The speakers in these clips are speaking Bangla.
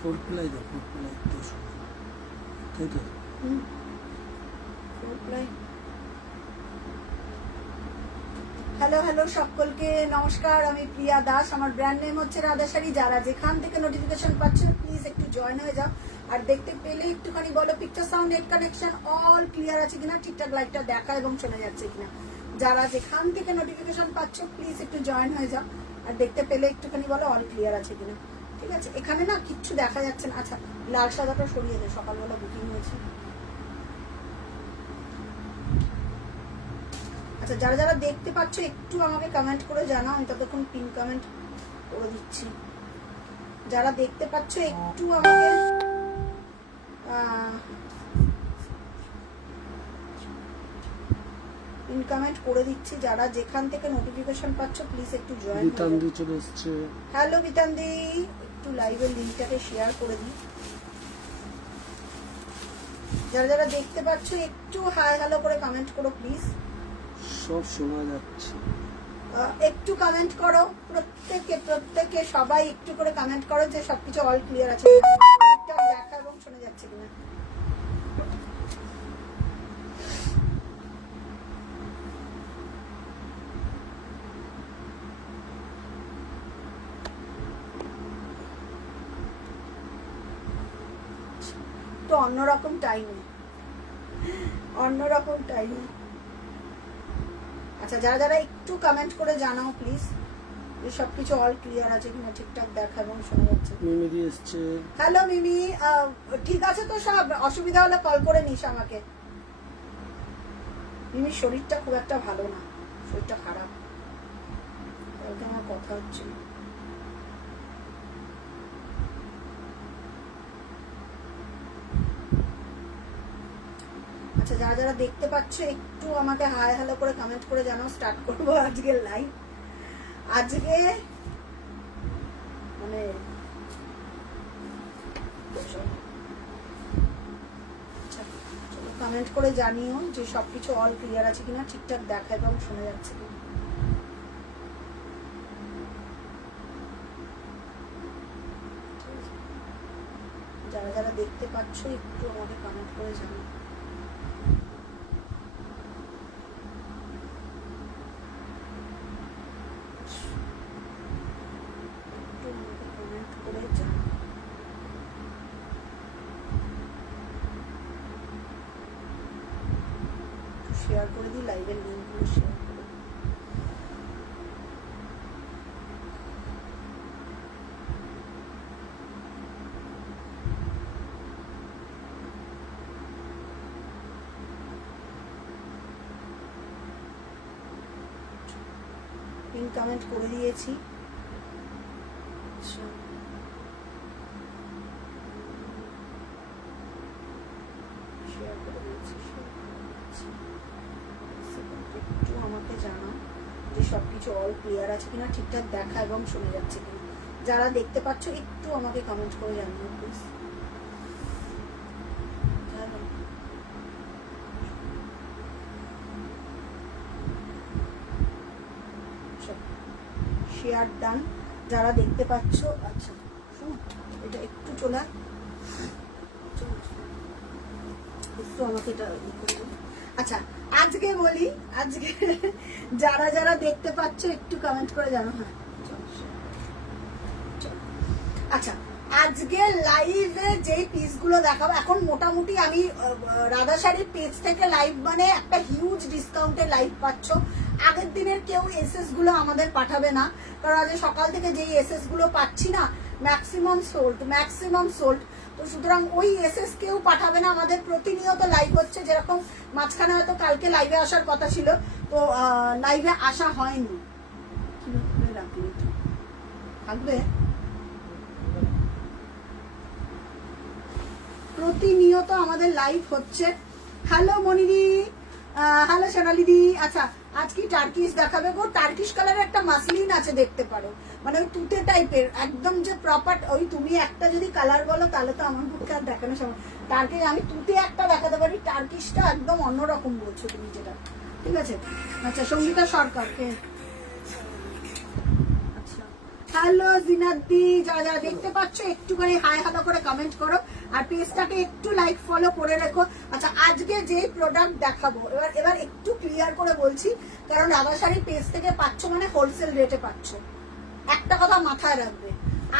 फोरप्लाई दो, फोरप्लाई तो তাই তো फोरप्लाई। হ্যালো হ্যালো সকলকে নমস্কার, আমি প্রিয়া দাস, আমার ব্র্যান্ড নেম হচ্ছে রাধা শাড়ি। যারা যেখান থেকে নোটিফিকেশন পাচ্ছ প্লিজ একটু জয়েন হয়ে যাও, আর দেখতে পেলে একটুখানি বলো picture sound net connection all clear আছে কিনা, ঠিকঠাক লাইভটা দেখা এবং শোনা যাচ্ছে কিনা। যারা যেখান থেকে নোটিফিকেশন পাচ্ছ প্লিজ একটু জয়েন হয়ে যাও, আর দেখতে পেলে একটুখানি বলো অল ক্লিয়ার আছে কিনা। ঠিক আছে, এখানে না কিচ্ছু দেখা যাচ্ছে না। আচ্ছা লাল সাদাটা সরিয়ে দে, সকালবেলা বুকিং হয়েছে। আচ্ছা যারা যারা দেখতে পাচ্ছ একটু আমাকে কমেন্ট করে জানাও, আমি ততক্ষণ পিন কমেন্ট করে দিচ্ছি। যারা দেখতে পাচ্ছ একটু আমাকে পিন কমেন্ট করে দিচ্ছি। যারা যেখান থেকে নোটিফিকেশন পাচ্ছ প্লিজ একটু জয়েন। বিতানদি চলে এসেছে। হ্যালো বিতানদি, একটু লাইভের লিংকটাকে শেয়ার করে দিই। যারা যারা দেখতে পাচ্ছ একটু হাই হ্যালো করে কমেন্ট করো প্লিজ। সব শোনা যাচ্ছে, একটু কমেন্ট করো, প্রত্যেকে সবাই একটু করে কমেন্ট করো যে সবকিছু অল ক্লিয়ার আছে ঠিকঠাক দেখা এবং শোনা যাচ্ছে কিনা। তো অন্যরকম টাইমে আচ্ছা যারা যারা একটু কমেন্ট করে জানাও প্লিজ যে সবকিছু অল ক্লিয়ার আছে কিনা, ঠিকঠাক দেখা এবং শোনা যাচ্ছে। মিমি দিয়ে এসেছে। হ্যালো মিমি, ঠিক আছে তো সব? অসুবিধা হলে কল করে নিস আমাকে। মিমির শরীরটা খুব একটা ভালো না, শরীরটা খারাপ, কালকে আমার কথা হচ্ছে। আচ্ছা যারা যারা দেখতে পাচ্ছ একটু আমাকে হাই হ্যালো করে কমেন্ট করে জানাও। স্টার্ট করবো আজকে লাইভ। আজকে মানে কমেন্ট করে জানিও যে সবকিছু অল ক্লিয়ার আছে কিনা, ঠিকঠাক দেখা এবং শোনা যাচ্ছে কিনা। যারা যারা দেখতে পাচ্ছ একটু আমাকে কমেন্ট করে জানিও। শেয়ার করে দিই, লাইভের লিঙ্কগুলো শেয়ার করে দিই। পিন কমেন্ট করে দিয়েছি। শেয়ার করে দিয়েছি। একটু আমাকে জানাও যে সবকিছু অল ক্লিয়ার আছে কিনা, ঠিকঠাক দেখা এবং শোনা যাচ্ছে কিনা। যারা দেখতে পাচ্ছ একটু আমাকে কমেন্ট করে জানিও প্লিজ। Share done. যারা দেখতে পাচ্ছ, আচ্ছা শোনো এটা একটু চলে একটু আমাকে এটা। আচ্ছা আজকে বলি, আজকে যারা যারা দেখতে পাচ্ছ একটু কমেন্ট করে জানো। হ্যাঁ আচ্ছা আজকে লাইভে যে পিসগুলো দেখাবো, এখন মোটামুটি আমি রাধা শাড়ির পেজ থেকে লাইভ মানে একটা হিউজ ডিসকাউন্টে লাইভ পাচ্ছ। আগের দিনের কেউ এসএস গুলো আমাদের পাঠাবে না, কারণ আজ সকাল থেকে যেই এসএস গুলো পাচ্ছি না ম্যাক্সিমাম সোল্ড। তো সুতরাং ওই এসএস কেউ পাঠাবে না, আমাদের প্রতিনিয়ত লাইভ হচ্ছে। যেরকম মাঝখানে হয়তো কালকে লাইভে আসার কথা ছিল, তো লাইভে আসা হয়নি। থাকবে প্রতিনিয়ত আমাদের লাইভ হচ্ছে, হ্যালো মনিদি, হ্যালো সোনালিদি। আচ্ছা আজ কি টার্কিশ দেখাবে গো? টার্কিশ কালারের একটা মাসলিন আছে, দেখতে পারো, মানে ওই তুতে টাইপের একদম যে প্রপার। ওই তুমি একটা যদি কালার বলো তাহলে তো আমার পক্ষে আর দেখানো সময়। টার্কিশ আমি তুতে একটা দেখাতে পারি, টার্কিশটা একদম অন্যরকম বলছো তুমি যেটা, ঠিক আছে। আচ্ছা সঙ্গীতা সরকারকে, আচ্ছা হ্যালো জিনাদ্দি, যারা যারা দেখতে পাচ্ছ একটুখানি হাই হ্যালো করে কমেন্ট করো আর পেজটাকে একটু লাইক ফলো করে রেখো। আচ্ছা আজকে যে প্রোডাক্ট দেখাবো এবার একটু ক্লিয়ার করে বলছি, কারণ রাধা শাড়ি পেজ থেকে পাচ্ছ মানে হোলসেল রেটে পাচ্ছ। একটা কথা মাথায় রাখবে,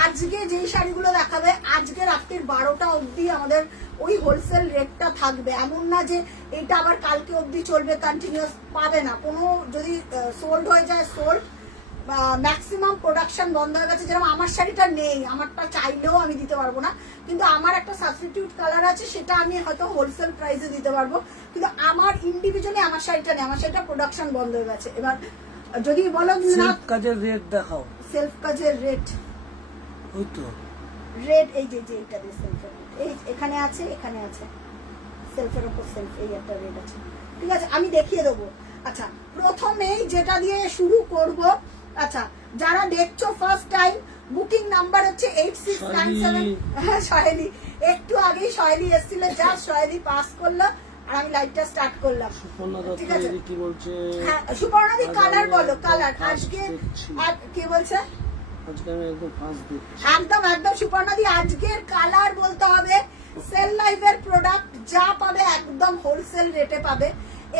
আজকে যেই শাড়িগুলো দেখাবে আজকে রাত্রির 12টা অবধি আমাদের ওই হোলসেল রেটটা থাকবে। এমন না যে এটা আবার কালকে অবধি চলবে, কন্টিনিউয়াস পাবে না। কোনো যদি সোল্ড হয়ে যায় সোল্ড, ম্যাক্সিমাম প্রোডাকশন বন্ধ হয়ে গেছে। যেরকম আমার শাড়িটা নেই, আমারটা চাইলেও আমি দিতে পারবো না, কিন্তু আমার একটা সাবস্টিটিউট কালার আছে, সেটা আমি হয়তো হোলসেল প্রাইসে দিতে পারবো, কিন্তু আমার ইন্ডিভিজুয়ালি আমার শাড়িটা নেই, আমার শাড়িটা প্রোডাকশন বন্ধ হয়ে গেছে। এবার যদি বলো না কাজের রেট দেখাও, সেলফ কাজের রেট, ওই তো রেট এই যে এটা দিয়ে সেলফের, এই এখানে আছে, এখানে আছে সেলফের উপর সেলফ, এই একটা রেট আছে, ঠিক আছে, আমি দেখিয়ে দেবো। আচ্ছা প্রথমেই যেটা দিয়ে শুরু করব, আচ্ছা যারা দেখছো ফার্স্ট টাইম, বুকিং নাম্বার হচ্ছে 8697। হ্যাঁ সহেলি, একটু আগেই সহেলি এসেছিল, যা সহেলি পাস করলো আর আমি লাইভটা স্টার্ট করলাম। ঠিক আছে, কি বলছে? হ্যাঁ সুপর্ণাদি কালার বলো, কালার আজকে কি বলছে? আজকে আমি একদম ফার্স্ট দেখছি, একদম একদম সুপর্ণাদি আজকের কালার বলতে হবে। সেল লাইভের প্রোডাক্ট যা পাবে একদম হোলসেল রেটে পাবে।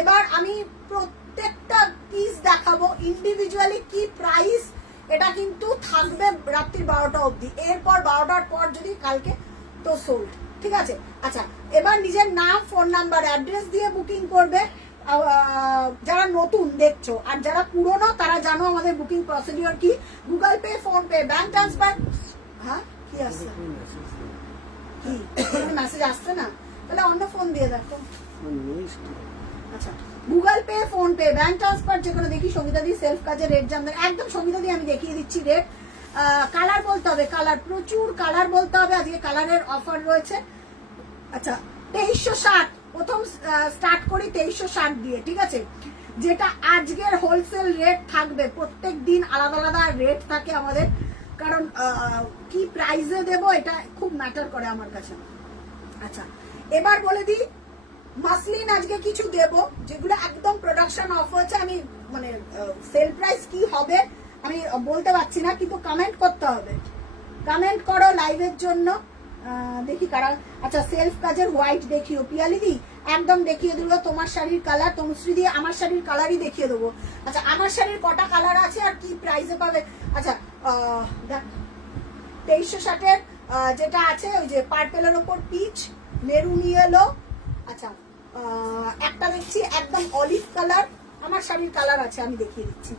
এবার আমি প্রত্যেকটা পিস দেখাবো ইন্ডিভিজুয়ালি কি প্রাইস, এটা কিন্তু থাকবে রাত্রি 12টা অবধি। এরপর 12টার পর যদি কালকে তো সোল্ড, ঠিক আছে। আচ্ছা এবার নিজের নাম, ফোন নাম্বার, অ্যাড্রেস দিয়ে বুকিং করবে। যারা নতুন দেখছো আর যারা পুরনো তারা জানো আমাদের বুকিং প্রসিডিওর কি। Google pay, phone pay, bank transfer. হ্যাঁ কি আসছে? কি মেসেজ আসছে না? তাহলে অন্য ফোন দিয়ে দেখো। আচ্ছা Google pay, phone pay, bank transfer যে কোনো। দেখি সঙ্গীতা দি সেলফ কাজের রেট জানবেন, একদম সঙ্গীতা দি আমি দেখিয়ে দিচ্ছি রেট। কালার বলতে হবে, কালার প্রচুর কালার বলতে হবে, আজকে কালারের অফার রয়েছে। আচ্ছা 2360 প্রথম স্টার্ট করি 2360 দিয়ে, ঠিক আছে। যেটা আজকের হোলসেল রেট থাকবে, প্রত্যেক দিন আলাদা আলাদা রেট থাকে আমাদের, কারণ কি প্রাইসে দেব এটা খুব ম্যাটার করে আমার কাছে। আচ্ছা এবার বলে দিই, মাসলিন আজকে কিছু দেব যেগুলো একদম প্রোডাকশন অফ হয়েছে। আমি মানে সেল প্রাইস কি হবে আমি বলতে পারছি না, কিন্তু কমেন্ট করতে হবে, কমেন্ট করো লাইভের জন্য। দেখি কারা। আচ্ছা সেলফ কাজের হোয়াইট দেখিও, পিয়ালি দি একদম দেখিয়ে দেবো তোমার শাড়ির কালার। তনুশ্রী দি আমার শাড়ির কালারই দেখিয়ে দেবো। আচ্ছা আমার শাড়ির কটা কালার আছে আর কি প্রাইসে পাবে। আচ্ছা দেখ 2360 যেটা আছে ওই যে পার্পেলের ওপর পিচ, মেরুন ইয়েলো। আচ্ছা একটা দেখছি একদম অলিভ কালার, আমার শাড়ির কালার আছে, আমি দেখিয়ে দিচ্ছি,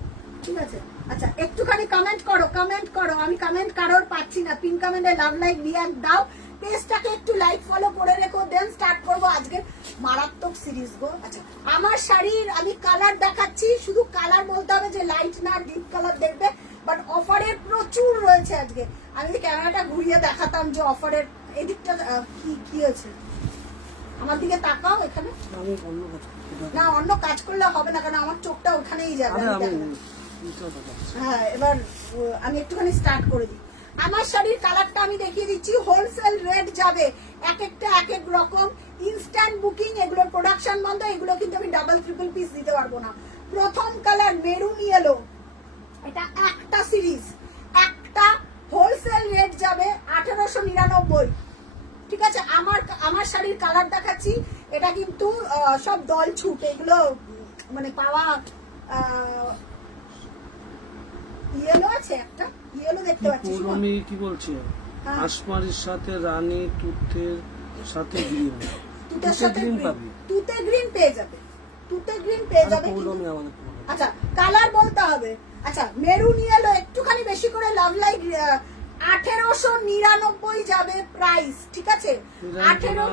ঠিক আছে। আচ্ছা একটুখানি কমেন্ট করো, কমেন্ট করো, আমি কমেন্ট কারোর পাচ্ছি না। পিন কমেন্টে লাভ লাইক রিয়াক্ট দাও, পেজটাকে একটু লাইক ফলো করে রেখো, দেন স্টার্ট করবো আজকের মারাত্মক সিরিজ গো। আচ্ছা আমার শাড়ির আমি কালার দেখাচ্ছি, শুধু কালার বলতে হবে যে লাইট না ডিপ কালার দেখবে, বাট অফারের প্রচুর রয়েছে আজকে। আমি যদি ক্যামেরাটা ঘুরিয়ে দেখাতাম যে অফারের এদিকটা কি কি আছে, আমার দিকে তাকাও এখানে। আমি অন্য কাজ না অন্য কাজ করলে হবে না, কারণ আমার চোখটা ওখানেই যাবে। হ্যাঁ এবার আমি একটুখানি স্টার্ট করে দিই। আমার শাড়ির কালারটা আমি দেখিয়ে দিচ্ছি, হোলসেল রেট যাবে, এক একটা এক এক রকম। ইনস্ট্যান্ট বুকিং, এগুলোর প্রোডাকশন বন্ধ, এগুলো কিন্তু আমি ডাবল ট্রিপল পিস দিতে পারবো না। প্রথম কালার মেরুন ইয়েলো, এটা একটা সিরিজ, একটা হোলসেল রেট যাবে 1899, ঠিক আছে। আমার শাড়ির কালার দেখাচ্ছি, এটা কিন্তু সব দল ছুট, এগুলো মানে পাওয়া। ইয়েলো আছে একটা, ইয়েলো দেখতে পাচ্ছি। আমি কি বলছি, আসমারির সাথে রানী, তুতের সাথে গ্রিন, তুতের সাথে গ্রিন পাবি, তুতে গ্রিন পেয়ে যাবে, তুতে গ্রিন পেয়ে যাবে। আচ্ছা কালার বলতে হবে। আচ্ছা মেরুন ইয়েলো একটুখানি বেশি করে লাভ লাইক 1899 যাবে প্রাইস, ঠিক আছে। 18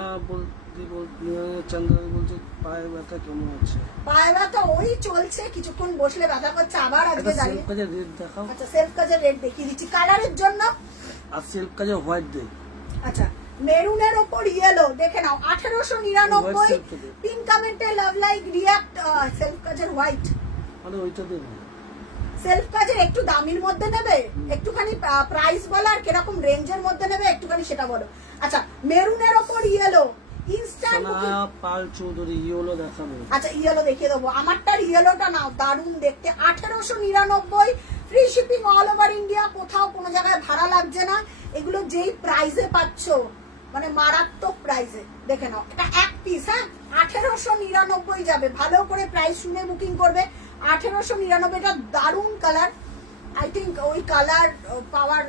চন্দ্র বলছে পায়ের ব্যথা কেমন আছে? পায়ের ব্যথা ওই চলছে, কিছুক্ষণ বসলে ব্যথা করছে, আবার আজকে দাঁড়িয়ে। সেলফ কাজের রেট দেখাও। আচ্ছা সেলফ কাজের রেট দেখিয়ে দিচ্ছি কালারের জন্য, আর সেলফ কাজের হোয়াইট দে। আচ্ছা মেরুনের ওপর ইয়েলো, দেখে নাও 1899। White silk তো দে। পিন কমেন্টে লাভ লাইক রিয়াক্ট সেলফ কাজের হোয়াইট। মানে ওইটা দিয়ে না। সেলফ কাজের একটু দামির মধ্যে নেবে, একটুখানি প্রাইস বলো আর কিরকম রেঞ্জের মধ্যে নেবে একটুখানি সেটা বলো। আচ্ছা মেরুনের ওপর ইয়েলো ইনস্ট্যান্ট সানায়া পাল চৌধুরী ইয়েলো দেখাবো। আচ্ছা ইয়েলো দেখিয়ে দেবো, আমারটার ইয়েলোটা নাও, দারুণ দেখতে। 1899, free shipping all over India, কোথাও কোনো জায়গায় ভাড়া লাগছে না। এগুলো যেই প্রাইসে পাচ্ছ মানে মারাত্মক প্রাইসে, দেখে নাও এটা এক পিস, হ্যাঁ 1899 যাবে। ভালো করে প্রাইস শুনে বুকিং করবে। 1899, এটা দারুণ কালার। আই থিঙ্ক ওই কালার পাওয়ার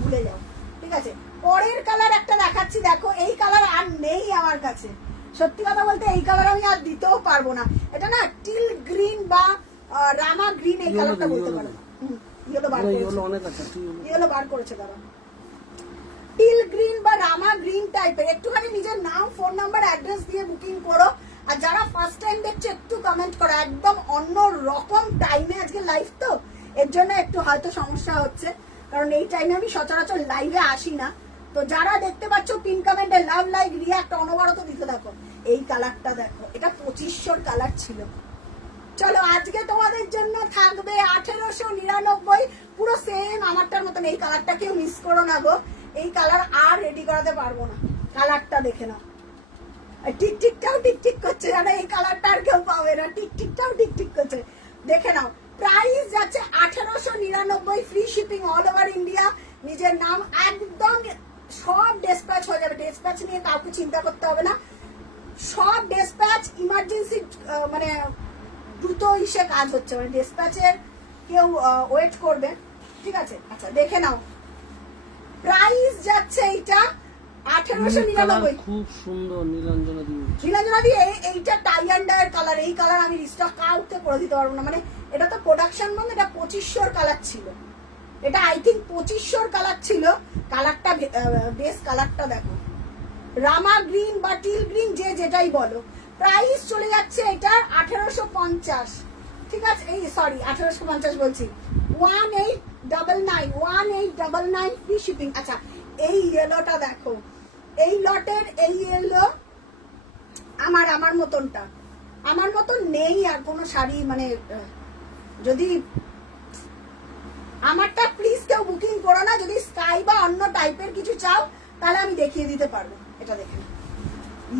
ভুলে যাও, ঠিক আছে। পরের কালার একটা দেখাচ্ছি, দেখো এই কালার আর নেই আমার কাছে, সত্যি কথা বলতে এই কালার আমি আর দিতেও পারবো না। এটা না টিল গ্রিন বা রামা গ্রিন, এই কালারটা বলতে পারো। ইয়েলো বার করেছে, ইয়েলো অনেক আছে, ইয়েলো বার করেছে দাদা। টিল গ্রিন বা রামা গ্রিন টাইপের, একটুখানি নিজের নাম ফোন নাম্বার অ্যাড্রেস দিয়ে বুকিং করো। আর যারা ফার্স্ট টাইম দেখছে একটু কমেন্ট করো, একদম অন্য রকম টাইমে আজকে লাইভ, তো এর জন্য একটু হয়তো সমস্যা হচ্ছে, কারণ এই টাইমে আমি সচরাচর লাইভে আসি না। তো যারা দেখতে পাচ্ছ পিন কমেন্টে লাভ লাইক রিয়াক্ট অনবরত দিতে দেখো। এই কালারটা দেখো, এটা 2500 কালার ছিল। চলো আজকে তোমাদের জন্য থাকবে 1899, পুরো সেম আমারটার মতন। এই কালারটা কেউ মিস করো না গো, এই কালার আর রেডি করাতে পারবো না। কালারটা দেখে নাও, টিকটিকটাও টিকটিক করছে, জানো এই কালারটা আর কেউ পাবে না। টিকটিকটাও টিকটিক করছে, দেখে নাও। প্রাইস যাচ্ছে 1899, free shipping all over India. নিজের নাম একদম সব ডেসপ্যাচ হয়ে যাবে, ডেসপ্যাচ নিয়ে কাউকে চিন্তা করতে হবে না। সব ডেসপ্যাচ ইমার্জেন্সি মানে দ্রুত ইসে কাজ হচ্ছে, মানে ডেসপ্যাচের কেউ ওয়েট করবে, ঠিক আছে। আচ্ছা দেখে নাও, প্রাইস যাচ্ছে এইটা 1899। খুব সুন্দর নীলাঞ্জনা দিয়ে। নীলাঞ্জনা দিয়ে এইটা টাই অ্যান্ড ডাইয়ের কালার, এই কালার আমি রিস্টক কাউকে করে দিতে পারবো না। মানে এটা তো প্রোডাকশন বন্ধ, এটা 2500 কালার ছিল, এটা আই থিঙ্ক 2500 কালার ছিল। কালারটা বেস, কালারটা দেখো, রামা গ্রিন বা টিল গ্রিন যে যেটাই বলো। প্রাইস চলে যাচ্ছে এটা 1850, ঠিক আছে। এই সরি 1850 বলছি, 1899 ফ্রি শিপিং। আচ্ছা এই ইয়েলোটা দেখো, এই লটের এই ইয়েলো আমার মতনটা, আমার মতন নেই আর কোনো শাড়ি, মানে যদি আমারটা প্লিজ কেউ বুকিং করো না। যদি স্কাই বা অন্য টাইপের কিছু চাও তাহলে আমি দেখিয়ে দিতে পারবো। এটা দেখে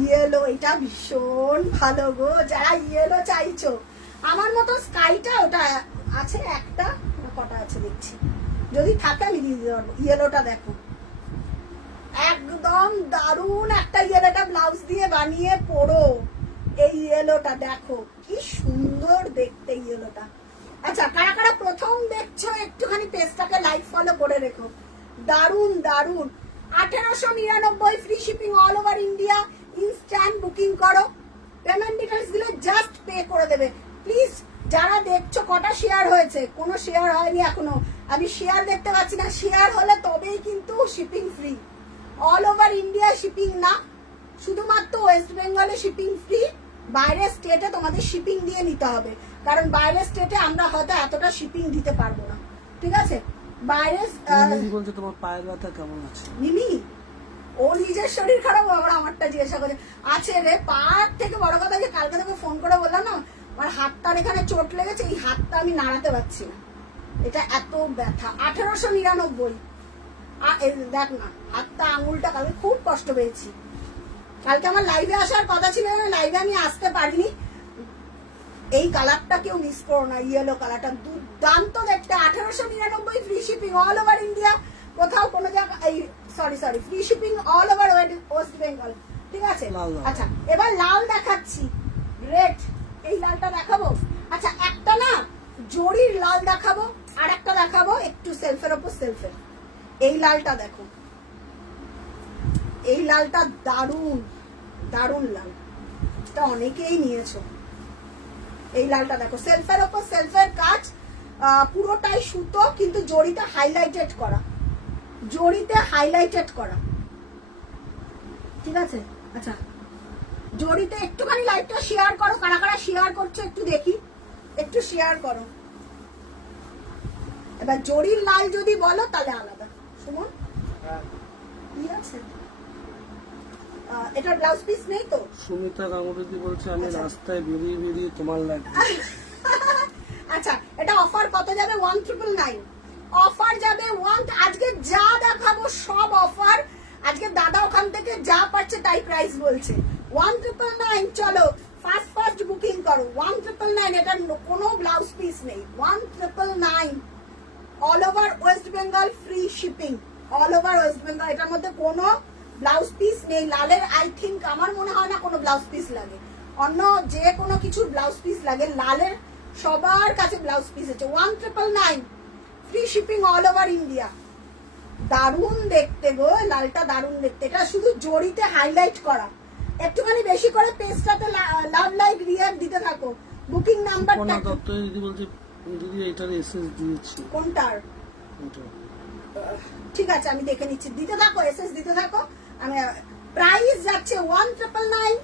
ইয়েলো, এটা ভীষণ ভালো গো, যারা ইয়েলো চাইছো। আমার মতো স্কাইটা ওটা আছে একটা, কটা আছে দেখছি, যদি থাকে আমি দিয়ে দিতে পারবো। ইয়েলোটা দেখো, একদম দারুণ একটা ইয়েলোটা ব্লাউজ দিয়ে বানিয়ে পরো। এই ইয়েলোটা দেখো কি সুন্দর দেখতে ইয়েলোটা। আচ্ছা কারা কারা প্রথম দেখছো একটুখানি পেজটাকে লাইক ফলো করে রেখো। দারুণ দারুণ। 1899, free shipping all over India, instant booking করো। পেমেন্ট ডিটেলস দিলে জাস্ট পে করে দেবে। প্লিজ যারা দেখছো, কটা শেয়ার হয়েছে? কোনো শেয়ার হয়নি এখনো, আমি শেয়ার দেখতে পাচ্ছি না। শেয়ার হলে তবেই কিন্তু shipping free, all over India shipping না, শুধুমাত্র ওয়েস্ট বেঙ্গলে শিপিং ফ্রি। বাইরের স্টেটে তোমাদের শিপিং দিয়ে নিতে হবে, কারণ বাইরের স্টেটে আমরা হয়তো এতটা শিপিং দিতে পারবো না, ঠিক আছে। বাইরে বলছে তোমার পায়ের ব্যথা কেমন আছে? মিমি ও নিজের শরীর খারাপ, আবার আমারটা জিজ্ঞাসা করে। আছে রে, পার থেকে বড় কথা যে কালকে তোকে ফোন করে বললাম না, আমার হাতটার এখানে চোট লেগেছে, এই হাতটা আমি নাড়াতে পারছি না, এটা এত ব্যথা। 1899, দেখ না হাতটা, আঙুলটা কালকে খুব কষ্ট পেয়েছি। কালকে আমার লাইভে আসার কথা ছিল, লাইভে আমি আসতে পারিনি। এই কালারটা কেউ মিস করো না, ইয়েলো কালারটা দুর্দান্ত দেখতে। 1899, free shipping all over India, কোথাও কোনো জায়গা, এই sorry free shipping all over West Bengal, ঠিক আছে। আচ্ছা এবার লাল দেখাচ্ছি, রেড, এই লালটা দেখাবো। আচ্ছা একটা না জরির লাল দেখাবো, আর একটা দেখাবো একটু সেলফের ওপর সেলফের। এই লালটা দেখো, এই লালটা দারুণ দারুণ লাল, এটা অনেকেই নিয়েছো। এই লালটা দেখো, সেলফের ওপর সেলফের কাজ, পুরোটাই সুতো, কিন্তু জরিতে হাইলাইটেড করা, জরিতে হাইলাইটেড করা, ঠিক আছে। আচ্ছা জরিতে একটুখানি লাইটটা শেয়ার করো, কারা কারা শেয়ার করছো একটু দেখি, একটু শেয়ার করো। এবার জরির লাল যদি বলো তাহলে আলাদা। সুমন কি আছে? এটার ব্লাউজ পিস নেই তো? সুমিতা গাঙ্গুলি বলছে আমি আচ্ছা। রাস্তায় বেরিয়ে বেরিয়ে তোমার লাগবে। আচ্ছা, এটা অফার কত যাবে? 1999 অফার যাবে। আজকে যা দেখাবো সব অফার। আজকে দাদা ওখান থেকে যা পাচ্ছে তাই প্রাইস বলছে। 1999। চলো ফার্স্ট বুকিং করো। 1999। এটার কোনো ব্লাউজ পিস নেই। 1999 all over West Bengal, free shipping all over West Bengal. এটার মধ্যে কোনো ব্লাউজ পিস নেই। লালের আই থিঙ্ক আমার মনে হয় না কোনো ব্লাউজ পিস লাগে। অন্য যে কোনো কিছুর ব্লাউজ পিস লাগে, লালের সবার কাছে ব্লাউজ পিস আছে। 1999 free shipping all over India. দারুণ দেখতে গো, লালটা দারুণ দেখতে। এটা শুধু জড়িতে হাইলাইট করা। একটুখানি বেশি করে পেজটাতে লাভ লাইক রিয়াক্ট দিতে থাকো। বুকিং নাম্বারটা কোনা দত্ত দিদি বলছে দিদি এটার এসএস দিয়েছি। কোনটার? এটা ঠিক আছে, আমি দেখে নিচ্ছি। দিতে থাকো, এসএস দিতে থাকো। আমি প্রাইস যাচ্ছে 1999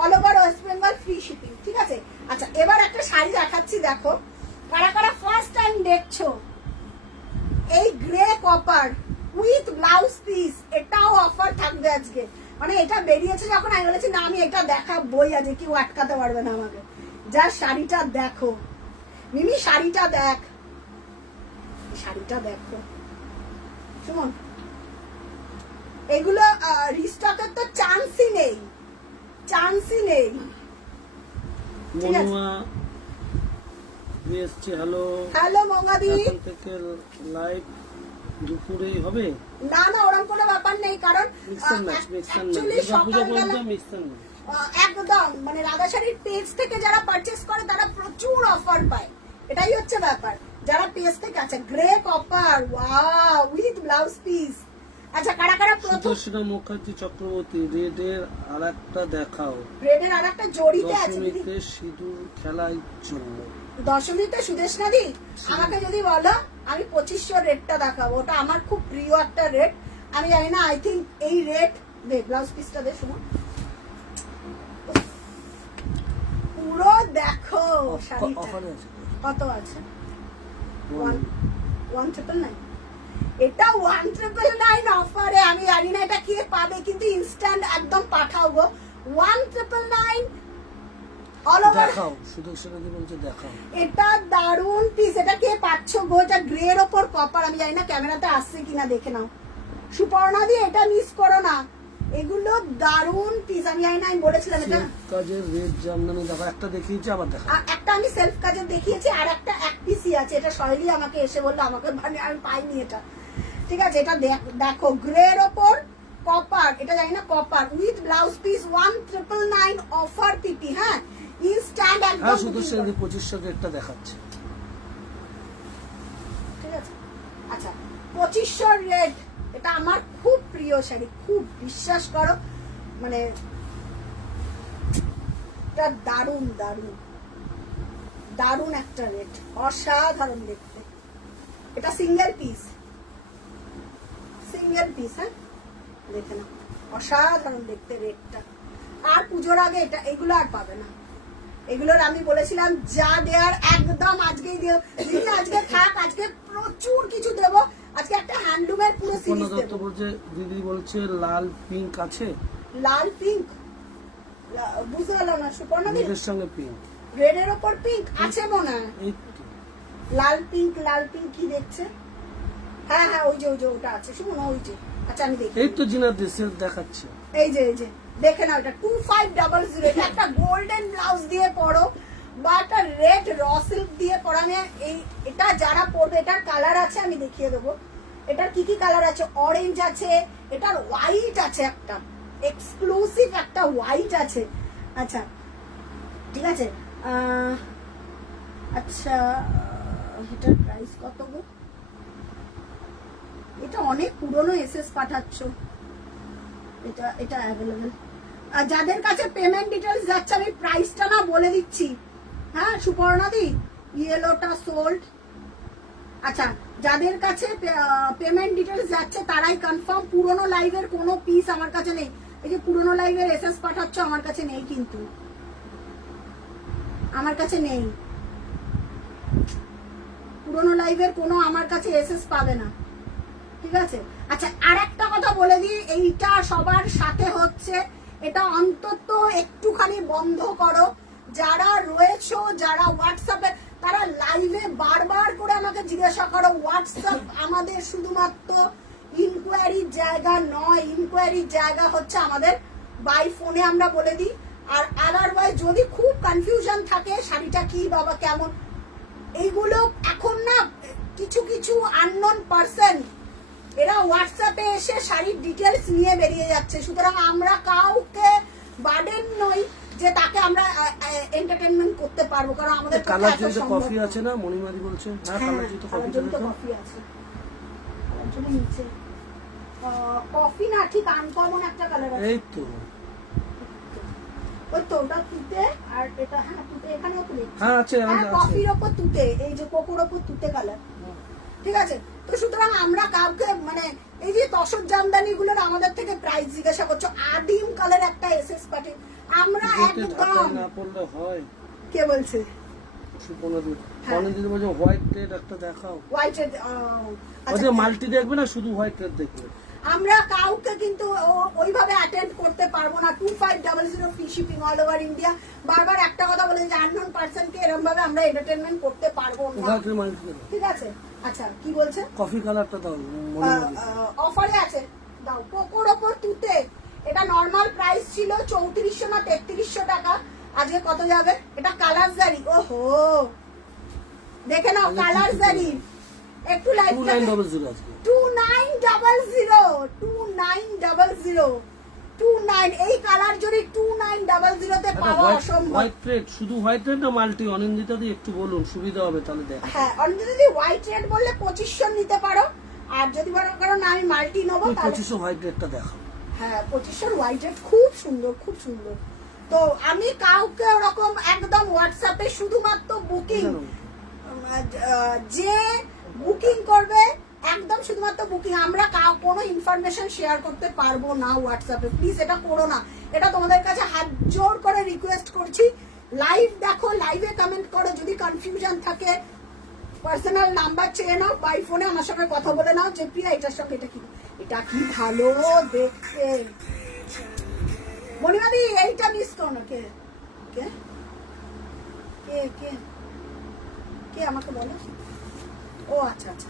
all over West Bengal, free shipping. ঠিক আছে। আচ্ছা, এবার একটা শাড়ি দেখাচ্ছি, দেখো কারা কারা ফার্স্ট টাইম দেখছো। এই grey copper with blouse piece, এটাও অফার থাকবে আজকে। মানে এটা বেরিয়েছে যখন আমি বলেছি না আমি এটা দেখাবই, আজকে কেউ আটকাতে পারবে না আমাকে। যা শাড়িটা দেখো মিমি, শাড়িটা দেখ, শাড়িটা দেখো শুনুন। এগুলো রিস্টকের তো চান্সই নেই, চান্সই নেই। ঠিক আছে। Manua BST hello. হ্যালো মঙ্গাদি। এখন থেকে লাইভ দুপুরেই হবে? না না, ওরকম কোনো ব্যাপার নেই, কারণ mixer match, mixer match, actually Durga Puja সকালবেলা পর্যন্ত মিক্সার ম্যাচ। একদম মানে রাধাশাড়ির পেজ থেকে যারা পারচেস করে তারা প্রচুর অফার পায়। এটাই হচ্ছে ব্যাপার। যারা পেজ থেকে আছে grey copper wow with blouse piece. আচ্ছা, কারা কারা প্রথম? সুদর্শনা মুখার্জি চক্রবর্তী রেডের আরেকটা দেখাও। রেডের আরেকটা জড়িতে আছে দিদি। দশমীতে সিঁদুর খেলার জন্য। দশমীতে সুদেশনা দি আমাকে যদি বলো, আমি 2500 রেটটা দেখাবো। ওটা আমার খুব প্রিয় একটা রেট। আমি জানি না, আই থিঙ্ক এই রেট দে। ব্লাউজ পিসটা দে শুনো, পুরো দেখো শাড়িটা। অফারে আছে কত আছে? 1999। এটা 1999 অফারে। আমি জানি না এটা কে পাবে, কিন্তু ইনস্ট্যান্ট একদম পাঠাও গো। 1999 অল ওভার। দেখাও, সুদর্শনা দি বলছে দেখাও। এটা দারুন পিস। এটা কে পাচ্ছ গো? এটা গ্রের ওপর কপার। আমি জানি না ক্যামেরাতে আসছে কিনা, দেখে নাও। সুপর্ণা দি এটা মিস করো না, এগুলো দারুন পিস। আমি জানি না, আমি বলেছিলাম এটা কাজের রেড জামদানি দেখো। একটা দেখিয়েছি, আবার দেখা। একটা আমি সেলফ কাজে দেখিয়েছি, আর একটা এক পিসই আছে। এটা শৈলী আমাকে এসে বললো, আমাকে মানে আমি পাইনি এটা। ঠিক আছে, এটা দেখো গ্রের ওপর কপার। এটা জানি না copper with blouse piece. 1999 offer PP. হ্যাঁ, ইনস্ট্যান্ট হ্যাঁ, একদম। সুদর্শনা দি 2500 রেটটা দেখাচ্ছে। ঠিক আছে। আচ্ছা, 2500 রেট। এটা আমার খুব প্রিয় শাড়ি, খুব বিশ্বাস করো। মানে এটা দারুণ দারুণ দারুণ একটা রেট, অসাধারণ দেখতে। এটা সিঙ্গেল পিস, সিঙ্গেল পিস। হ্যাঁ, দেখে না, অসাধারণ দেখতে রেটটা। আর পুজোর আগে এটা এগুলো আর পাবে না। এগুলোর আমি বলেছিলাম যা দেয়ার একদম আজকেই দিও দিদি। আজকে থাক, আজকে প্রচুর কিছু দেবো। আজকে একটা হ্যান্ডলুমের পুরো সিরিজ দত্ত দেবো। বলছে দিদি বলছে লাল পিঙ্ক আছে। লাল পিঙ্ক বুঝতে পারলাম না সুপর্ণা দি। রেডের সঙ্গে পিঙ্ক। রেডের ওপর পিঙ্ক আছে মনে হয়। এই তো। লাল পিঙ্ক, লাল পিঙ্ক কি দেখছে? হ্যাঁ হ্যাঁ, ওই যে ওটা আছে। শুনুন ওই যে। আচ্ছা, আমি দেখি। এই তো জিনা দেশের দেখাচ্ছে। এই যে দেখে নাও, এটা 2500। এটা একটা গোল্ডেন ব্লাউজ দিয়ে পরো বা একটা রেড র সিল্ক দিয়ে পরো। আমি এটা যারা পরবে, এটার কালার আছে, আমি দেখিয়ে দেবো। এটার কি কি কালার আছে? অরেঞ্জ আছে, এটার হোয়াইট আছে, একটা এক্সক্লুসিভ একটা হোয়াইট আছে। আচ্ছা, ঠিক আছে। আচ্ছা, এটার প্রাইস কত গো? এটা অনেক পুরনো এসএস পাঠাচ্ছ। এটা অ্যাভেলেবেল। আর যাদের কাছে পেমেন্ট ডিটেলস যাচ্ছে, আমি প্রাইসটা না বলে দিচ্ছি। হ্যাঁ সুপর্ণা দি, ইয়েলোটা সোল্ড। আচ্ছা, যাদের কাছে পেমেন্ট ডিটেলস যাচ্ছে তারাই কনফার্ম। পুরনো লাইভের কোনো পিস আমার কাছে নেই। এই যে পুরনো লাইভের এসএস পাঠাচ্ছ, আমার কাছে নেই, কিন্তু আমার কাছে নেই। পুরনো লাইভের কোনো আমার কাছে এসএস পাবে না। ঠিক আছে। আচ্ছা আর একটা কথা বলে দিই, এইটা সবার সাথে হচ্ছে, এটা অন্তত একটুখানি বন্ধ করো। যারা রয়েছো, যারা হোয়াটসঅ্যাপে, তারা লাইভে বারবার করে আমাকে জিজ্ঞাসা করো, হোয়াটসঅ্যাপ আমাদের শুধুমাত্র ইনকোয়ারির জায়গা নয়, ইনকোয়ারির জায়গা হচ্ছে আমাদের বাই ফোনে আমরা বলে দিই। আর আদারওয়াইজ যদি খুব কনফিউশন থাকে শাড়িটা কি বাবা কেমন, এইগুলো এখন না কিছু কিছু আননোন পারসন এরা হোয়াটসঅ্যাপে এসে শাড়ির ডিটেলস নিয়ে বেরিয়ে যাচ্ছে। সুতরাং আমরা কাউকে বার্ডেন নই যে তাকে আমরা এন্টারটেইনমেন্ট করতে পারবো, কারণ আমাদের কালার জন্য কফি আছে না, মণিমাদি বলছে। হ্যাঁ কালার জন্য কফি আছে, কালার জন্য নিচে কফি না, ঠিক আনকমন একটা কালার আছে। এই তো ওই তো ওটা তুতে, আর এটা হ্যাঁ তুতে, এখানেও তুলে হ্যাঁ আছে, কফির ওপর তুতে, এই যে কোকোর ওপর তুতে কালার, ঠিক আছে। তো সুতরাং আমরা কাউকে মানে এই যে তসর জামদানি গুলোর আমাদের থেকে প্রাইস জিজ্ঞাসা করছো, আদিম কালার একটা এসএস পার্টি, আমরা একদম না পড়লে হয়। কে বলছে? সুপর্ণাদি অনেকদিন বলছে হোয়াইট রেড একটা দেখাও, হোয়াইট রেড। আচ্ছা মাল্টি দেখবে না, শুধু হোয়াইট রেড দেখবে। আমরা কাউকে কিন্তু ওইভাবে অ্যাটেন্ড করতে পারবো না। 2500 free shipping all over India. বারবার একটা কথা বলে যে আননোন পারসনকে এরকম ভাবে আমরা এন্টারটেইনমেন্ট করতে পারবো না, ঠিক আছে। আচ্ছা কি বলছে? কফি কালারটা দাও, অফারে আছে, দাও। কোকোর ওপর তুতে, এটা নরমাল প্রাইস ছিল 3400 না 3300 টাকা, আজকে কত যাবে? এটা কালার জারি, ওহো দেখে নাও কালার জারি, একটু লাইট 2900 আজকে 2900 এই কালার জরি 2900 তে পাওয়া অসম্ভব। হোয়াইট রেড, শুধু হোয়াইট রেড না মাল্টি? অনিন্দিতা দি একটু বলুন, সুবিধা হবে তাহলে দেখ। হ্যাঁ অনিন্দিতা দি হোয়াইট রেড বললে 2500 নিতে পারো, আর যদি মনে করো না আমি মাল্টি নেবো তাহলে 2500 হোয়াইট রেডটা দেখাও। হ্যাঁ 2500 হোয়াইট রেড খুব সুন্দর, খুব সুন্দর। তো আমি কাউকে ওরকম একদম হোয়াটসঅ্যাপে শুধুমাত্র বুকিং, যে বুকিং করবে একদম শুধুমাত্র বুকিং, আমরা কোনো ইনফরমেশন শেয়ার করতে পারবো না হোয়াটসঅ্যাপে। প্লিজ এটা করো না, এটা তোমাদের কাছে হাত জোর করে রিকোয়েস্ট করছি। লাইভ দেখো, লাইভে কমেন্ট করো, যদি কনফিউশন থাকে পার্সোনাল নাম্বার চেয়ে নাও, বাই ফোনে আমার সঙ্গে কথা বলে নাও যে প্রিয়া এটার সঙ্গে এটা কি ভালো দেখতে। মনিমাদি এইটা মিস করো না। কে কে কে কে কে আমাকে বলো? ও আচ্ছা আচ্ছা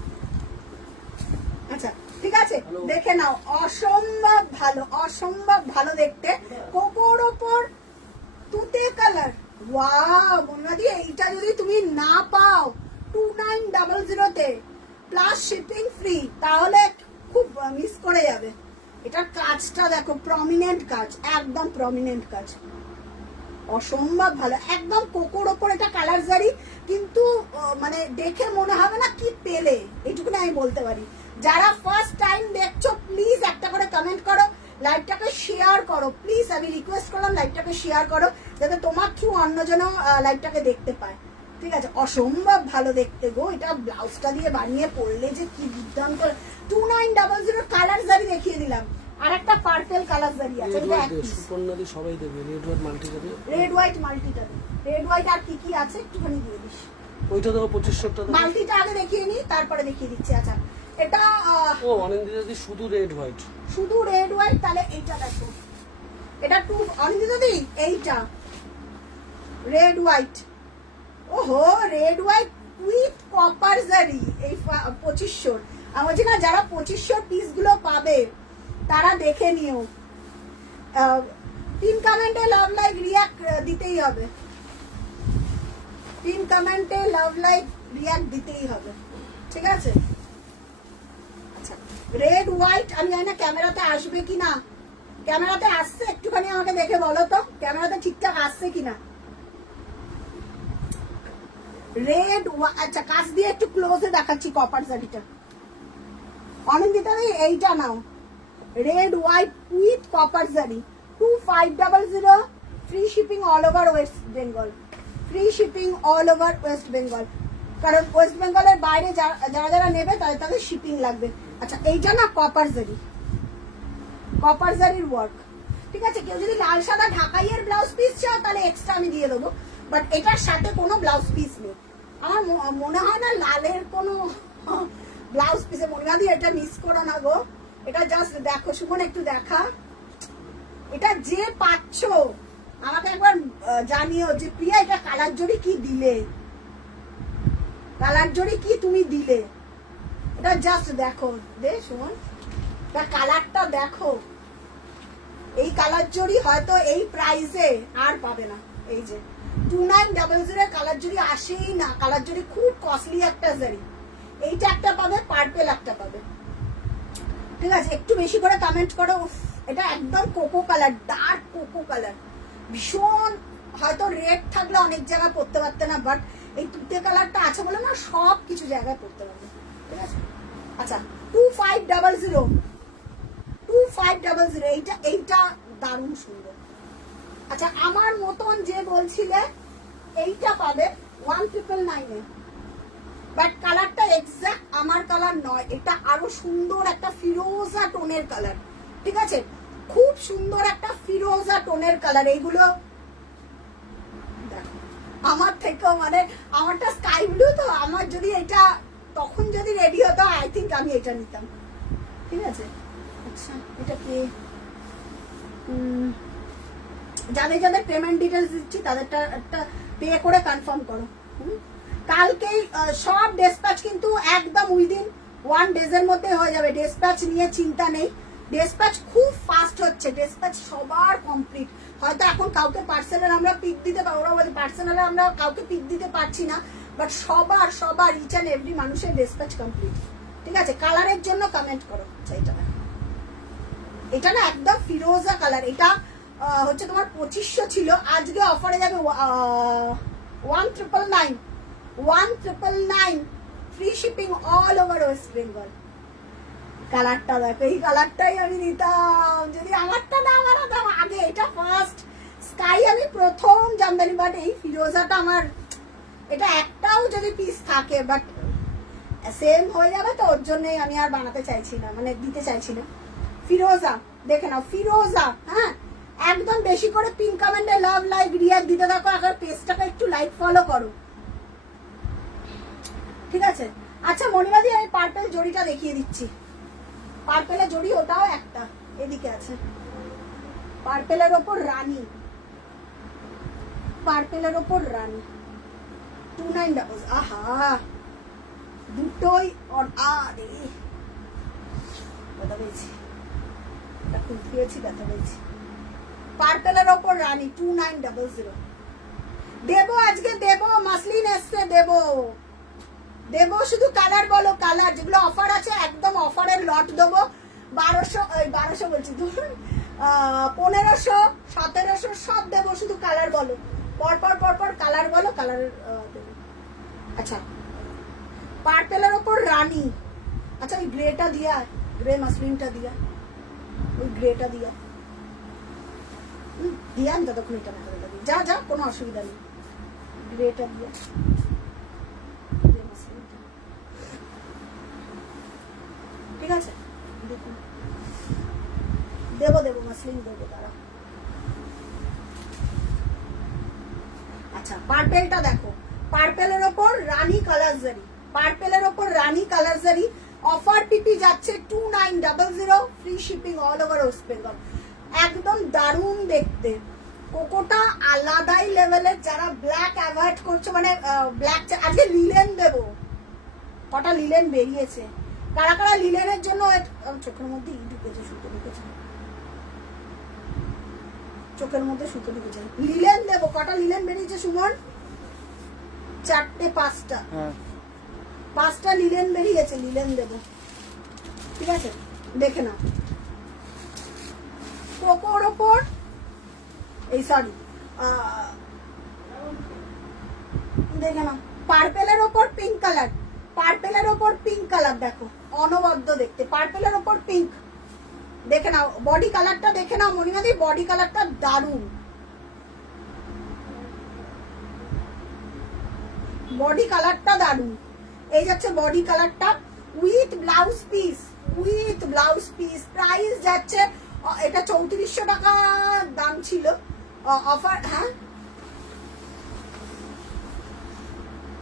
আচ্ছা ঠিক আছে, দেখে নাও, অসম্ভব ভালো, অসম্ভব ভালো দেখতে। কোকোর ওপর তুতে কালার, ওয়াও মনিমাদি এইটা যদি তুমি না পাও 2900 তে প্লাস শিপিং ফ্রি, তাহলে খুব মিস করে যাবে। এটার কাজটা দেখো, প্রমিনেন্ট কাজ, একদম প্রমিনেন্ট কাজ, অসম্ভব ভালো, একদম কোকোর ওপর এটা কালার জারি, কিন্তু মানে দেখে মনে হবে না কি পেলে, এইটুকুনি আমি বলতে পারি। যারা ফার্স্ট টাইম দেখছো প্লিজ একটা করে কমেন্ট করো, লাইভটাকে শেয়ার করো প্লিজ, আমি রিকোয়েস্ট করলাম লাইভটাকে শেয়ার করো যাতে তোমার থ্রু অন্যজন লাইভটাকে দেখতে পায়, ঠিক আছে। অসম্ভব ভালো দেখতে গো, এটা ব্লাউজটা দিয়ে বানিয়ে পরলে যে কি দুর্দান্ত। 2900 কালার জারি দেখিয়ে দিলাম, আর একটা পার্পল কালার জারি আছে, এটা এক পিস। সুপর্ণাদি সবাই দেবে, রেড হোয়াইট মাল্টিটা দেবে, রেড হোয়াইট মাল্টিটা, রেড হোয়াইট আর কি কি আছে একটুখানি দিয়ে দিস। ওইটা দাও 2500 টাকা। মাল্টিটা আগে দেখিয়ে নি, তারপরে দেখিয়ে দিচ্ছি। আচ্ছা এটা ও অনিন্দিতা দি শুধু রেড হোয়াইট, শুধু রেড হোয়াইট, তাহলে এইটা দেখো, এটা টু অনিন্দিতা দি, এইটা রেড হোয়াইট, ওহো রেড হোয়াইট উইথ কপার জারি, এই 2500। আমি বলছি না যারা 2500 পিস গুলো পাবে তারা দেখে নিও। পিন কমেন্টে লাভ লাইক রিয়াক্ট দিতেই হবে, পিন কমেন্টে লাভ লাইক রিয়াক্ট দিতেই হবে, ঠিক আছে। আচ্ছা রেড হোয়াইট, আমি জানি না ক্যামেরাতে আসবে কিনা, ক্যামেরাতে আসছে একটুখানি আমাকে দেখে বলো তো, ক্যামেরাতে ঠিকঠাক আসছে কিনা। রেড, আচ্ছা কাছ দিয়ে একটু ক্লোজে দেখাচ্ছি কপার জারিটা। অনিন্দিতা এইটা নাও, রেড হোয়াইট উইথ কপার জারি, 2500, free shipping all over West Bengal, free shipping all over West Bengal, কারণ ওয়েস্ট বেঙ্গলের বাইরে যারা যারা নেবে তাদের শিপিং লাগবে। আচ্ছা এইটা না কপার জারি, কপার জারির ওয়ার্ক, ঠিক আছে। কেউ যদি লাল সাদা ঢাকাইয়ের ব্লাউজ পিস চাও তাহলে এক্সট্রা আমি দিয়ে দেবো, বাট এটার সাথে কোনো ব্লাউজ পিস নেই। আমার মনে হয় না লালের কোনো ব্লাউজ পিসে মনিমাদি এটা মিস করো না গো, এটা জাস্ট দেখো সুমন, একটু দেখা, এটা যে পাচ্ছ আমাকে একবার জানিও যে প্রিয়া এটা কালার জড়ি কি দিলে, কালার জড়ি কি তুমি দিলে, এটা জাস্ট দেখো দে সুমন, এটা কালারটা দেখো, এই কালার জড়ি হয়তো এই প্রাইসে আর পাবে না। এই যে 2900 কালার জড়ি আসেই না, কালার জড়ি খুব কস্টলি একটা জড়ি। এইটা একটা পাবে, পার্পেল একটা পাবে, ঠিক আছে? একটু বেশি করে কমেন্ট করো। এটা একদম cocoa colour, dark cocoa colour, ভীষণ, হয়তো রেড থাকলে অনেক জায়গায় পড়তে পারতে না, বাট এই তুতে কালারটা আছে বলে না সব কিছু জায়গায় পড়তে পারবে, ঠিক আছে? আচ্ছা 2500 এইটা, এইটা দারুণ সুন্দর। আচ্ছা আমার মতন যে বলছিলে এইটা পাবে 1999 বাট কালারটা এক্সাক্ট আমার কালার নয়, এটা আরো সুন্দর একটা ফিরোজা টোনের কালার, ঠিক আছে? খুব সুন্দর একটা ফিরোজা টোনের কালার। এইগুলো দেখো আমার থেকেও, মানে আমারটা স্কাই ব্লু, তো আমার যদি এটা তখন যদি রেডি হতো আই থিঙ্ক আমি এটা নিতাম, ঠিক আছে? আচ্ছা এটা কি যাদের যাদের পেমেন্ট ডিটেলস দিচ্ছি তাদেরটা একটা পে করে কনফার্ম করো। কালকেই সব ডেসপ্যাচ কিন্তু একদম উইদিন 1 ডেজের মধ্যে হয়ে যাবে, ডেসপ্যাচ নিয়ে চিন্তা নেই, ডেসপ্যাচ খুব ফাস্ট হচ্ছে, ডেসপ্যাচ সবার কমপ্লিট। হয়তো এখন কাউকে পার্সেলের আমরা পিক দিতে পারবো, ওরা বলে পার্সেনালে আমরা কাউকে পিক দিতে পারছি না, বাট সবার সবার ইচ অ্যান্ড এভরি মানুষের ডেসপ্যাচ কমপ্লিট, ঠিক আছে? কালারের জন্য কমেন্ট করো। আচ্ছা এটা না একদম ফিরোজা কালার, এটা হচ্ছে তোমার 2500 ছিল, আজকে অফারে যাবে 1999 free shipping all over West Bengal. কালারটা দেখো, এই কালারটাই আমি নিতাম যদি আমারটা না আমার আগে, এটা ফার্স্ট স্কাই আমি প্রথম জামদানি, বাট এই ফিরোজাটা আমার, এটা একটাও যদি পিস থাকে বাট সেম হয়ে যাবে তো ওর জন্যই আমি আর বানাতে চাইছি না, মানে দিতে চাইছি না। ফিরোজা দেখে নাও, ফিরোজা, হ্যাঁ একদম বেশি করে পিন কমেন্টে লাভ লাইক রিয়াক্ট দিতে থাকো, আগে পেজটাকে একটু লাইক ফলো করো, ঠিক আছে? আচ্ছা মনিমাদি আমি পার্পেল জড়িটা দেখিয়ে দিচ্ছি, পার্পেলের জড়ি ওটাও একটা এদিকে আছে, পার্পেলের ওপর রানী, পার্পেলের ওপর রানী 2900, আহা দুটোই আরে ব্যথা পেয়েছি, এটা খুলতে পেয়েছি, ব্যথা পেয়েছি। পার্পেলের ওপর রানী 2900 দেবো, আজকে দেবো, মাসলিন এসছে দেবো, দেবো, শুধু কালার বলো, কালার যেগুলো অফার আছে একদম অফারের লট দেবো। 1200 বলছি, ধরুন 1500 1700 সব দেবো, শুধু কালার বলো, পরপর কালার বলো, কালার দেবো। আচ্ছা পার্পেলের ওপর রানী, আচ্ছা ওই গ্রেটা দিয়া, গ্রে মাসলিনটা দিয়া, ওই গ্রেটা দিয়া দিয়া আমি ততক্ষণ এটা না করে দেবো, যা যা কোনো অসুবিধা নেই, গ্রেটা দিয়া ঠিক আছে? দেখুন দেবো মাসলিন দেবো তারা। আচ্ছা পার্পেলটা দেখো, পার্পেলের ওপর রানী কালার জারি, পার্পেলের ওপর রানী কালার জারি, অফার পিপি যাচ্ছে 2900 free shipping all over West Bengal, একদম দারুণ দেখতে। কোকোটা আলাদাই লেভেলের, যারা ব্ল্যাক অ্যাভয়েড করছো, মানে ব্ল্যাক, আজকে লিলেন দেবো, কটা লিলেন বেরিয়েছে, কারা কারা লিলেনের জন্য, চোখের মধ্যে ঢুকেছে, সুতো ঢুকেছে, চোখের মধ্যে সুতো ঢুকেছে, লিলেন দেবো, কটা লিলেন বেরিয়েছে সুমন? 4টে 5টা লিলেন বেরিয়েছে, লিলেন দেবো, ঠিক আছে? দেখে নাও কোকোর ওপর, এই সরি দেখে নাও পার্পেলের ওপর পিঙ্ক কালার, পার্পেলের ওপর পিঙ্ক কালার দেখো, অনবদ্য দেখতে, পার্পেলের ওপর পিঙ্ক, দেখে নাও বডি কালারটা, দেখে নাও মনিমাদি বডি কালারটা দারুণ, বডি কালারটা দারুণ। এই যাচ্ছে বডি কালারটা with blouse piece, with blouse piece, price যাচ্ছে, এটা 3400 টাকা দাম ছিল, অফার, হ্যাঁ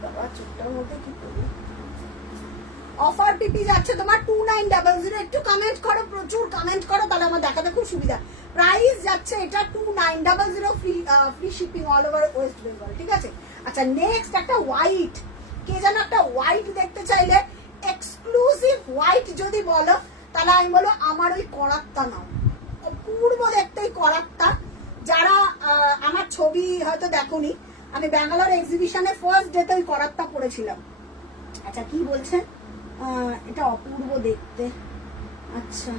বাবা চোখটার মধ্যে কি করবো, অফার পিপি যাচ্ছে তোমার 2900। একটু কমেন্ট করো, প্রচুর কমেন্ট করো, তাহলে আমার দেখাতে খুব সুবিধা। প্রাইস যাচ্ছে এটা 2900, free shipping all over West Bengal, ঠিক আছে। আচ্ছা নেক্সট একটা হোয়াইট, কে যেন একটা হোয়াইট দেখতে চাইলে, এক্সক্লুসিভ হোয়াইট যদি বলো তাহলে আমি বলবো আমার ওই করাতটা নাও, অপূর্ব দেখতে এই করাতটা। যারা আমার ছবি হয়তো দেখোনি, আমি ব্যাঙ্গালোর এক্সিবিশনে ফার্স্ট ডেতে ওই করাতটা পরেছিলাম। আচ্ছা কি বলছেন, এটা অপূর্ব দেখতে। আচ্ছা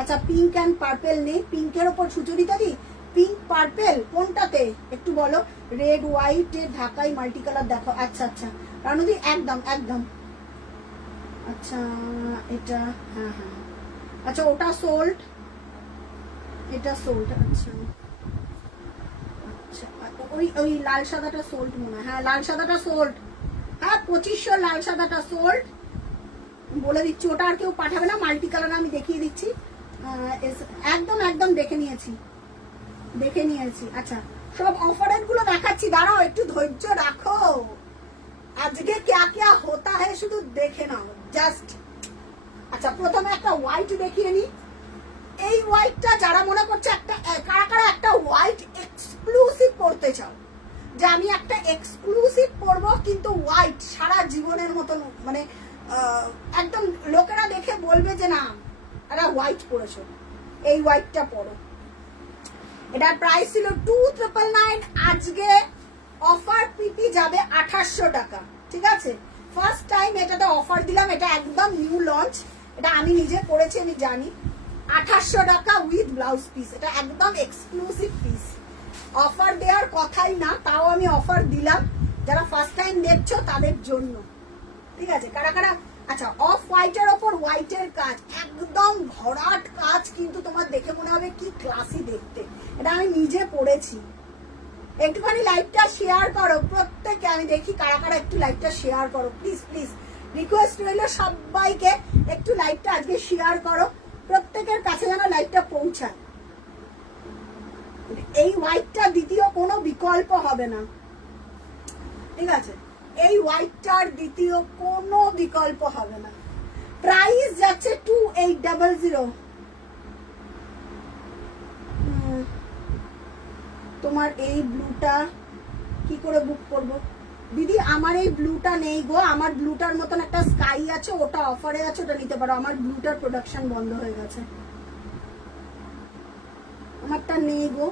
আচ্ছা পিঙ্ক অ্যান্ড পার্পেল নেই, পিঙ্কের ওপর সুচরিতা দি পিঙ্ক পার্পেল কোনটাতে একটু বলো। রেড হোয়াইট এর ঢাকাই মাল্টি কালার দেখো। আচ্ছা আচ্ছা রানুদি একদম একদম। আচ্ছা এটা হ্যাঁ হ্যাঁ, আচ্ছা ওটা সোল্ড, এটা সোল্ড। আচ্ছা আচ্ছা ওই ওই লাল সাদাটা সোল্ড মনে হয়, হ্যাঁ লাল সাদাটা সোল্ড, হ্যাঁ 2500 লাল সাদাটা সোল্ড বলে দিচ্ছি। ওটা আর কেউ পাঠাবে না, মাল্টি কালার আমি দেখিয়ে দিচ্ছি, একদম একদম দেখে নিয়েছি দেখে নিয়েছি। আচ্ছা সব অফারের গুলো দেখাচ্ছি, দাঁড়াও একটু ধৈর্য রাখো। আজকে ক্যা ক্যা হোতা হ্যায় শুধু দেখে নাও জাস্ট। আচ্ছা প্রথমে একটা হোয়াইট দেখিয়ে নি। এই হোয়াইটটা যারা মনে করছে একটা কারা কারা একটা হোয়াইট এক্সক্লুসিভ পড়তে চাও, যে আমি একটা এক্সক্লুসিভ পরবো কিন্তু হোয়াইট সারা জীবনের মতন, মানে একদম লোকেরা দেখে বলবে যে না এরা হোয়াইট পরেছো, এই হোয়াইটটা পরো। এটার প্রাইস ছিল 2999, আজকে অফার পিপি যাবে 2800 টাকা, ঠিক আছে। ফার্স্ট টাইম এটাতে অফার দিলাম, এটা একদম নিউ লঞ্চ, এটা আমি নিজে পরেছি আমি জানি। 2800 টাকা উইথ ব্লাউজ পিস, এটা একদম এক্সক্লুসিভ পিস, অফার দেওয়ার কথাই না, তাও আমি অফার দিলাম যারা ফার্স্ট টাইম দেখছো তাদের জন্য, ঠিক আছে। কারা কারা, আচ্ছা অফ হোয়াইটের ওপর হোয়াইটের কাজ, একদম ভরাট কাজ, কিন্তু তোমার দেখে মনে হবে কি ক্লাসি দেখতে, এটা আমি নিজে পড়েছি। একটুখানি লাইভটা শেয়ার করো প্রত্যেকে, আমি দেখি কারা কারা একটু লাইভটা শেয়ার করো প্লিজ প্লিজ, রিকোয়েস্ট রইল সবাইকে একটু লাইভটা আজকে শেয়ার করো, প্রত্যেকের কাছে যেন লাইভটা পৌঁছায়। এই হোয়াইটটা দ্বিতীয় কোনো বিকল্প হবে না, ঠিক আছে, এই হোয়াইটটার দ্বিতীয় কোনো বিকল্প হবে না। প্রাইস যাচ্ছে 2800। তোমার এই ব্লুটা কি করে বুক করব দিদি? আমার এই ব্লুটা নেই গো, আমার ব্লুটার মতন একটা স্কাই আছে, ওটা অফারে আছে, ওটা নিতে পারো। আমার ব্লুটার প্রোডাকশন বন্ধ হয়ে গেছে, আমারটা নেই গো।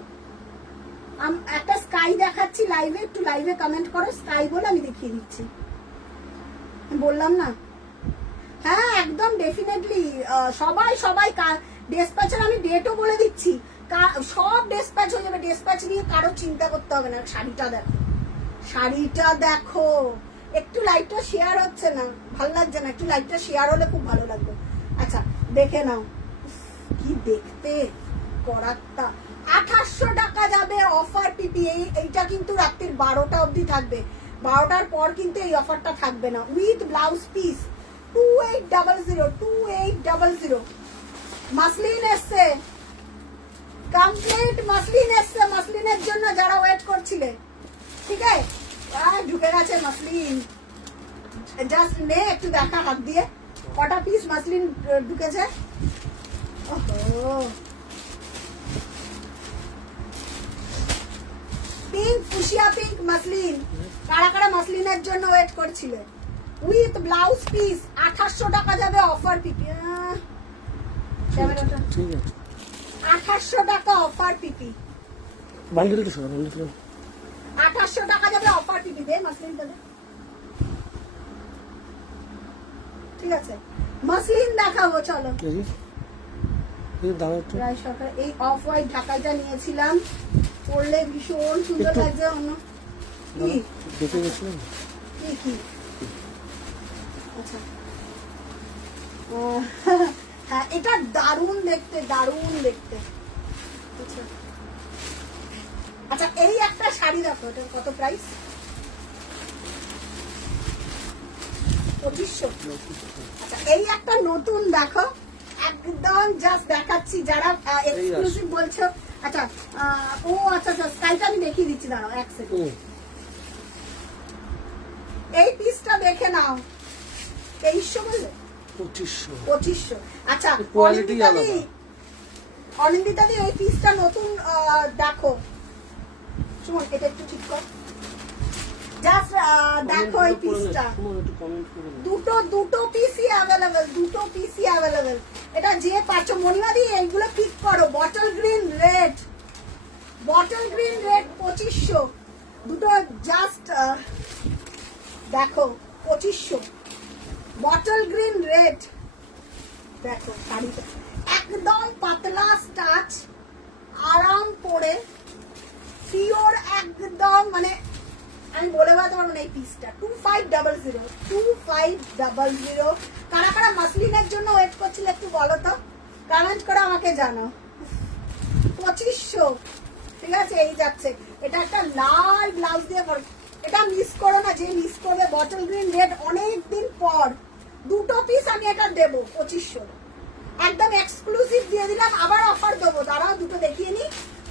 একটা স্কাই দেখাচ্ছি লাইভে, একটু লাইভে কমেন্ট করো স্কাই বলে, আমি দেখিয়ে দিচ্ছি। বললাম না, হ্যাঁ একদম ডেফিনেটলি সবাই সবাই ডেসপ্যাচের আমি ডেটও বলে দিচ্ছি, সব ডেসপ্যাচ হয়ে যাবে, ডেসপ্যাচ নিয়ে কারো চিন্তা করতে হবে না। শাড়িটা দেখো, শাড়িটা দেখো, একটু লাইভটা শেয়ার হচ্ছে না, ভালো লাগছে না, একটু লাইভটা শেয়ার হলে খুব ভালো লাগবে। আচ্ছা দেখে নাও কি দেখতে করাতটা। 2800 টাকা যাবে অফার পিপি, এইটা কিন্তু রাত্রির 12টা অবধি থাকবে, 12টার পর কিন্তু এই অফারটা থাকবে না। উইথ ব্লাউজ পিস 2800 মাসলিন এসছে, কমপ্লিট মাসলিন এসছে, মাসলিনের জন্য যারা ওয়েট করছিলে, ঠিক আছে ঢুকে গেছে মাসলিন। জাস্ট নে একটু দেখা হাত দিয়ে কটা পিস মাসলিন ঢুকেছে। ওহো পিঙ্ক, ফুশিয়া পিঙ্ক মাসলিন, কারা কারা মাসলিনের জন্য ওয়েট করছিলে? উইথ ব্লাউজ পিস 2800 টাকা যাবে অফার পিপি। ঠিক আছে 2800 টাকা অফার পিপি, বান্ডেলটা সরা, বান্ডেলটা 2800 টাকা যাবে অফার পিপি। দে মাসলিনটা দে, ঠিক আছে মাসলিন দেখাবো চলো। এই দাও একটু। রাই সরকার এই অফ হোয়াইট ঢাকাইটা নিয়েছিলাম, পরলে ভীষণ সুন্দর লাগছে। অন্য কি দেখে গেছিলাম কি কি, আচ্ছা হ্যাঁ এটা দারুণ দেখতে, দারুণ দেখতে। আচ্ছা আচ্ছা এই একটা শাড়ি দেখো, এটা কত প্রাইস? 2500। আচ্ছা এই একটা নতুন দেখো, একদম জাস্ট দেখাচ্ছি যারা এক্সক্লুসিভ বলছো। আচ্ছা ও আচ্ছা আচ্ছা স্কাইটা আমি দেখিয়ে দিচ্ছি, দাঁড়াও এক সেকেন্ড। এই পিসটা দেখে নাও 2300 বললে 2500 আচ্ছা কোয়ালিটি আলাদা। অনিন্দিতা দি এই পিসটা নতুন দেখো শুনুন এটা একটু ঠিক কর জাস্ট দেখো এই পিসটা একটু কমেন্ট করে দাও। দুটো পিসই অ্যাভেলেবেল এটা যে পাচ্ছ মনিমা দি এইগুলো পিক করো বটল গ্রিন রেড 2500 দুটো জাস্ট দেখো 2500 বটল গ্রিন রেড দেখো শাড়িটা একদম পাতলা স্টাচ আরাম পরে পিওর একদম মানে আমি বলে বলতে পারবো না এই পিসটা 2500 কারা কারা মাসলিনের জন্য ওয়েট করছিলে একটু বলো তো কমেন্ট করে আমাকে জানাও 2500 ঠিক আছে এই যাচ্ছে এটা একটা লাল ব্লাউজ দিয়ে পরে এটা মিস করো না যে মিস করবে বটল গ্রিন রেড অনেক দিন পর দুটো পিস আমি এটা দেবো 2500 একদম এক্সক্লুসিভ দিয়ে দিলাম আবার অফার দেবো দাঁড়াও দুটো দেখিয়ে নি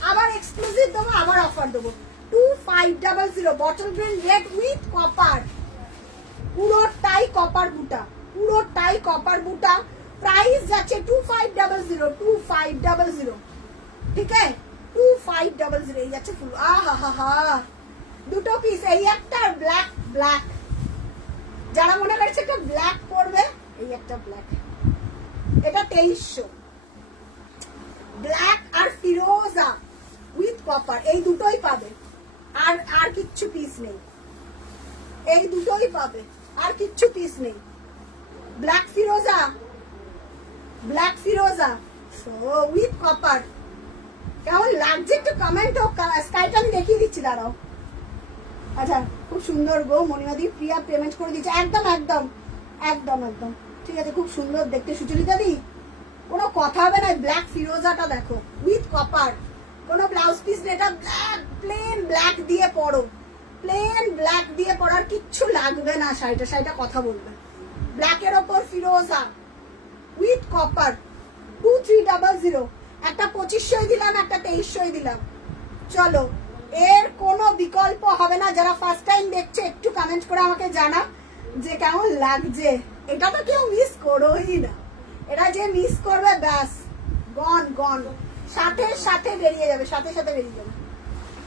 আবার এক্সক্লুসিভ দেবো আবার অফার দেবো 2500 bottle green red with copper পুরোটাই কপার বুটা প্রাইস যাচ্ছে 2500 ঠিক আছে 2500 এই যাচ্ছে ফুল আহা দুটো পিস এই একটা ব্ল্যাক যারা মনে করছে একটা ব্ল্যাক পরবে এই একটা ব্ল্যাক এটা 2300 ব্ল্যাক আর ফিরোজা উইথ কপার এই দুটোই পাবে আর কিচ্ছু পিস নেই এই দুটোই পাবে আর কিচ্ছু পিস নেই ব্ল্যাক ফিরোজা উইথ কপার কেমন লাগছে একটু কমেন্ট হোক স্কাইটা আমি দেখিয়ে দিচ্ছি দাঁড়াও আচ্ছা খুব সুন্দর গো মনিমাদি প্রিয়া পেমেন্ট করে দিচ্ছে একদম ঠিক আছে খুব সুন্দর দেখতে সুচরিতা দি কোনো কথা হবে না ব্ল্যাক ফিরোজাটা দেখো উইথ কপার কোনো ব্লাউজ পিস নেই এটা প্লেন ব্ল্যাক দিয়ে পরো আর কিচ্ছু লাগবে না শাড়িটা কথা বলবে ব্ল্যাকের ওপর ফিরোজা উইথ কপার 2300 একটা 2500 দিলাম একটা 2300 দিলাম চলো এর কোনো বিকল্প হবে না যারা ফার্স্ট টাইম দেখছে একটু কমেন্ট করে আমাকে জানা যে কেমন লাগছে এটা তো কেউ মিস করোই না এটা যে মিস করবে ব্যাস গন সাথে বেরিয়ে যাবে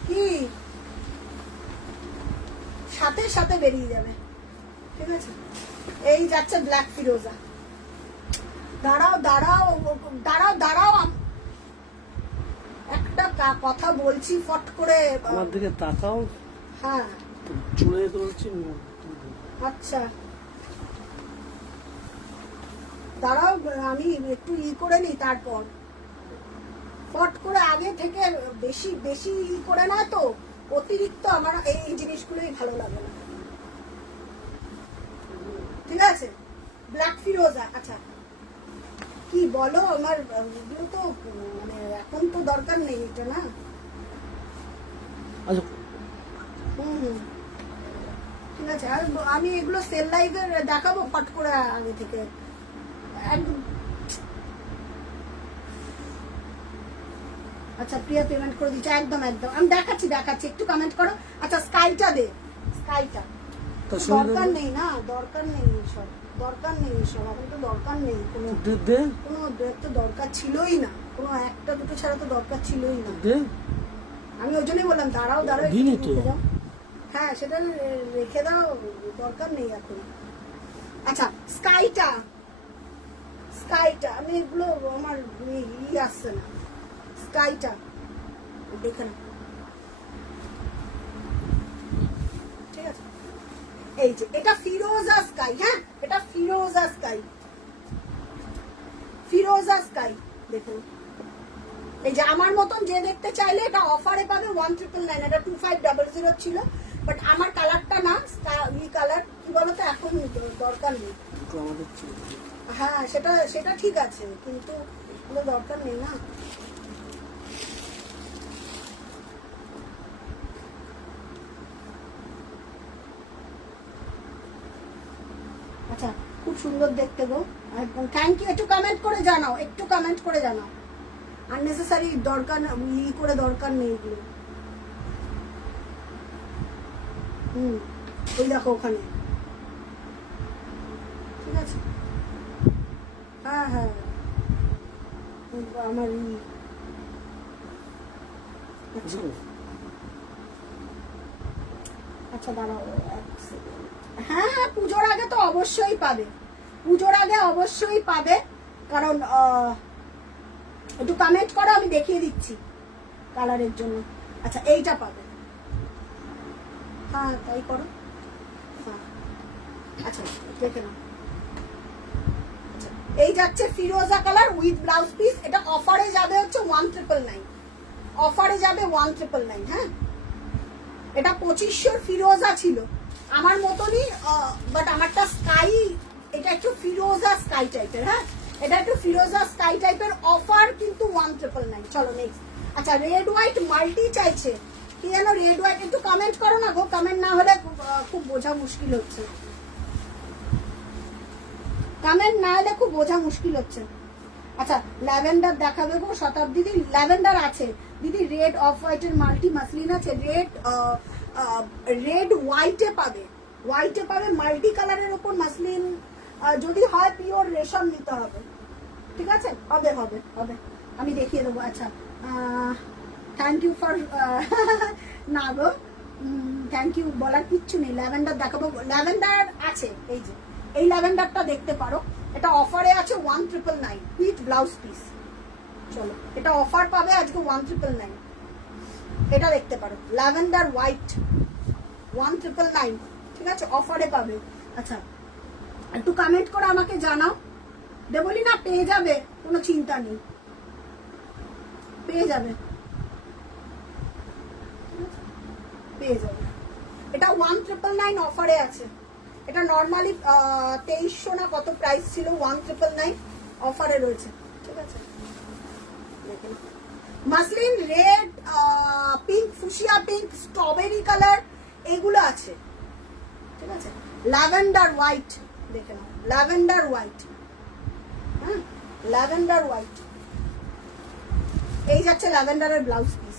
কি সাথে বেরিয়ে যাবে ঠিক আছে এই যাচ্ছে ব্ল্যাক ফিরোজা দাঁড়াও একটা কথা বলছি ফট করে আমার দিকে তাকাও হ্যাঁ চলে যেতে বলছি আচ্ছা দাঁড়াও আমি একটু করে নিই তারপর ফট করে আগে থেকে বেশি করে না তো অতিরিক্ত আমার এই জিনিসগুলোই ভালো লাগে না ঠিক আছে ব্ল্যাক ফিরোজা আচ্ছা কি বলো আমার এগুলো তো মানে এখন তো দরকার নেই এটা না আচ্ছা ঠিক আছে আর আমি এগুলো সেল লাইভে দেখাবো ফট করে আগে থেকে একদম আচ্ছা প্রিয়া পেমেন্ট করে দিচ্ছে একদম আমি দেখাচ্ছি একটু কমেন্ট করো আচ্ছা স্কাইটা দরকার নেই সব এখন তো দরকার নেই কোনো তো দরকার ছিলই না কোনো একটা দুটো ছাড়া তো দরকার ছিলই না আমি ওই জন্যই বললাম দাঁড়াও রেখে দাও হ্যাঁ সেটা রেখে দাও দরকার নেই এখন আচ্ছা স্কাইটা আমি এগুলো আমার আসছে না স্কাইটা দেখে না ঠিক আছে এই যে এটা ফিরোজা স্কাই হ্যাঁ এটা ফিরোজা স্কাই দেখুন এই যে আমার মতন যে দেখতে চাইলে এটা অফারে পাবে 1999 এটা 2500 ছিল বাট আমার কালারটা না এই কালার কি বলতো এখন দরকার নেই হ্যাঁ সেটা ঠিক আছে কিন্তু কোনো দরকার নেই না আচ্ছা খুব সুন্দর দেখতে গো একদম থ্যাংক ইউ একটু কমেন্ট করে জানাও আননেসেসারি দরকার দরকার নেই এগুলো ওই দেখো ওখানে ঠিক আছে? হ্যাঁ হ্যাঁ, আমার আচ্ছা আচ্ছা দাঁড়াও এক সেকেন্ড। হ্যাঁ হ্যাঁ, পুজোর আগে তো অবশ্যই পাবে, পুজোর আগে অবশ্যই পাবে, কারণ একটু কমেন্ট করো, আমি দেখিয়ে দিচ্ছি কালারের জন্য। আচ্ছা এইটা পাবে, হ্যাঁ তাই করো, হ্যাঁ আচ্ছা দেখে নাও। আচ্ছা এই যাচ্ছে ফিরোজা কালার উইথ ব্লাউজ পিস, এটা অফারে যাবে হচ্ছে 1999, অফারে যাবে 1999। হ্যাঁ, এটা 2500 ফিরোজা ছিল আমার মতনই, বাট আমারটা স্কাই, এটা একটু ফিরোজা স্কাই টাইপের। হ্যাঁ, এটা একটু ফিরোজা স্কাই টাইপের, অফার কিন্তু 1999। চলো নেক্সট। আচ্ছা রেড হোয়াইট মাল্টি চাইছে, কি যেন রেড হোয়াইট, একটু কমেন্ট করো না গো, কমেন্ট না হলে খুব বোঝা মুশকিল হচ্ছে, কমেন্ট না হলে খুব বোঝা মুশকিল হচ্ছে। আচ্ছা ল্যাভেন্ডার দেখাবে গো শতাব্দী দিদি, ল্যাভেন্ডার আছে দিদি, রেড অফ হোয়াইটের মাল্টি মাসলিন আছে, রেড হোয়াইটে পাবে, হোয়াইটে পাবে, মাল্টি কালারের ওপর মাসলিন, যদি হয় পিওর রেশম নিতে হবে, ঠিক আছে? হবে হবে হবে, আমি দেখিয়ে দেবো। আচ্ছা থ্যাংক ইউ ফর, না গো থ্যাংক ইউ বলার কিচ্ছু নেই, ল্যাভেন্ডার দেখাবো, ল্যাভেন্ডার আছে, এই যে এই ল্যাভেন্ডারটা দেখতে পারো, এটা অফারে আছে 1999 উইথ ব্লাউজ পিস। চলো এটা অফার পাবে আজকে 1999, এটা দেখতে পারো ল্যাভেন্ডার হোয়াইট 1999, ঠিক আছে? অফারে পাবে। আচ্ছা একটু কমেন্ট করে আমাকে জানাও, দেবলি না পেয়ে যাবে, কোনো চিন্তা নেই, পেয়ে যাবে, পেয়ে যাবে। এটা 1999 অফারে আছে, এটা নর্মালি 2300 না কত প্রাইস ছিল, 1999 অফারে রয়েছে, ঠিক আছে? Muslin red, pink, fuchsia pink, strawberry colour, এগুলো আছে, ঠিক আছে? ল্যাভেন্ডার হোয়াইট দেখে নাও, ল্যাভেন্ডার হোয়াইট, হ্যাঁ ল্যাভেন্ডার হোয়াইট, এই যাচ্ছে ল্যাভেন্ডারের ব্লাউজ পিস।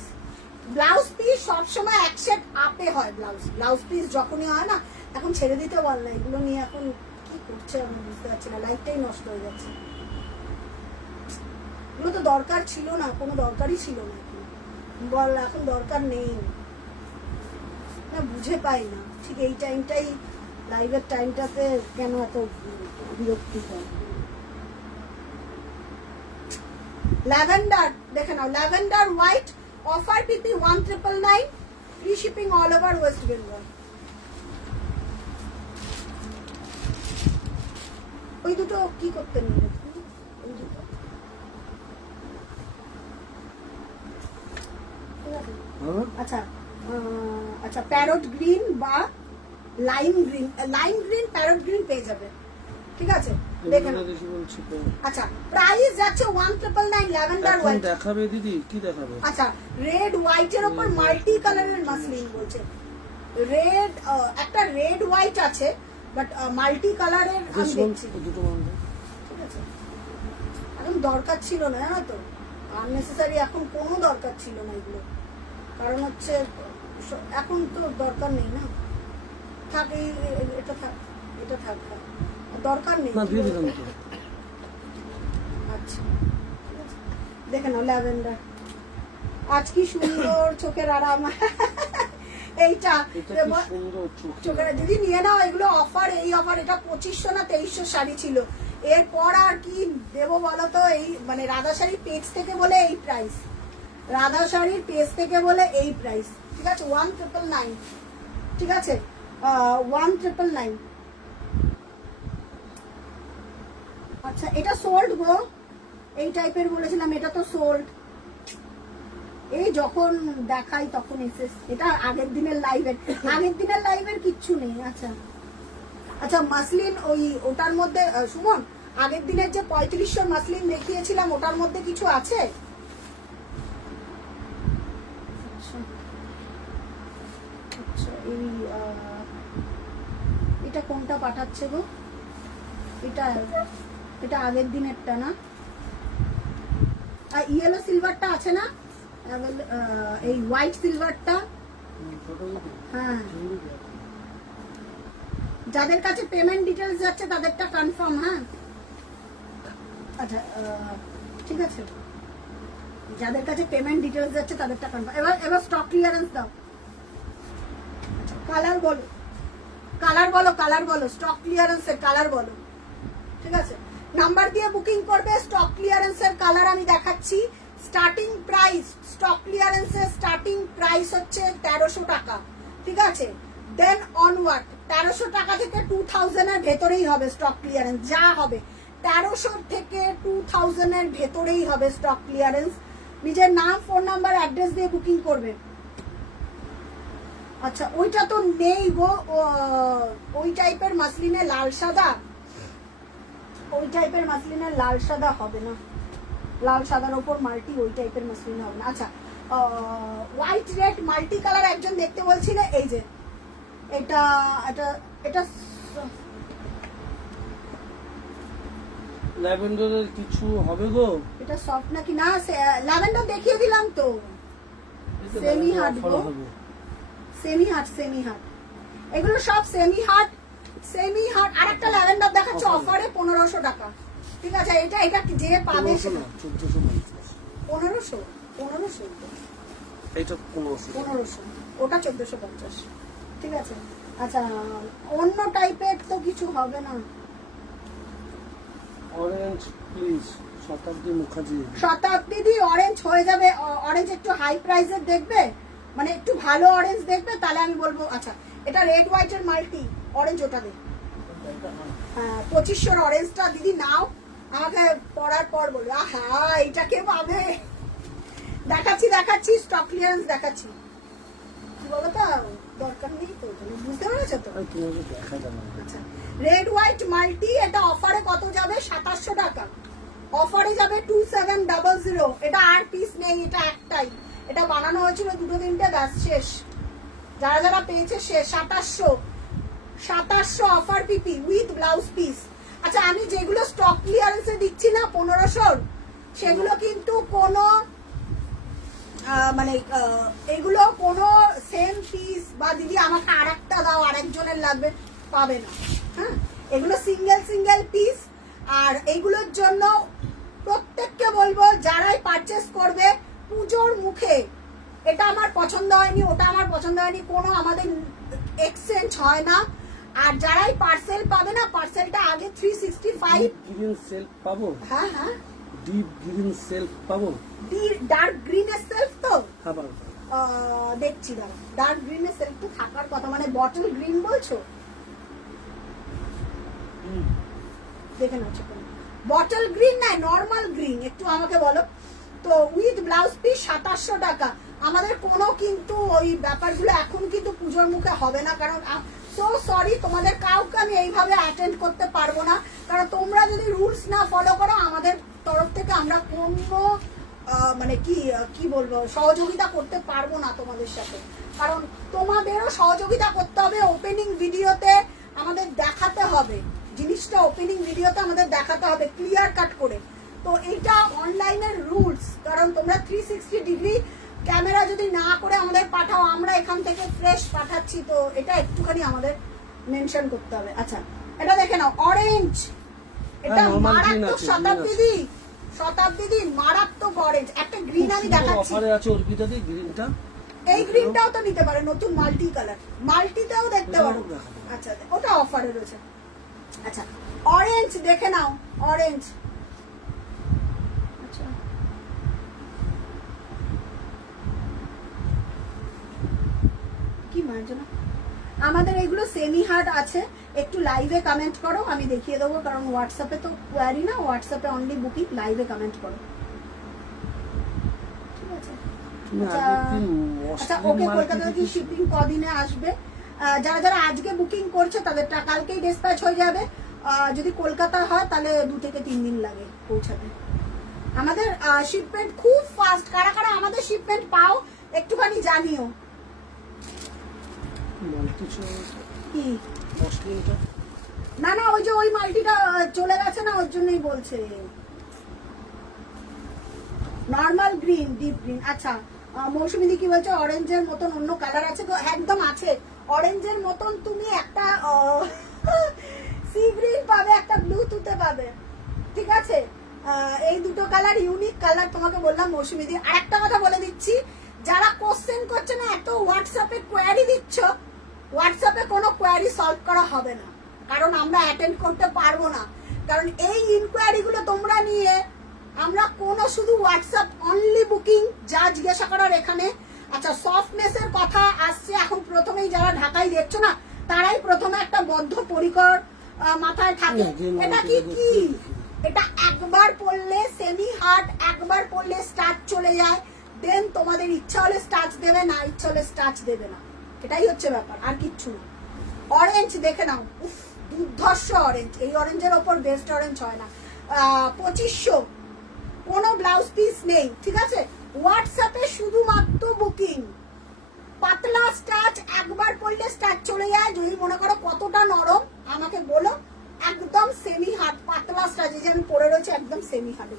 ব্লাউজ পিস সবসময় এক সেট আপে হয়, ব্লাউজ পিস যখনই হয় না, এখন ছেড়ে দিতে বল না, এগুলো নিয়ে এখন কি করছে আমি বুঝতে পারছি না, লাইফটাই নষ্ট হয়ে যাচ্ছে, এগুলো তো দরকার ছিল না, কোনো দরকারই ছিল না, বল এখন দরকার নেই না, বুঝে পাই না ঠিক এই টাইমটাই, লাইভের টাইমটাতে কেন এত বিরক্তি হয়। ল্যাভেন্ডার দেখে নাও, lavender white offer PP 1999, free shipping all over West Bengal. ওই দুটো কি করতে নিলে, ওই দুটো আচ্ছা আচ্ছা প্যারট গ্রিন বা লাইম গ্রিন, প্যারট গ্রিন পেয়ে যাবে, ঠিক আছে? দেখেন আচ্ছা প্রাইস যাচ্ছে 1999, ল্যাভেন্ডার হোয়াইট দেখাবে দিদি, কি দেখাবে? আচ্ছা রেড হোয়াইটের উপর মাল্টি কালারের মাসলিন বলছে, রেড একটা রেড হোয়াইট আছে, বাট মাল্টি কালারের আমি দেখছি, ঠিক আছে? এখন দরকার ছিল না, জানো তো, আননেসেসারি এখন কোনো দরকার ছিল না এগুলো, কারণ হচ্ছে এখন তো দরকার নেই না, থাক এটা থাক, এটা থাক, দরকার নেই। আচ্ছা দেখে নাও ল্যাভেন্ডার, আজ কি সুন্দর চোখের আরাম, এইটা চোখের যদি নিয়ে নাও, এগুলো অফার, এই অফার, এটা 2500 না 2300 শাড়ি ছিল, এরপর আর কি দেবো বলো তো, এই মানে রাধা শাড়ির পেজ থেকে বলে এই প্রাইস, রাধা শাড়ির পেজ থেকে বলে এই প্রাইস, ঠিক আছে? 1999, ঠিক আছে? 1999। আচ্ছা এটা সোল্ড গো, এই টাইপের বলেছিলাম, এটা তো সোল্ড, এই যখন দেখাই তখন এসে, এটা আগের দিনের লাইভের কিচ্ছু নেই। আচ্ছা আচ্ছা মাসলিন ওই ওটার মধ্যে, সুমন আগের দিনের যে 3500 মাসলিন দেখিয়েছিলাম ওটার মধ্যে কিছু আছে? আচ্ছা এই এটা কোনটা পাঠাচ্ছে গো, এটা আগের দিনেরটা না, আর ইয়েলো সিলভারটা আছে না, এই হোয়াইট সিলভারটা, হ্যাঁ যাদের কাছে পেমেন্ট ডিটেলস যাচ্ছে তাদেরটা কনফার্ম। হ্যাঁ আচ্ছা ঠিক আছে, যাদের কাছে পেমেন্ট ডিটেলস যাচ্ছে তাদেরটা কনফার্ম। এবার স্টক ক্লিয়ারেন্স দাও। কালার বলো, কালার বলো, কালার বলো, স্টক ক্লিয়ারেন্সের কালার বলো। ঠিক আছে, নাম্বার দিয়ে বুকিং করবে। স্টক ক্লিয়ারেন্সের কালার আমি দেখাচ্ছি। স্টার্টিং প্রাইস স্টক ক্লিয়ারেন্সের স্টার্টিং প্রাইস হচ্ছে 1300 টাকা। ঠিক আছে, দেন অনওয়ার্ড 1300 টাকা থেকে 2000 এর ভেতরেই হবে স্টক ক্লিয়ারেন্স। যা হবে 1300 থেকে 2000 এর ভেতরেই হবে স্টক ক্লিয়ারেন্স। নিজের নাম, ফোন নাম্বার, অ্যাড্রেস দিয়ে বুকিং করবে। আচ্ছা ওইটা তো নেই গো, ওই টাইপের মাসলিনে লাল সাদা, ওই টাইপের মাসলিনে লাল সাদা হবে না, লাল সাদার ওপর মাল্টি ওই টাইপের মাসলিন হবে না। আচ্ছা হোয়াইট রেড মাল্টি কালার একজন দেখতে বলছিলে, এই যে এটা এটা এটা ল্যাভেন্ডারের কিছু হবে গো? এটা সফট নাকি না? ল্যাভেন্ডার দেখিয়ে দিলাম তো। সেমি হার্ড গো, সেমি হার্ড, সেমি হার্ড, এগুলো সব সেমি হার্ড, সেমি হার্ড। আর একটা ল্যাভেন্ডার দেখাচ্ছে অফারে 1500 টাকা। ঠিক আছে, এটা এটা যে পাবে 1500 এটা 1500, ওটা 1450। ঠিক আছে, আচ্ছা অন্য টাইপের তো কিছু হবে না। Orange please, Shatabdi Mukherjee. Shatabdi the orange হয়ে যাবে। অরেঞ্জ একটু হাই প্রাইসের দেখবে, মানে একটু ভালো অরেঞ্জ দেখবে, তাহলে আমি বলবো। আচ্ছা এটা রেড হোয়াইট এর মাল্টি অরেঞ্জ, ওটা দে। হ্যাঁ 2500 অরেঞ্জটা দিদি নাও, আমাকে পড়ার পর বলবে। হ্যাঁ এটা কে পাবে? দেখাচ্ছি দেখাচ্ছি, স্টক ক্লিয়ারেন্স দেখাচ্ছি। কি বলো তো, দরকার নেই তো, বুঝতে পেরেছো তো? আচ্ছা রেড হোয়াইট মাল্টি, এটা অফারে কত যাবে? 2700 টাকা। অফারে যাবে 2700। এটা আর পিস নেই, এটা একটাই। এটা বানানো হয়েছিল 2-3টে, ব্যাস শেষ। যারা যারা পেয়েছে শেষ। 2700 অফার পিপি উইথ ব্লাউজ পিস। আচ্ছা আমি যেগুলো স্টক ক্লিয়ারেন্সে দিচ্ছি না 1500, সেগুলো কিন্তু কোনো মানে এগুলো কোনো সেম পিস বা দিদি আমাকে আর একটা দাও, আরেকজনের লাগবে, পাবে না। হ্যাঁ এগুলো সিঙ্গেল সিঙ্গেল পিস। আর এইগুলোর জন্য প্রত্যেককে বলবো, যারাই পারচেস করবে পুজোর মুখে, এটা আমার পছন্দ হয়নি, ওটা আমার পছন্দ হয়নি, কোনো আমাদের এক্সচেঞ্জ হয় না। আর যারাই পার্সেল পাবে না, পার্সেলটা আগে 365 গ্রিন সেলফ পাবো। হ্যাঁ হ্যাঁ ডিপ গ্রিন সেলফ পাবো। ডার্ক গ্রিন এর সেলফ তো খাবার দেখছি দাঁড়া। ডার্ক গ্রিন এর সেলফ তো থাকার কথা, মানে বটল গ্রিন বলছো? দেখে নাও বটল গ্রিন না নর্মাল গ্রিন, একটু আমাকে বলো তো। উইথ ব্লাউজ পিস 2700 টাকা। আমাদের কোনো কিন্তু ওই ব্যাপারগুলো এখন কিন্তু পুজোর মুখে হবে না, কারণ সো সরি, তোমাদের কাউকে আমি এইভাবে অ্যাটেন্ড করতে পারবো না, কারণ তোমরা যদি রুলস না ফলো করো, আমাদের তরফ থেকে আমরা কোনো মানে কি বলবো, সহযোগিতা করতে পারবো না তোমাদের সাথে। কারণ তোমাদেরও সহযোগিতা করতে হবে, ওপেনিং ভিডিওতে আমাদের দেখাতে হবে জিনিসটা, ওপেনিং ভিডিওতে আমাদের দেখাতে হবে ক্লিয়ার কাট করে। তো এইটা অনলাইনের রুলস, কারণ তোমরা 360 ডিগ্রি ক্যামেরা যদি না করে আমাদের পাঠাও, আমরা এখান থেকে ফ্রেশ পাঠাচ্ছি, তো এটা একটুখানি আমাদের মেনশন করতে হবে। আচ্ছা এটা দেখে নাও অরেঞ্জ, এটা মারাত্মক। শতাব্দী, শতাব্দী মারাত্মক অরেঞ্জ। একটা গ্রিন আমি দেখাচ্ছি, অফারে আছে অর্পিতা দি গ্রিনটা। এই গ্রিনটাও তো নিতে পারে, নতুন মাল্টি কালার, মাল্টিটাও দেখতে পারো। আচ্ছা ওটা অফারে রয়েছে। আচ্ছা অরেঞ্জ দেখে নাও, অরেঞ্জ। আচ্ছা কি মার্জনা, আমাদের এগুলো সেমি হার্ড আছে। একটু লাইভে কমেন্ট করো, আমি দেখিয়ে দেবো, কারণ হোয়াটসঅ্যাপে তো কোয়ারি না, হোয়াটসঅ্যাপে অনলি বুকিং। লাইভে কমেন্ট করো, ঠিক আছে? আচ্ছা ওকে, কলকাতা থেকে শিপিং কদিনে আসবে? যারা যারা আজকে বুকিং করছে তাদেরটা কালকেই ডিসপ্যাচ হয়ে যাবে। যদি কলকাতা হয় তাহলে 2 থেকে 3 দিন লাগে পৌঁছাতে। আমাদের শিপমেন্ট খুব ফাস্ট। কারা কারা আমাদের শিপমেন্ট পাও একটুখানি জানিও। কি না না, ওই যে ওই মাল্টিটা চলে গেছে না, ওর জন্যই বলছে। Normal green, deep green. আচ্ছা মৌসুমীদি কি বলছো অরেঞ্জের মতন অন্য কালার আছে তো? একদম আছে, অরেঞ্জের মতন তুমি একটা সি গ্রিন পাবে, একটা ব্লু তুতে পাবে, ঠিক আছে? এই দুটো কালার ইউনিক কালার তোমাকে বললাম মৌসুমীদি। আর একটা কথা বলে দিচ্ছি, যারা কোশ্চেন করছে না, এত হোয়াটসঅ্যাপে কোয়ারি দিচ্ছ, হোয়াটসঅ্যাপে কোনো কোয়ারি সলভ করা হবে না, কারণ আমরা অ্যাটেন্ড করতে পারবো না। কারণ এই ইনকোয়ারি গুলো তোমরা নিয়ে আমরা কোনো শুধু হোয়াটসঅ্যাপ অনলি বুকিং যা জিজ্ঞাসা করার এখানে। আচ্ছা, সফটনেসের কথা আসছে এখন। প্রথমেই যারা ঢাকায় দেখছো না, তারাই প্রথমে একটা বদ্ধ পরিকর মাথায় থাকে, এটা কি কি এটা একবার পড়লে সেমি হার্ড, একবার পড়লে স্টার্চ চলে যায়, দেন তোমাদের ইচ্ছা হলে স্টার্চ দেবে, না ইচ্ছা হলে স্টার্চ দেবে না, এটাই হচ্ছে ব্যাপার, আর কিচ্ছু না। অরেঞ্জ দেখে নাও, উফ দুর্ধর্ষ অরেঞ্জ, এই অরেঞ্জের ওপর বেস্ট অরেঞ্জ হয় না। 2500, কোনো ব্লাউজ পিস নেই, ঠিক আছে? হোয়াটসঅ্যাপে শুধুমাত্র বুকিং, পাতলা স্টার্চ একবার পরলে স্টার্চ চলে যায়। যদি মনে করো কতটা নরম আমাকে বলো, একদম সেমি হার্ড পাতলা স্টার্চ, এই যে আমি পরে রয়েছে একদম সেমি হার্ড,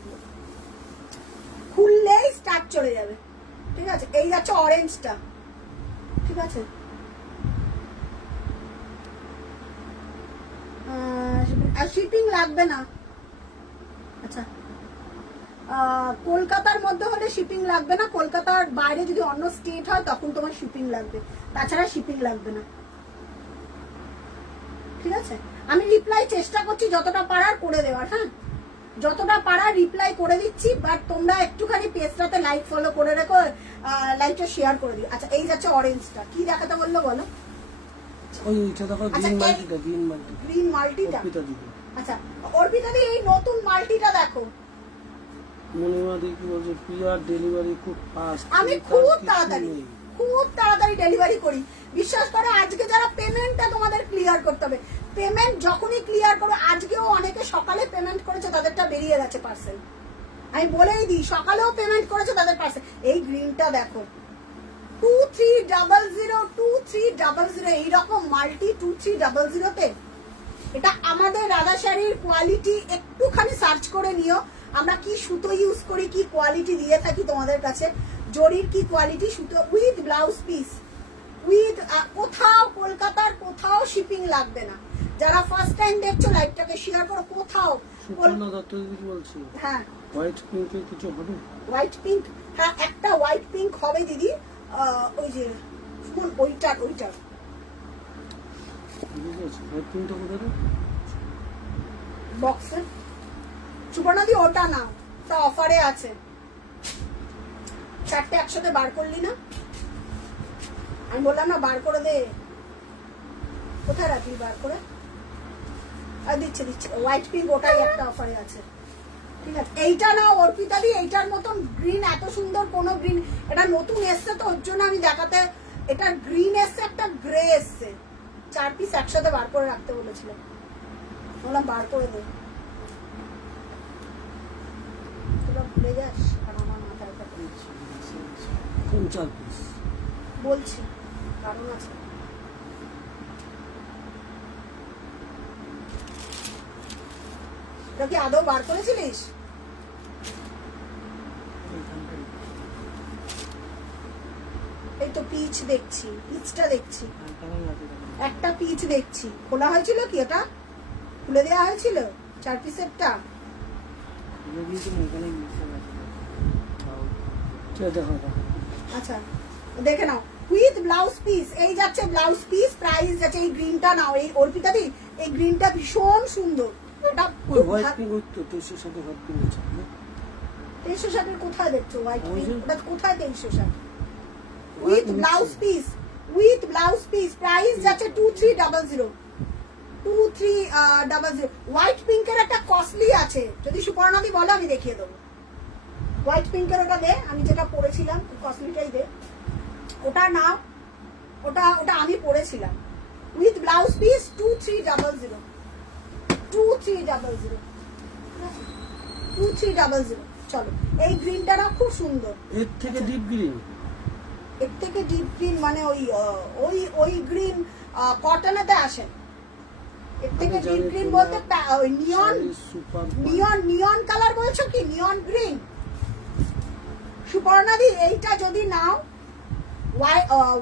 খুললেই স্টার্চ চলে যাবে, ঠিক আছে? এই যাচ্ছে অরেঞ্জটা, ঠিক আছে? শিপিং লাগবে না। আচ্ছা, কলকাতার মধ্যে হলে শিপিং লাগবে না, কলকাতার বাইরে যদি অন্য স্টেট হয় তখন তোমার শিপিং লাগবে, তাছাড়া শিপিং লাগবে না, ঠিক আছে? আমি রিপ্লাই চেষ্টা করছি যতটা পারার করে দেওয়ার, হ্যাঁ যতটা পারার রিপ্লাই করে দিচ্ছি, বাট তোমরা একটুখানি পেজটাতে লাইক ফলো করে রেখো, লাইকটা শেয়ার করে দিও। আচ্ছা, এই যাচ্ছে অরেঞ্জটা, কি দেখাতে বললো বলো? ওইটা দেখো, গ্রিন মাল্টিটা, গ্রিন মাল্টিটা। আচ্ছা, অর্পিতা দি এই নতুন মাল্টিটা দেখো। মনিমা দি কি বলছে, পিআর ডেলিভারি খুব ফাস্ট, আমি খুব তাড়াতাড়ি ডেলিভারি করি, বিশ্বাস করো। আজকে যারা পেমেন্টটা তোমাদের ক্লিয়ার করতে হবে, পেমেন্ট যখনই ক্লিয়ার করো, আজকেও অনেকে সকালে পেমেন্ট করেছে, তাদেরটা বেরিয়ে গেছে পার্সেল, আমি বলেই দিই, সকালেও পেমেন্ট করেছে তাদের পার্সেল। এই গ্রিনটা দেখো, 2300 এইরকম মাল্টি 2300-তে, এটা আমাদের রাধা শাড়ির কোয়ালিটি একটুখানি সার্চ করে নিও, আমরা কি সুতো ইউজ করি, কি কোয়ালিটি দিয়ে থাকি তোমাদের কাছে, জরির কি কোয়ালিটি, সুতো উইথ ব্লাউজ পিস, উইথ কোথাও কলকাতার কোথাও শিপিং লাগবে না। যারা ফার্স্ট টাইম দেখছো লাইভটাকে শেয়ার করো, কোথাও। সুপর্ণা দত্ত দিদি বলছি, হ্যাঁ হোয়াইট পিঙ্কের কিছু হবে? হোয়াইট পিঙ্ক, হ্যাঁ একটা হোয়াইট পিঙ্ক হবে দিদি, ওই যে ওইটার হোয়াইট পিঙ্কটা কোথায় বক্সে? সুপর্ণাদি ওটা না, ওটা অফারে আছে, 4টে একসাথে বার করলি না, আমি বললাম না বার করে দে, কোথায় রাখলি বার করে? আর দিচ্ছে হোয়াইট পিঙ্ক, ওটাই একটা অফারে আছে, ঠিক আছে? এইটা না অর্পিতা দি, এইটার মতন গ্রিন এত সুন্দর কোন গ্রিন, এটা নতুন এসছে তো ওর জন্য আমি দেখাতে, এটা গ্রিন এসছে, একটা গ্রে এসছে, 4 পিস একসাথে বার করে রাখতে বলেছিলাম, বললাম বার করে দে, ভুলে যাস আর আমার মাথায় কোন 4 পিস বলছি, কারণ আছে। এটা কি আদৌ বার করেছিলিস? এই তো পিচ দেখছি, পিচটা দেখছি, একটা পিচ দেখছি, খোলা হয়েছিল কি? এটা খুলে দেওয়া হয়েছিল 4 পিসেরটা? আচ্ছা দেখে নাও, উইথ ব্লাউজ পিস, এই যাচ্ছে ব্লাউজ পিস, প্রাইস যাচ্ছে, এই গ্রিনটা নাও, এই অর্পিতা দি এই গ্রিনটা ভীষণ সুন্দর, এটা হোয়াইট পিঙ্ক হচ্ছে 2300 হোয়াইট পিঙ্ক আছে, 2360 কোথায় দেখছো হোয়াইট পিঙ্ক? ওটা কোথায় 2360? With blouse piece, with blouse piece, price যাচ্ছে 2300, 2300। হোয়াইট পিঙ্কের একটা কস্টলি আছে, যদি সুপর্ণাদি বলো আমি দেখিয়ে দেবো। হোয়াইট পিঙ্কের ওটা দে, আমি যেটা পরেছিলাম কস্টলিটাই দে, ওটা না, ওটা আমি পরেছিলাম, উইথ ব্লাউজ পিস 2300, 2300। চলো, এই গ্রিনটা না খুব সুন্দর, এর থেকে ডিপ গ্রিন, এর থেকে ডিপ গ্রিন মানে ওই গ্রিন কটনেতে আসে, এর থেকে ডিপ গ্রিন বলতে নিয়ন কালার বলছো কি? নিয়ন গ্রিন সুপর্ণাদি এইটা যদি নাও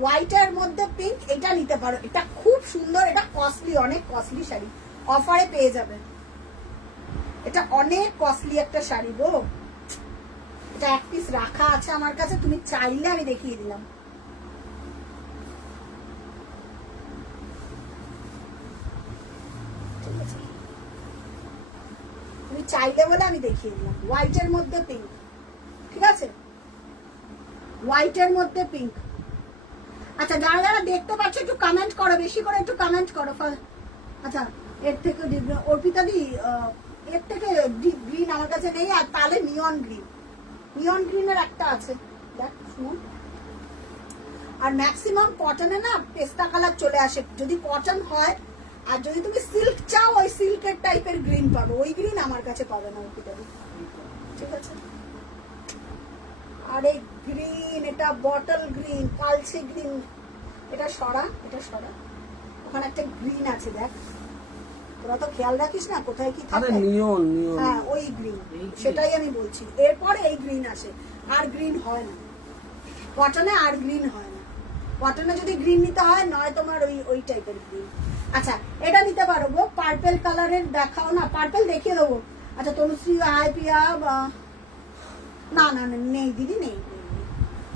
হোয়াইটের মধ্যে পিঙ্ক, এটা নিতে পারো। এটা খুব সুন্দর, এটা কস্টলি, অনেক কস্টলি শাড়ি, অফারে পেয়ে যাবে। এটা অনেক কস্টলি একটা শাড়ি গো। এটা এক পিস রাখা আছে আমার কাছে, তুমি চাইলে আমি দেখিয়ে দিলাম। তুমি চাইলে বলে আমি দেখিয়ে দিলাম। হোয়াইটের মধ্যে পিঙ্ক, ঠিক আছে, হোয়াইটের মধ্যে পিঙ্ক। আচ্ছা, যারা যারা দেখতে পাচ্ছ একটু কমেন্ট করো, বেশি করে একটু কমেন্ট করো। আচ্ছা, এর থেকে অর্পিতা দি, এর থেকে ডিপ গ্রিন আমার কাছে নেই। আর তাহলে নিয়ন গ্রিন, নিয়ন গ্রিনের একটা আছে, দেখ শুনুন। আর ম্যাক্সিমাম কটনে না পেস্তা কালার চলে আসে, যদি কটন হয়। আর যদি তুমি সিল্ক চাও, ওই সিল্কের টাইপের গ্রিন পাবো, ওই গ্রিন আমার কাছে পাবে না অর্পিতা দি, ঠিক আছে। আর এই গ্রিন, এটা বটল গ্রিন, কালচে গ্রিন, এটা সরা, এটা সরা। ওখানে একটা গ্রিন আছে দেখ, তোরা তো খেয়াল রাখিস না কোথায় কি থাকে। নিয়ন নিয়ন, হ্যাঁ ওই গ্রিন, সেটাই আমি বলছি। এরপরে এই গ্রিন আসে, আর গ্রিন হয় না কটনে, আর গ্রিন হয় না কটনে। যদি গ্রিন নিতে হয়, নয় তোমার ওই টাইপের গ্রিন। আচ্ছা, এটা নিতে পারো গো, পার্পেল কালারের দেখাও না, পার্পেল দেখিয়ে দেবো। আচ্ছা, তনুশ্রী, হাই পিয়া, না না নেই দিদি, নেই,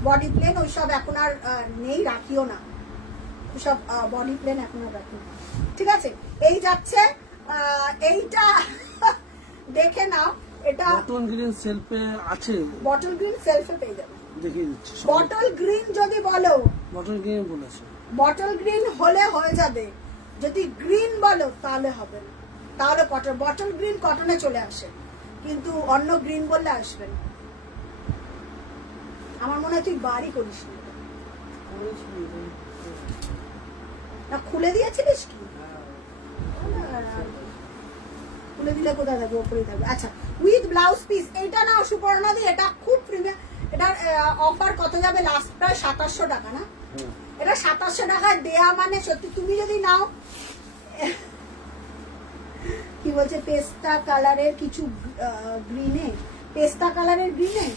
বডি প্লেন ওইসব এখন আর নেই, রাখিও না ওইসব বডি প্লেন এখন আর রাখি, ঠিক আছে। এই যাচ্ছে এইটা দেখে নাও, এটা বটল গ্রিন সেলফে আছে, বটল গ্রিন সেলফে পেয়ে যাবে, দেখিয়ে দিচ্ছি। বটল গ্রিন যদি বলো, বটল গ্রিন বলেছে, বটল গ্রিন হলে হয়ে যাবে। যদি গ্রিন বলো তাহলে হবে না, তাহলে কটন, বটল গ্রিন কটনে চলে আসে, কিন্তু অন্য গ্রিন বললে আসবে না। আমার মনে হয় তুই বাড়ি করিস না, খুলে দিয়েছিলিস কি? খুলে দিলে কোথায় থাকবে, ওপরেই থাকবে। আচ্ছা, উইথ ব্লাউজ পিস, এইটা নাও সুপর্ণা দি, এটা খুব প্রিমিয়াম। এটার অফার কত যাবে? লাস্ট প্রায় 2700 টাকা না? এটা 2700 টাকায় দেয়া মানে সত্যি। তুমি যদি নাও, কি বলছে, পেস্তা কালারের কিছু গ্রিনে, পেস্তা কালারের গ্রিনে,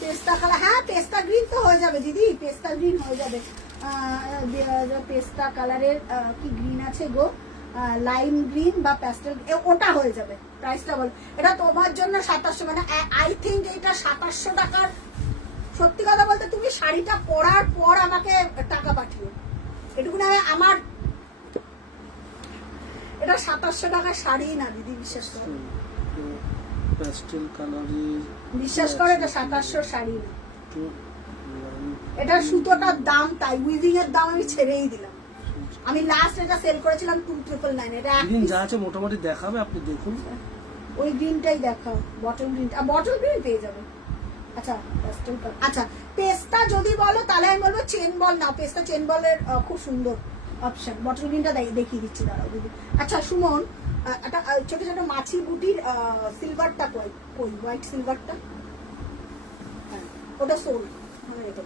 পেস্তা কালার, হ্যাঁ পেস্তা গ্রিন তো হয়ে যাবে দিদি, পেস্তা গ্রিন হয়ে যাবে। পেস্তা কালারের কি গ্রিন আছে গো, লাইম গ্রিন বা প্যাস্টেল, ওটা হয়ে যাবে। প্রাইসটা বল, এটা তোমার জন্য 2700, মানে আই থিঙ্ক এটা 2700 টাকার। সত্যি কথা বলতে, তুমি শাড়িটা পরার পর আমাকে টাকা পাঠিও, এটুকুনি আমার। এটা 2700 টাকার শাড়ি না দিদি, বিশ্বাস করো, প্যাস্টেল কালারের, বিশ্বাস করো, এটা 2700 শাড়ি না। এটা সুতোটার দাম তাই, উইভিং এর দাম আমি ছেড়েই দিলাম। আমি লাস্ট এটা সেল করেছিলাম 2999। এটা গ্রিন যা আছে মোটামুটি দেখাবে, আপনি দেখুন। ওই গ্রিনটাই দেখাও, বটল গ্রিন, আর বটল গ্রিন পেয়ে যাবে। আচ্ছা, প্যাস্টেল কালার। আচ্ছা, পেস্তা যদি বলো তাহলে আমি বলবো চেন বল নাও, পেস্তা চেন বলের খুব সুন্দর অপশন। বটল গ্রিনটা দেখিয়ে দিচ্ছি, দাঁড়াও দিদি। আচ্ছা সুমন, একটা ছোট ছোট মাছি বুটির সিলভারটা কই, হোয়াইট সিলভারটা, হ্যাঁ ওটা সোল্ড, হ্যাঁ এটা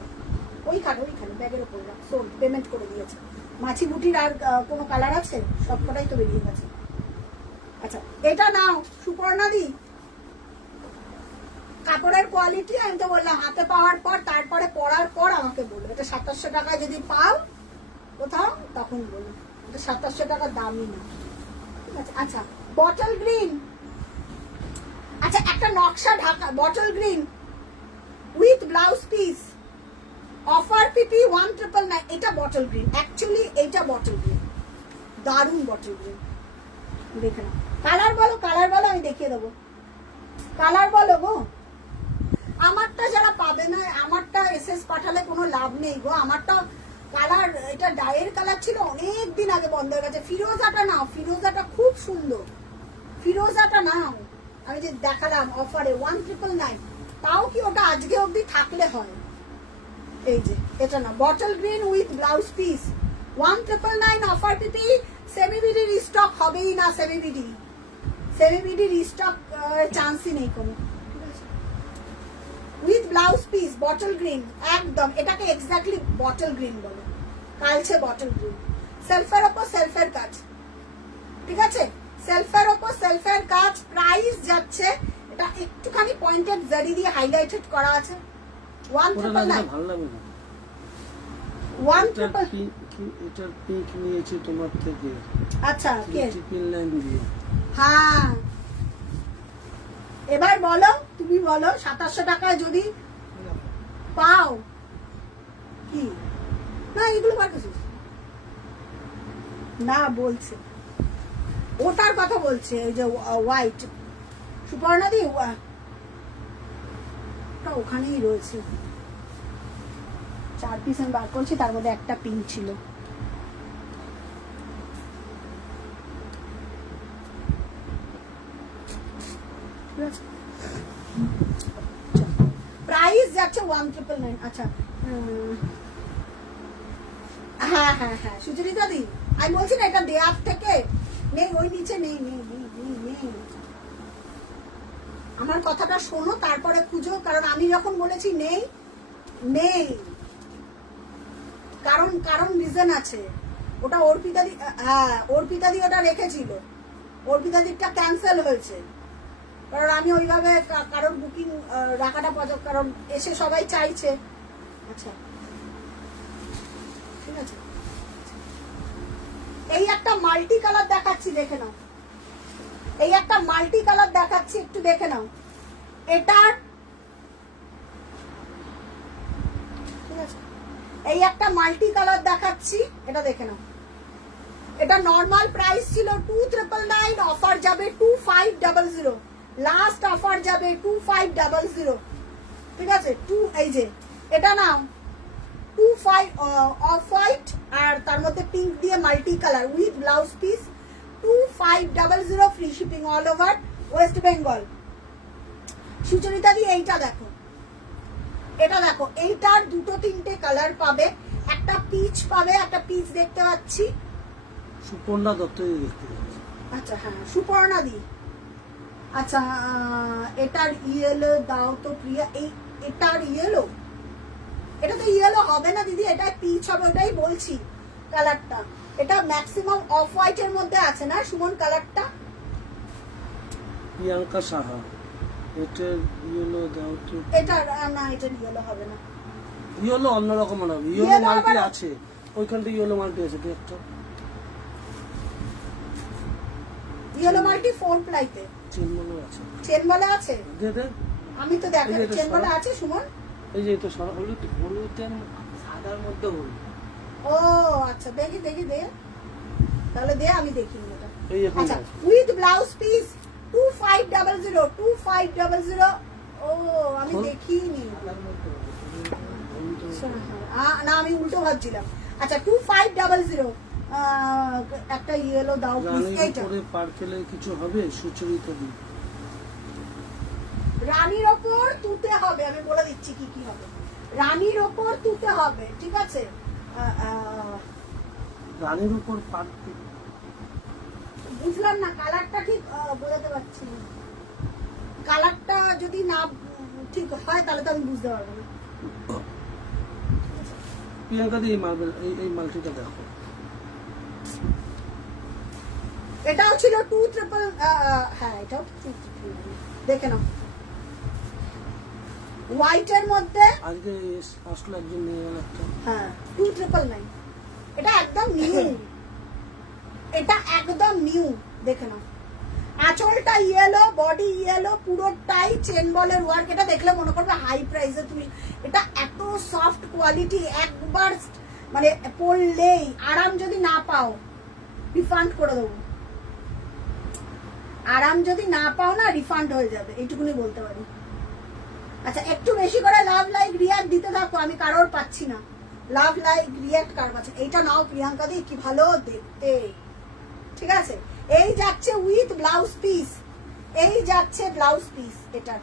ওইখানে ব্যাগের উপর সোল্ড, পেমেন্ট করে দিয়েছে। মাছি বুটির আর কোনো কালার আছে? সবকটাই তো বেরিয়ে গেছে। আচ্ছা, এটা নাও সুপর্ণা দি, কাপড়ের কোয়ালিটি আমি তো বললাম, হাতে পাওয়ার পর, তারপরে পরার পর আমাকে বলবে। এটা 2700 টাকায় যদি পাও কোথাও, তখন বলুন। এটা 2700 টাকার দামই না, ঠিক আছে। আচ্ছা, বটল গ্রিন, আচ্ছা একটা নকশা Dhaka bottle green with blouse piece, offer PP 1999। এটা বটল গ্রিন, অ্যাকচুয়ালি এইটা বটল গ্রিন, দারুণ বটল গ্রিন। দেখে নাও, কালার বলো, কালার বলো, আমি দেখিয়ে দেবো। কালার বলো গো, আমারটা যারা পাবে না, আমারটা এসএস পাঠালে কোনো লাভ নেই গো। আমারটা কালার, এটা ডায়ের কালার ছিল, অনেক দিন আগে বন্ধ হয়ে গেছে। ফিরোজাটা নাও, ফিরোজাটা খুব সুন্দর, ফিরোজাটা নাও। আমি যে দেখালাম অফারে 1999, তাও কি ওটা আজকে অবধি থাকলে হয়। এই যে এটা না, bottle green with blouse piece 1999 offer PP. সেমিবিডি রিস্টক হবেই না, সেমিবিডি রিস্টক চান্সই নেই কোনো, with blouse piece bottle green একদম। এটাকে এক্স্যাক্টলি বটল গ্রিন বলে, কালচে বটল গ্রিন, সেলফের ওপর সেলফের কাজ, ঠিক আছে, সেলফের ওপর সেলফের কাজ। প্রাইস যাচ্ছে, এটা একটুখানি পয়েন্টেড জারি দিয়ে হাইলাইটেড করা আছে, ওটা না দিলে ভালো লাগবে না। 199 এটার পিঙ্ক নিয়েছি তোমার থেকে। আচ্ছা কে? ট্রিপল লাইন দিয়ে। হ্যাঁ এবার বলো, তুমি বলো 2700 টাকায় যদি পাও কি না এগুলো বার করছিস না বলছে ওটার কথা বলছে, ওই যে হোয়াইট সুপর্ণাদি ওটা ওখানেই রয়েছে। 4 পিস আমি বার করছি, তার মধ্যে একটা পিঙ্ক ছিল। প্রাইস যাচ্ছে 1999। আচ্ছা হ্যাঁ হ্যাঁ হ্যাঁ সুচরিতা দি আমি বলছি না এটা দেয়ার থেকে নেই, ওই নিচে নেই নেই নেই নেই নেই। আমার কথাটা শোনো তারপরে খুঁজো, কারণ আমি যখন বলেছি নেই নেই, কারণ কারণ রিজন আছে। ওটা অর্পিতাদি, হ্যাঁ অর্পিতাদি ওটা রেখেছিল, অর্পিতাদিরটা ক্যান্সেল হয়েছে, কারণ আমি ওইভাবে কারণ বুকিং রাখাটা পছন্দ, কারণ এসে সবাই চাইছে। আচ্ছা ঠিক আছে, এই একটা মাল্টি কালার দেখাচ্ছি দেখে নাও, এই একটা মাল্টি কালার দেখাচ্ছি একটু দেখে নাও। এটার ঠিক আছে, এই একটা মাল্টি কালার দেখাচ্ছি, এটা দেখে নাও। এটা নরমাল প্রাইস ছিল 2999, অফার যাবে 2500, লাস্ট অফার যাবে 2500। ঠিক আছে, এই যে এটা নাও 25 অফ হোয়াইট আর তার মধ্যে পিঙ্ক দিয়ে multi colour with blouse piece 2500, free shipping all over West Bengal. Sucharita দি এইটা দেখো, এটা দেখো, এইটার দুটো তিনটে কালার পাবে, একটা পিচ পাবে, একটা পিচ দেখতে পাচ্ছি সুপর্ণা দত্ত দেখতে পাচ্ছি। আচ্ছা হ্যাঁ সুপর্ণা দি। আচ্ছা এটার ইয়েলো দাও তো প্রিয়া, এই এটার ইয়েলো, এটা তো ইয়েলো হবে না দিদি, এটা পিচ হবে, ওটাই বলছি কালারটা। এটা ম্যাক্সিমাম অফ হোয়াইট এর মধ্যে আছে না সুমন কালারটা? প্রিয়াঙ্কা সাহা, এটার ইয়েলো দাও তো। এটার না, এটার ইয়েলো হবে না, ইয়েলো অন্যরকম হবে, ইয়েলো Yellow মাল্টি আবার- আছে ওইখানটা, ইয়েলো মাল্টি আছে কি একটা ইয়েলো মাল্টি 4 প্লাইতে চেন মনে আছে, চেন বলা আছে, দে দে। আমি তো দেখে এই যে এটা চেন বলা সরা। আছে সুমন। এই যে এটা সাদা হলুদ, হলুদের সাদার মধ্যে হলুদ। ও আচ্ছা দেখি দেখি দে, তাহলে দে আমি দেখি এটা। এই এখন আচ্ছা আছে। With blouse piece 2500। ও আমি খোল। দেখিনি, সাদার মধ্যে হলুদ। না আমি উল্টো ভাবছিলাম। আচ্ছা 2500 একটা ইয়েলো দাও প্লিজ। রানীর এইটা উপরে পার্পেলের কিছু হবে সুচরিতা দি। রানীর ওপর তুতে হবে, আমি বলে দিচ্ছি কি কি হবে। রানীর ওপর তুতে হবে, ঠিক আছে। রানীর উপর পার্পেল, বুঝলাম না কালারটা ঠিক বোঝাতে পারছি না। কালারটা যদি না ঠিক হয় তাহলে তো আমি বুঝতে পারবো না। প্রিয়াঙ্কা দি এই মার্বেল, এই মাল্টিটা দেখো। এটাও ছিল 2 হ্যাঁ এটাও 2 দেখে নাও, হোয়াইট এর মধ্যে। আজকে আসলে একজন নিয়ে গেল একটা। হ্যাঁ 299, এটা একদম নিউ, এটা একদম নিউ দেখে নাও। আঁচলটা ইয়েলো, বডি ইয়েলো, পুরোটাই চেন বলের ওয়ার্ক। এটা দেখলে মনে করবে হাই প্রাইসে তুমি, এটা এত সফট কোয়ালিটি, একবার মানে পরলেই আরাম যদি না পাও রিফান্ড করে দেবো, আরাম যদি না পাও না রিফান্ড হয়ে যাবে, এইটুকুনি বলতে পারি। আচ্ছা একটু বেশি করে লাভ লাইক রিয়াক্ট দিতে থাকো, আমি কারোর পাচ্ছি না। লাভ লাইক রিয়াক্ট কার পাচ্ছে? এইটা নাও প্রিয়াঙ্কা দি, কি ভালো দেখতে, ঠিক আছে। এই যাচ্ছে উইথ ব্লাউজ পিস, এই যাচ্ছে ব্লাউজ পিস, এটা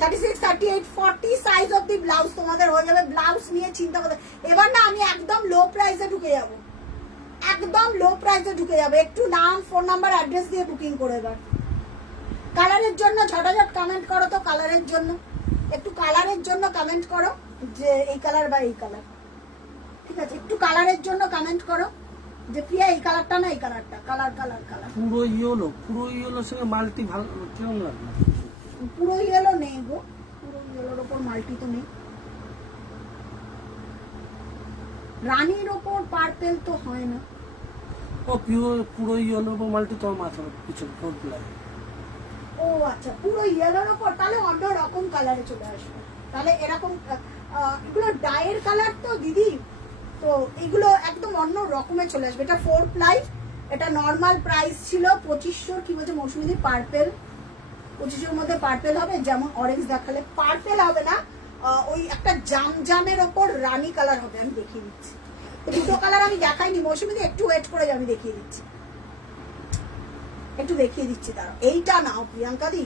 36, 38, 40 সাইজ অফ দি ব্লাউজ তোমাদের হয়ে যাবে। ব্লাউজ নিয়ে চিন্তা করতে এবার না আমি একদম লো প্রাইসে ঢুকে যাব, একদম লো প্রাইসে ঢুকে যাবে। একটু নাম ফোন নাম্বার অ্যাড্রেস দিয়ে বুকিং করে এবার। কালারের জন্য ঝটাঝট কমেন্ট করো তো, কালারের জন্য একটু, কালারের জন্য কমেন্ট করো যে এই কালার বা এই কালার, ঠিক আছে। একটু কালারের জন্য কমেন্ট করো যে প্রিয়া এই কালারটা না এই কালারটা, কালার কালার কালার। পুরো ইয়েলো, পুরো ইয়েলোর সঙ্গে মাল্টি ভালো কেমন লাগবে? পুরো ইয়েলো নেই গো, পুরো ইয়েলোর ওপর মাল্টি তো নেই, রানীর ওপর পার্পেল তো হয় না। ও পুরো ইয়েলোর উপর মাল্টি তোমার মাথার পিছনে ফোর প্লাই। ও আচ্ছা, পুরো ইয়েলোর ওপর, তাহলে অন্য রকম কালারে চলে আসবে। তাহলে এরকম এগুলো ডায়ের কালার তো দিদি, তো এগুলো একদম অন্য রকমে চলে আসবে। এটা 4 প্লাই, এটা নর্মাল প্রাইস ছিল 2500। কি বলছে মৌসুমীদি? পার্পেল 2500-এর মধ্যে পার্পেল হবে, যেমন অরেঞ্জ দেখালে পার্পেল হবে না, ওই একটা জামের ওপর রানী কালার হবে। আমি দেখিয়ে দিচ্ছি, দুটো কালার আমি দেখাইনি মৌসুমীদি, একটু ওয়েট করে আমি দেখিয়ে দিচ্ছি, একটু দেখিয়ে দিচ্ছি। তারা এইটা নাও প্রিয়াঙ্কা দি,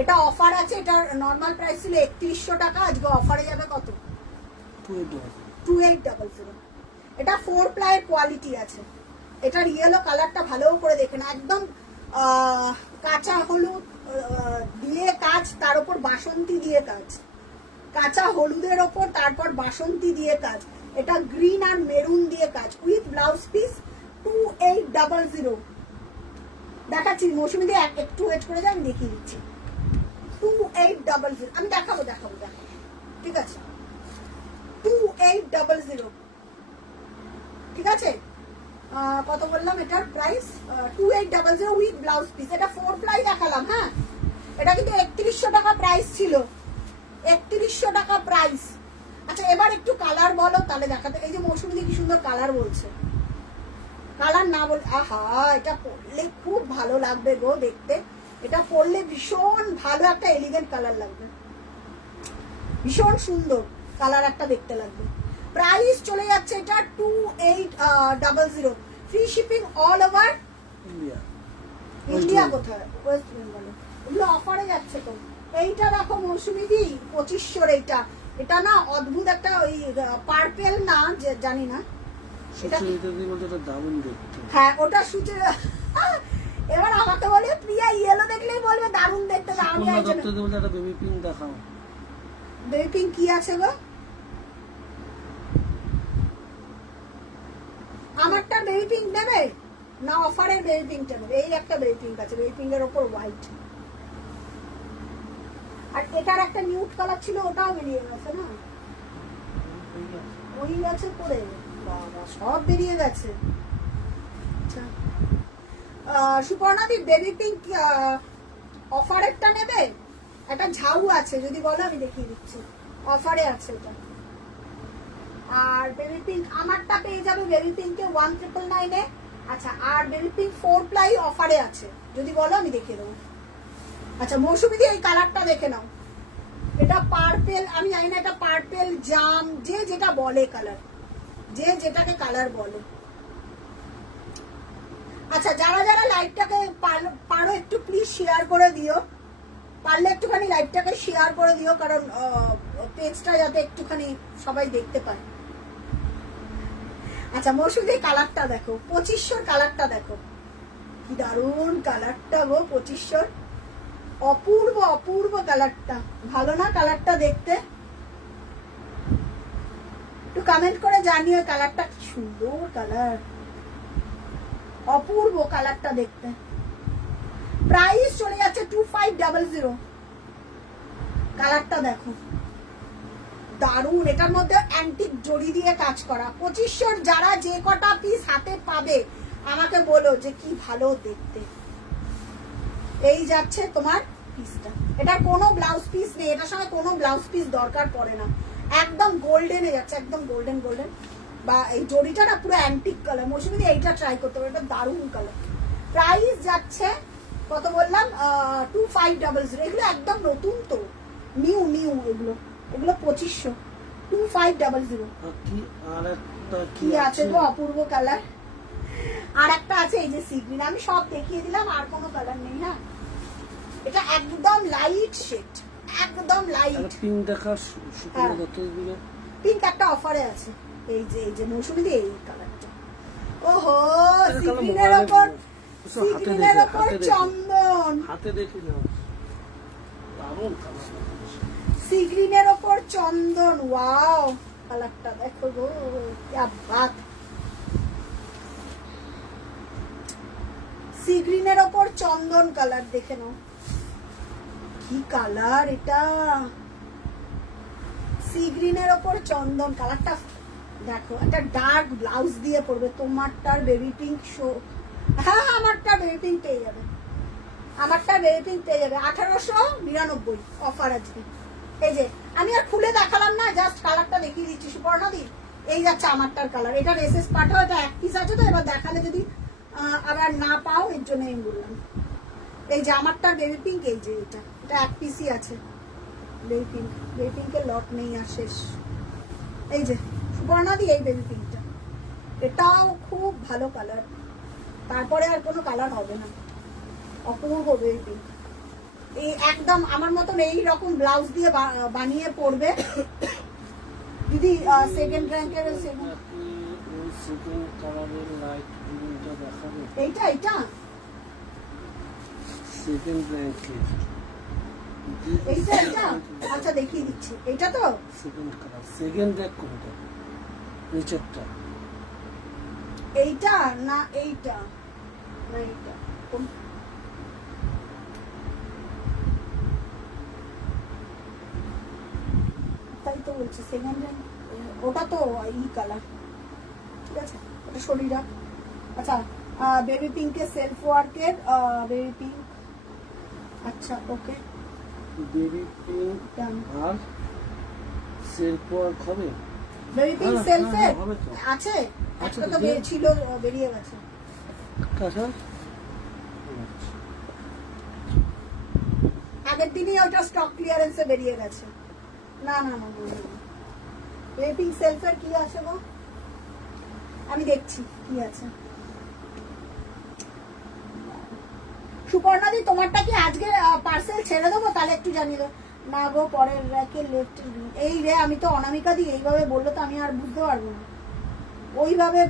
এটা অফার আছে, এটা নর্মাল প্রাইস ছিল 3100 টাকা, আজকে অফারে যাবে কত? 2800। এটা 4 প্লাইয়ের কোয়ালিটি আছে। এটার ইয়েলো কালারটা ভালো করে দেখেন, একদম কাঁচা হলুদ দিয়ে কাজ, তার উপর বাসন্তী দিয়ে কাজ, কাঁচা হলুদের ওপর তারপর বাসন্তী দিয়ে কাজ। এটা গ্রিন আর মেরুন দিয়ে কাজ, উইথ ব্লাউজ পিস 2800। দেখাচ্ছি মৌসুমী দিয়ে, একটু ওয়েট করে যাই, আমি দেখিয়ে দিচ্ছি। 2800 আমি দেখাবো, ঠিক আছে? 2800, ঠিক আছে? কত বললাম এটার প্রাইস? 2800 with blouse piece. এটা 4 প্লাই দেখালাম, হ্যাঁ। এটা কিন্তু 3100 টাকা প্রাইস ছিল, 3100 টাকা প্রাইস। আচ্ছা এবার একটু কালার বলো, তাহলে দেখাতে। এই যে মৌসুমী কি সুন্দর কালার বলছে, কালার না বল, আহা এটা পরলে খুব ভালো লাগবে গো দেখতে। এটা পরলে ভীষণ ভালো একটা এলিগেন্ট কালার লাগবে, ভীষণ সুন্দর কালার একটা দেখতে লাগবে। প্রাইস চলে যাচ্ছে এটা 2800, free shipping all over India. India. কোথায়? ওয়েস্ট বেঙ্গলে। এগুলো অফারে যাচ্ছে তো। এইটা দেখো মৌসুমী দি 2500। এইটা এটা না অদ্ভুত একটা ওই পার্পেল না, জানি না এটা। হ্যাঁ ওটা সুচে। এবার আমাকে বলে প্রিয়া ইয়েলো দেখলেই বলবে দারুণ দেখতে। আমি একটা বেবি পিঙ্ক দেখাও। বেবি পিঙ্ক কি আছে গো? আমারটা বেবি পিঙ্ক নেবে না অফারের বেবি পিঙ্কটা নেবে? এই একটা বেবি পিঙ্ক আছে, বেবি পিঙ্কের ওপর হোয়াইট। আর এটার একটা নিউড কালার ছিল, ওটাও বেরিয়ে গেছে না, ওই গেছে পরে। বাবা সব বেরিয়ে গেছে। আচ্ছা সুপর্ণাদি বেবি পিঙ্ক অফারেরটা নেবে? একটা ঝাউ আছে, যদি বলো আমি দেখিয়ে দিচ্ছি, অফারে আছে এটা। আর বেবি পিঙ্ক আমারটা পেয়ে যাবে বেবি পিঙ্কে 1999-এ। আচ্ছা আর বেবি পিঙ্ক 4 প্লাই অফারে আছে, যদি বলো আমি দেখিয়ে দেবো। আচ্ছা মৌসুমী দিয়ে এই কালারটা দেখে নাও, এটা পার্পেল, আমি জানি না এটা পার্পেল জাম, যে যেটা বলে কালার, যে যেটাকে কালার বলে। আচ্ছা যারা যারা লাইভটাকে পারো একটু প্লিজ শেয়ার করে দিও, পারলে একটুখানি লাইভটাকে শেয়ার করে দিও, কারণ পেজটা যাতে একটুখানি সবাই দেখতে পায়। আচ্ছা মৌসুমী কালারটা দেখো, 2500 কালারটা দেখো, কি দারুণ কালারটা গো 2500, অপূর্ব অপূর্ব কালারটা। ভালো না কালারটা দেখতে? একটু কমেন্ট করে জানিও কালারটা কি সুন্দর কালার, অপূর্ব কালারটা দেখতে। প্রাইস চলে যাচ্ছে 2500। কালারটা দেখো দারুণ, এটার মধ্যে অ্যান্টিক জড়ি দিয়ে কাজ করা। 2500 যারা যে কটা পিস হাতে পাবে আমাকে বলো যে কি ভালো দেখতে। এই যাচ্ছে তোমার পিসটা, এটার কোনো ব্লাউজ পিস নেই, এটার সঙ্গে কোনো ব্লাউজ পিস দরকার পড়ে না, একদম গোল্ডেনে যাচ্ছে, একদম গোল্ডেন গোল্ডেন। বা এই জড়িটা না পুরো অ্যান্টিক কালার। মৌসুমী এইটা ট্রাই করতে পারো, এটা দারুণ কালার। প্রাইস যাচ্ছে কত বললাম? 2500। এগুলো একদম নতুন তো, নিউ নিউ, এগুলো এগুলো 2500। 2500। কি আছে গো অপূর্ব কালার। আর একটা আছে এই যে সি গ্রিন, আমি সব দেখিয়ে দিলাম, আর কোনো কালার নেই। হ্যাঁ এটা একদম লাইট শেড, একদম লাইট পিঙ্ক দেখা। পিঙ্ক একটা অফারে আছে, এই যে মৌসুমী দিয়ে এই কালারটা। ওহো সি গ্রিনের ওপর, সি গ্রিনের ওপর চন্দন, হাতে দেখি না, দারুণ কালার। সি গ্রিনের ওপর চন্দন, ওয়াও কালারটা দেখো গো, কি বাত। সি গ্রিনের ওপর চন্দন কালার দেখে নাও, কি কালার এটা, সি গ্রিনের ওপর চন্দন কালারটা দেখো, একটা ডার্ক ব্লাউজ দিয়ে পরবে। তোমারটার বেবি পিঙ্ক শো, হ্যাঁ আমারটা বেবি পিঙ্ক পেয়ে যাবে, আমারটা বেবি পিঙ্ক পেয়ে যাবে 1899 অফার আজকে। এই যে আমি আর খুলে দেখালাম না, জাস্ট কালারটা দেখিয়ে দিচ্ছি সুপর্ণাদি। এই যাচ্ছে আমারটার কালার, এটা রেসেস পাঠাও, এটা এক পিস আছে তো, এবার দেখালে যদি আবার না পাও এর জন্য আমি বললাম। এই যে আমারটার বেবি পিঙ্ক, এই যে এটা এক পিসই আছে বেবি পিঙ্ক, বেবি পিঙ্কের লট নেই আর শেষ। এই যে সুপর্ণাদি এই বেবি পিঙ্কটা, এটাও খুব ভালো কালার, তারপরে আর কোনো কালার হবে না, অপূর্ব বেবি পিঙ্ক। এই একদম আমার মতন এই রকম ব্লাউজ দিয়ে বানিয়ে পরবে দিদি। সেকেন্ড র্যাঙ্কের সেকেন্ড কালারের লাইট গ্রিনটা দেখাবে, এইটা সেকেন্ড র্যাঙ্কের এইটা আচ্ছা দেখিয়ে দিচ্ছি, এইটা তো সেকেন্ড কালার, সেকেন্ড র্যাঙ্ক কোনটা? নিচেরটা এইটা না এইটা না এইটা তাই তো বলছি সেকেন্ড র্যাঙ্ক, ওটা তো ই কালার, ঠিক আছে ওটা শরীর রাখ। আচ্ছা বেবি পিঙ্কের সেলফ ওয়ার্কের বেবি পিঙ্ক, আচ্ছা ওকে বেবি পিঙ্ক আর সেলফ ওয়ার্ক হবে। বেবি পিঙ্ক হ্যাঁ, সেলফে হ্যাঁ, হবে তো। আছে, আচ্ছা, একটা তো দিয়ে- ছিল বেরিয়ে গেছে। আচ্ছা আগের দিনই ওটা স্টক ক্লিয়ারেন্সে বেরিয়ে গেছে। না বেবি পিঙ্ক সেলফের কি আছে গো, আমি দেখছি কি আছে। সুপর্ণাদি তোমারটা কি আজকে পার্সেল ছেড়ে দেবো, তাহলে একটু জানিয়ে দেবো। না গো পরের র্যাকে লেফট, এই রে আমি তো অনামিকা দি এইভাবে বললে তো আমি আর বুঝতে পারবো না, ওইভাবে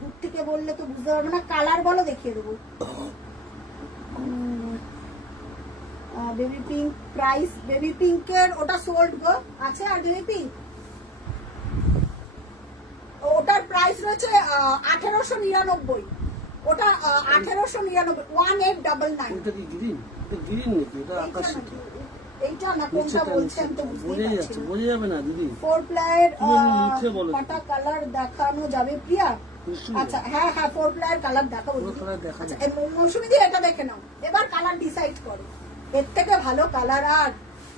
দূর থেকে বললে তো বুঝতে পারবো না। কালার বলো দেখিয়ে দেবো। বেবি পিঙ্ক প্রাইস, বেবি পিঙ্কের ওটা সোল্ড গো আছে, আর বেবি পিঙ্ক ওটার প্রাইস রয়েছে 1899, ওটা 1899 1899। ওটা কি গ্রিন? এটা গ্রিন নাকি? এটা আকাশি তো। এইটা না কোনটা বলছেন তো বুঝতেই বোঝা পারছি যাচ্ছে, না। বোঝা যাবে না দিদি। 4 প্লায়ের তুমি লিখে বলো। কটা কালার দেখানো যাবে প্রিয়া? নিশ্চয়ই। আচ্ছা হ্যাঁ 4 প্লায়ের কালার দেখাবো। পুরো কালার দেখা আচ্ছা যাবে। মৌসুমী দিয়ে এটা দেখে নাও, এবার কালার ডিসাইড করো, এর থেকে ভালো কালার আর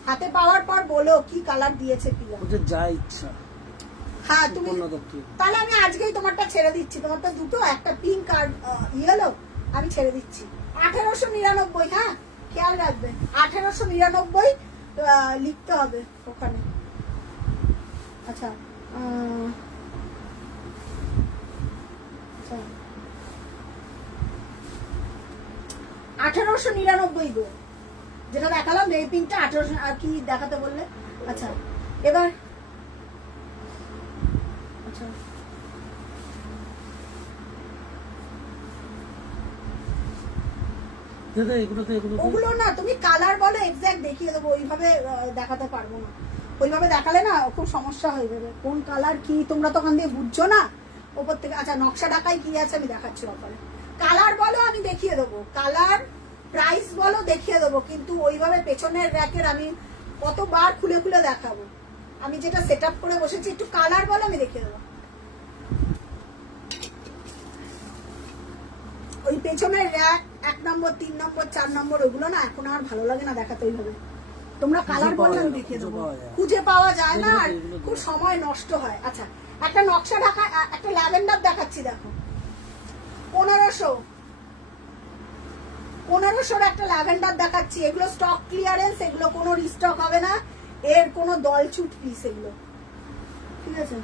হাতে পাওয়ার পর বলো কি কালার দিয়েছে প্রিয়া। ওদের যা ইচ্ছা। হ্যাঁ তুমি সুপর্ণা দত্ত। তাহলে আমি আজকেই তোমারটা ছেড়ে দিচ্ছি, তোমারটা দুটো, একটা পিঙ্ক আর ইয়েলো, আমি ছেড়ে দিচ্ছি 1899। হ্যাঁ খেয়াল রাখবে 1899 লিখতে হবে ওখানে। আচ্ছা 1899 গো, যেটা দেখালাম এই পিঙ্কটা 1800। আর কি দেখাতে বললে? আচ্ছা এবার আচ্ছা দাদা এগুলো ওগুলো না তুমি কালার বলো এক্সাক্ট দেখিয়ে দেবো, ওইভাবে দেখাতে পারবো না, ওইভাবে দেখালে না খুব সমস্যা হয়ে যাবে। কোন কালার কি তোমরা তো ওখান দিয়ে বুঝছো না ওপর থেকে। আচ্ছা নকশা ঢাকায় কি আছে আমি দেখাচ্ছি অফারে, কালার বলো আমি দেখিয়ে দেবো, কালার প্রাইস বলো দেখিয়ে দেবো, কিন্তু ওইভাবে পেছনের র্যাকের আমি কতবার খুলে খুলে দেখাবো। আমি যেটা সেট আপ করে বসেছি, একটু কালার বলো আমি দেখিয়ে দেবো। ওই পেছনের র্যাক 1 নম্বর 3 নম্বর 4 নম্বর ওইগুলো না এখন আর ভালো লাগে না দেখাতে ওইভাবে। তোমরা কালার বললে আমি দেখিয়ে দেবো, খুঁজে পাওয়া যায় না আর খুব সময় নষ্ট হয়। আচ্ছা একটা নকশা ঢাকা, একটা ল্যাভেন্ডার দেখাচ্ছি দেখো, 1500 একটা ল্যাভেন্ডার দেখাচ্ছি। এগুলো স্টক ক্লিয়ারেন্স, এগুলো কোনো রিস্টক হবে না, এর কোনো দলছুট পিস এগুলো, ঠিক আছে।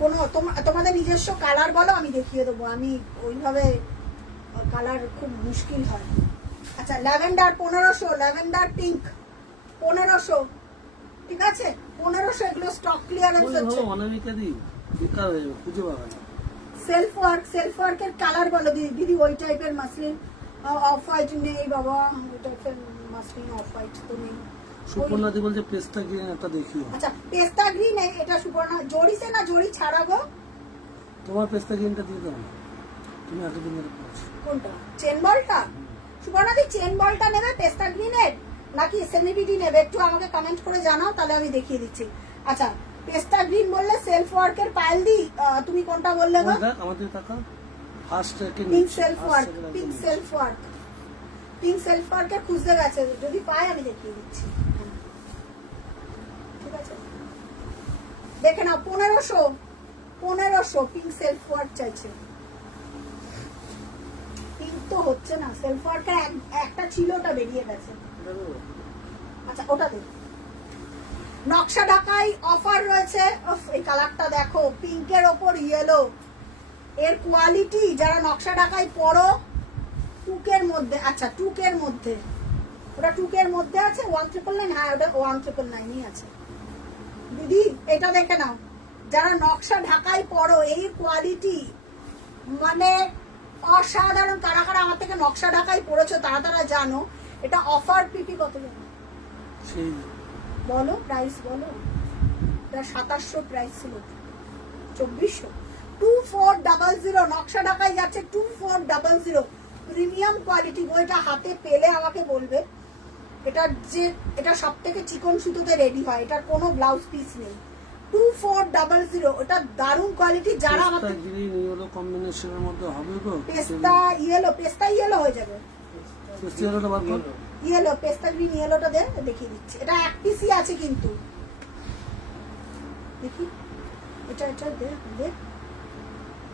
কোনো তোমাদের নিজস্ব কালার বলো আমি দেখিয়ে দেবো, আমি ওইভাবে কালার খুব মুশকিল হয়। আচ্ছা ল্যাভেন্ডার 1500, ল্যাভেন্ডার পিঙ্ক 1500, ঠিক আছে 1500, এগুলো স্টক ক্লিয়ারেন্স হচ্ছে। অনামিকা দি বেকার হয়ে যাবে, খুঁজে পাবে না। সেলফ ওয়ার্কের কালার বলো দিদি, ওই টাইপের মাসলিন অফ হোয়াইট নেই বাবা, ওই টাইপের মাসলিন অফ হোয়াইট তো নেই। সুপর্ণা দি বলছে পেস্তা গ্রিন একটা দেখিও। আচ্ছা পেস্তা গ্রিন, এটা সুপর্ণা জড়িছে না জড়ি ছাড়া গো? তোমার পেস্তা গ্রিনটা দিয়ে দাও না, তুমি আগের দিনের কোনটা চেন বলটা? সুপর্ণা দি চেন বলটা নেবে পেস্তা গ্রিনের, নাকি সেলিব্রিটি নেবে একটু আমাকে কমেন্ট করে জানাও, তাহলে আমি দেখিয়ে দিচ্ছি। আচ্ছা, পেস্তা গ্রিন বললে সেলফ ওয়ার্কের পাইল দি, তুমি কোনটা বললে গো? আমাদের টাকা first pink self work, pink self work, pink self ওয়ার্কের খুঁজতে গেছে, যদি পাই আমি দেখিয়ে দিচ্ছি। ঠিক আছে, দেখে নাও 1500 পিঙ্ক সেলফ ওয়ার্ক চাইছে। পিঙ্ক তো হচ্ছে না, সেলফ ওয়ার্কের একটা ছিল, ওটা বেরিয়ে গেছে। আচ্ছা, ওটা দেখ। নকশা ঢাকাই অফার রয়েছে। এই কালারটা দেখো, পিঙ্কের ওপর ইয়েলো, এর কোয়ালিটি যারা নকশা ঢাকাই পরো টুকের মধ্যে। আচ্ছা, টুকের মধ্যে, ওটা টুকের মধ্যে আছে 1999। হ্যাঁ, ওটা 1999ই আছে দিদি, এটা দেখে নাও। যারা নকশা ঢাকাই পরো, এই কোয়ালিটি মানে অসাধারণ। কারা কারা আমার থেকে নকশা ঢাকাই পড়েছো তারা তারা জানো। এটা অফার পিপি কত জানো বলো, প্রাইস বলো। এটা 2700 প্রাইস ছিল, 2400। 2400 নকশা ঢাকাই যাচ্ছে 2400 প্রিমিয়াম কোয়ালিটি। বইটা হাতে পেলে আমাকে বলবে। এটা সব থেকে চিকন সুতোতে রেডি হয়, এটার কোনো ব্লাউজ পিস নেই। 2400, এটা দারুণ কোয়ালিটি। যারা আমাকে গ্রিন ইয়েলো কম্বিনেশনের মধ্যে হবে গো, পেস্তা ইয়েলো হয়ে যাবে। পেস্তা ইয়েলোটা বার কর, ইয়েলো পেস্তা গ্রিন ইয়েলোটা দেখিয়ে দিচ্ছি। এটা এক পিসই আছে কিন্তু, দেখি এটা দেখ।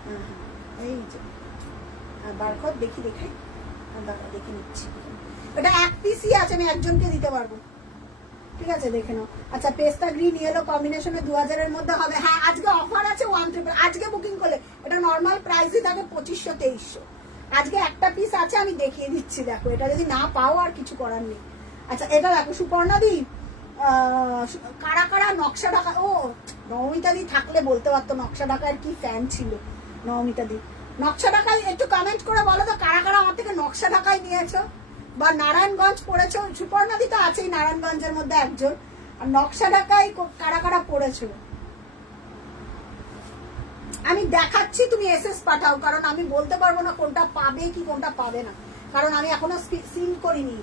হ্যাঁ, এই যে বারকোড দেখি দেখে নিচ্ছি। এটা এক পিসই আছে, আমি একজনকে দিতে পারবো। ঠিক আছে, দেখে নাও। আচ্ছা, পেস্তা গ্রিন ইয়েলো কম্বিনেশনে 2000-এর মধ্যে হবে। হ্যাঁ, আজকে অফার আছে 1 আজকে বুকিং করলে। এটা নর্মাল প্রাইসই থাকে 2500-2300। আজকে একটা পিস আছে, আমি দেখিয়ে দিচ্ছি। দেখো, এটা যদি না পাও আর কিছু করার নেই। আচ্ছা, এটা দেখো সুপর্ণাদি, কারা কারা নকশা ঢাকা, ও নবমিতা দি থাকলে বলতে পারতো নকশা ঢাকার কি ফ্যান ছিল। নবমিতা দি নকশা ঢাকায় একটু কমেন্ট করে বলো তো, কারা কারা আমার থেকে নকশা ঢাকায় নিয়েছো বা নারায়ণগঞ্জ পড়েছো। সুপর্ণাদি তো আছেই নারায়ণগঞ্জের মধ্যে একজন। আর নকশা ঢাকায় কারা কারা পড়েছো আমি দেখাচ্ছি, তুমি এসএস পাঠাও, কারণ আমি বলতে পারবো না কোনটা পাবে কি কোনটা পাবে না, কারণ আমি এখনো সিন করিনি,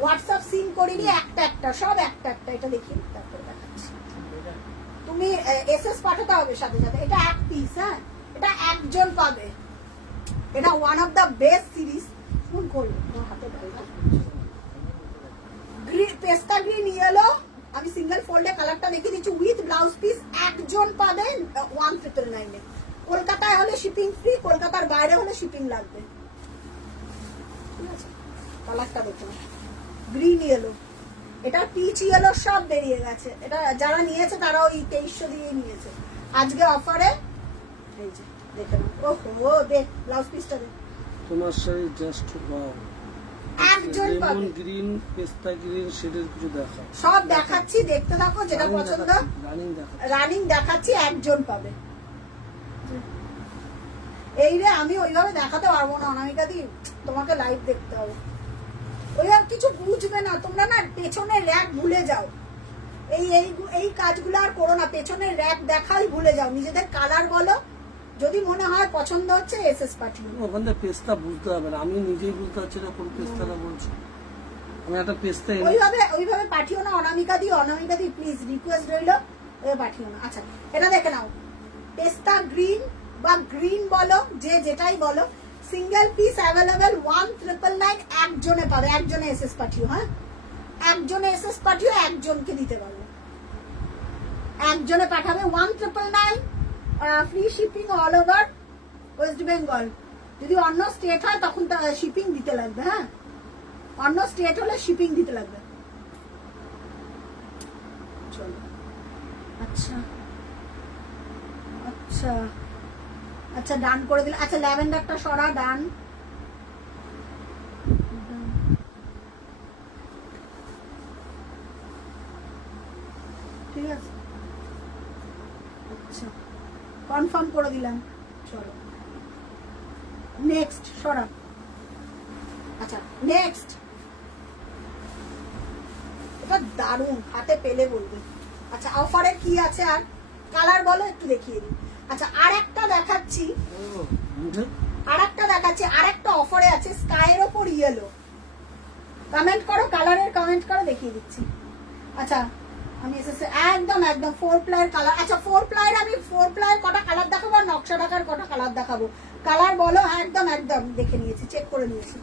হোয়াটসঅ্যাপ সিন করিনি। একটা সব একটা। এটা দেখি, তারপরে দেখাচ্ছি। তুমি এসএস পাঠাতে হবে সাথে সাথে। এটা এক পিস, হ্যাঁ, এটা একজন পাবে। এটা one of the best series. Phone করলো হাতে পেস্তা গ্রিন ইয়েলো, আমি সিঙ্গেল ফোল্ডে কালারটা দেখিয়ে দিচ্ছি উইথ ব্লাউজ পিস। একজন পাবেন 1999-এ। কলকাতায় হলে শিপিং ফ্রি, কলকাতার বাইরে হলে শিপিং লাগবে। ঠিক আছে, কালারটা দেখুন, গ্রিন ইয়েলো। এটা পিচ ইয়েলো সব বেরিয়ে গেছে। এটা যারা নিয়েছে তারা ওই 2300 দিয়ে নিয়েছে। আজকে অফারে এই যে দেখে নাও। ওহো, দেখ ব্লাউজ পিসটা দেখ। তোমার শাড়ি জাস্ট ওয়াও। একজন পাবে। লেমন গ্রিন, পেস্তা গ্রিন শেডের কিছু দেখাও। সব দেখাচ্ছি, দেখতে থাকো, যেটা পছন্দ। রানিং দেখাচ্ছি, একজন পাবে। এই রে, আমি ওইভাবে দেখাতে পারবো না অনামিকা দি, তোমাকে লাইভ দেখতে হবে। ওইভাবে কিছু বুঝবে না তোমরা, না পেছনের র্যাক ভুলে যাও। এই কাজগুলো আর করো না, পেছনের র্যাক দেখাই ভুলে যাও। নিজেদের কালার বলো, যদি মনে হয় পছন্দ হচ্ছে এসএস পাঠিয়ে। ওখানে পেস্তা বুঝতে হবে না, আমি নিজেই বুঝতে পারছি না কোন পেস্তাটা বলছো। আমি একটা পেস্তা ওইভাবে পাঠিও না অনামিকা দি প্লিজ, রিকোয়েস্ট রইলো, পাঠিও না। আচ্ছা, এটা দেখে নাও, পেস্তা গ্রিন বা গ্রিন বলো, যে যেটাই বলো, সিঙ্গেল পিস অ্যাভেলেবেল 1999। একজনে পাবে, একজনে এসএস পাঠিও। হ্যাঁ, একজনে এসএস পাঠিও, একজনকে দিতে পারবে। একজনে পাঠাবে 1999, free shipping all over West Bengal. যদি অন্য স্টেট হয় তখন শিপিং দিতে লাগবে। হ্যাঁ, অন্য স্টেট হলে শিপিং দিতে লাগবে। চলো, আচ্ছা আচ্ছা আচ্ছা, ডান করে দিলে। আচ্ছা, ল্যাভেন্ডারটা সরা, ডান। ঠিক আছে, আচ্ছা, কনফার্ম করে দিলাম। চলো নেক্সট, সরা। আচ্ছা, নেক্সট। এটা দারুণ, হাতে পেলে বলবে। আচ্ছা, অফারে কি আছে আর কালার বলো, একটু দেখিয়ে দিই। আচ্ছা, আরেকটা দেখাচ্ছি, আরেকটা অফারে আছে, স্কাইয়ের ওপর ইয়েলো। কমেন্ট করো, কালারের কমেন্ট করো, দেখিয়ে দিচ্ছি। আচ্ছা আমি এসেছে একদম একদম 4 প্লাইয়ের কালার। আচ্ছা 4 প্লাইয়ের আমি 4 প্লাইয়ের কটা কালার দেখাবো আর নকশা ঢাকার কটা কালার দেখাবো। কালার বলো। একদম একদম দেখে নিয়েছি, চেক করে নিয়েছি।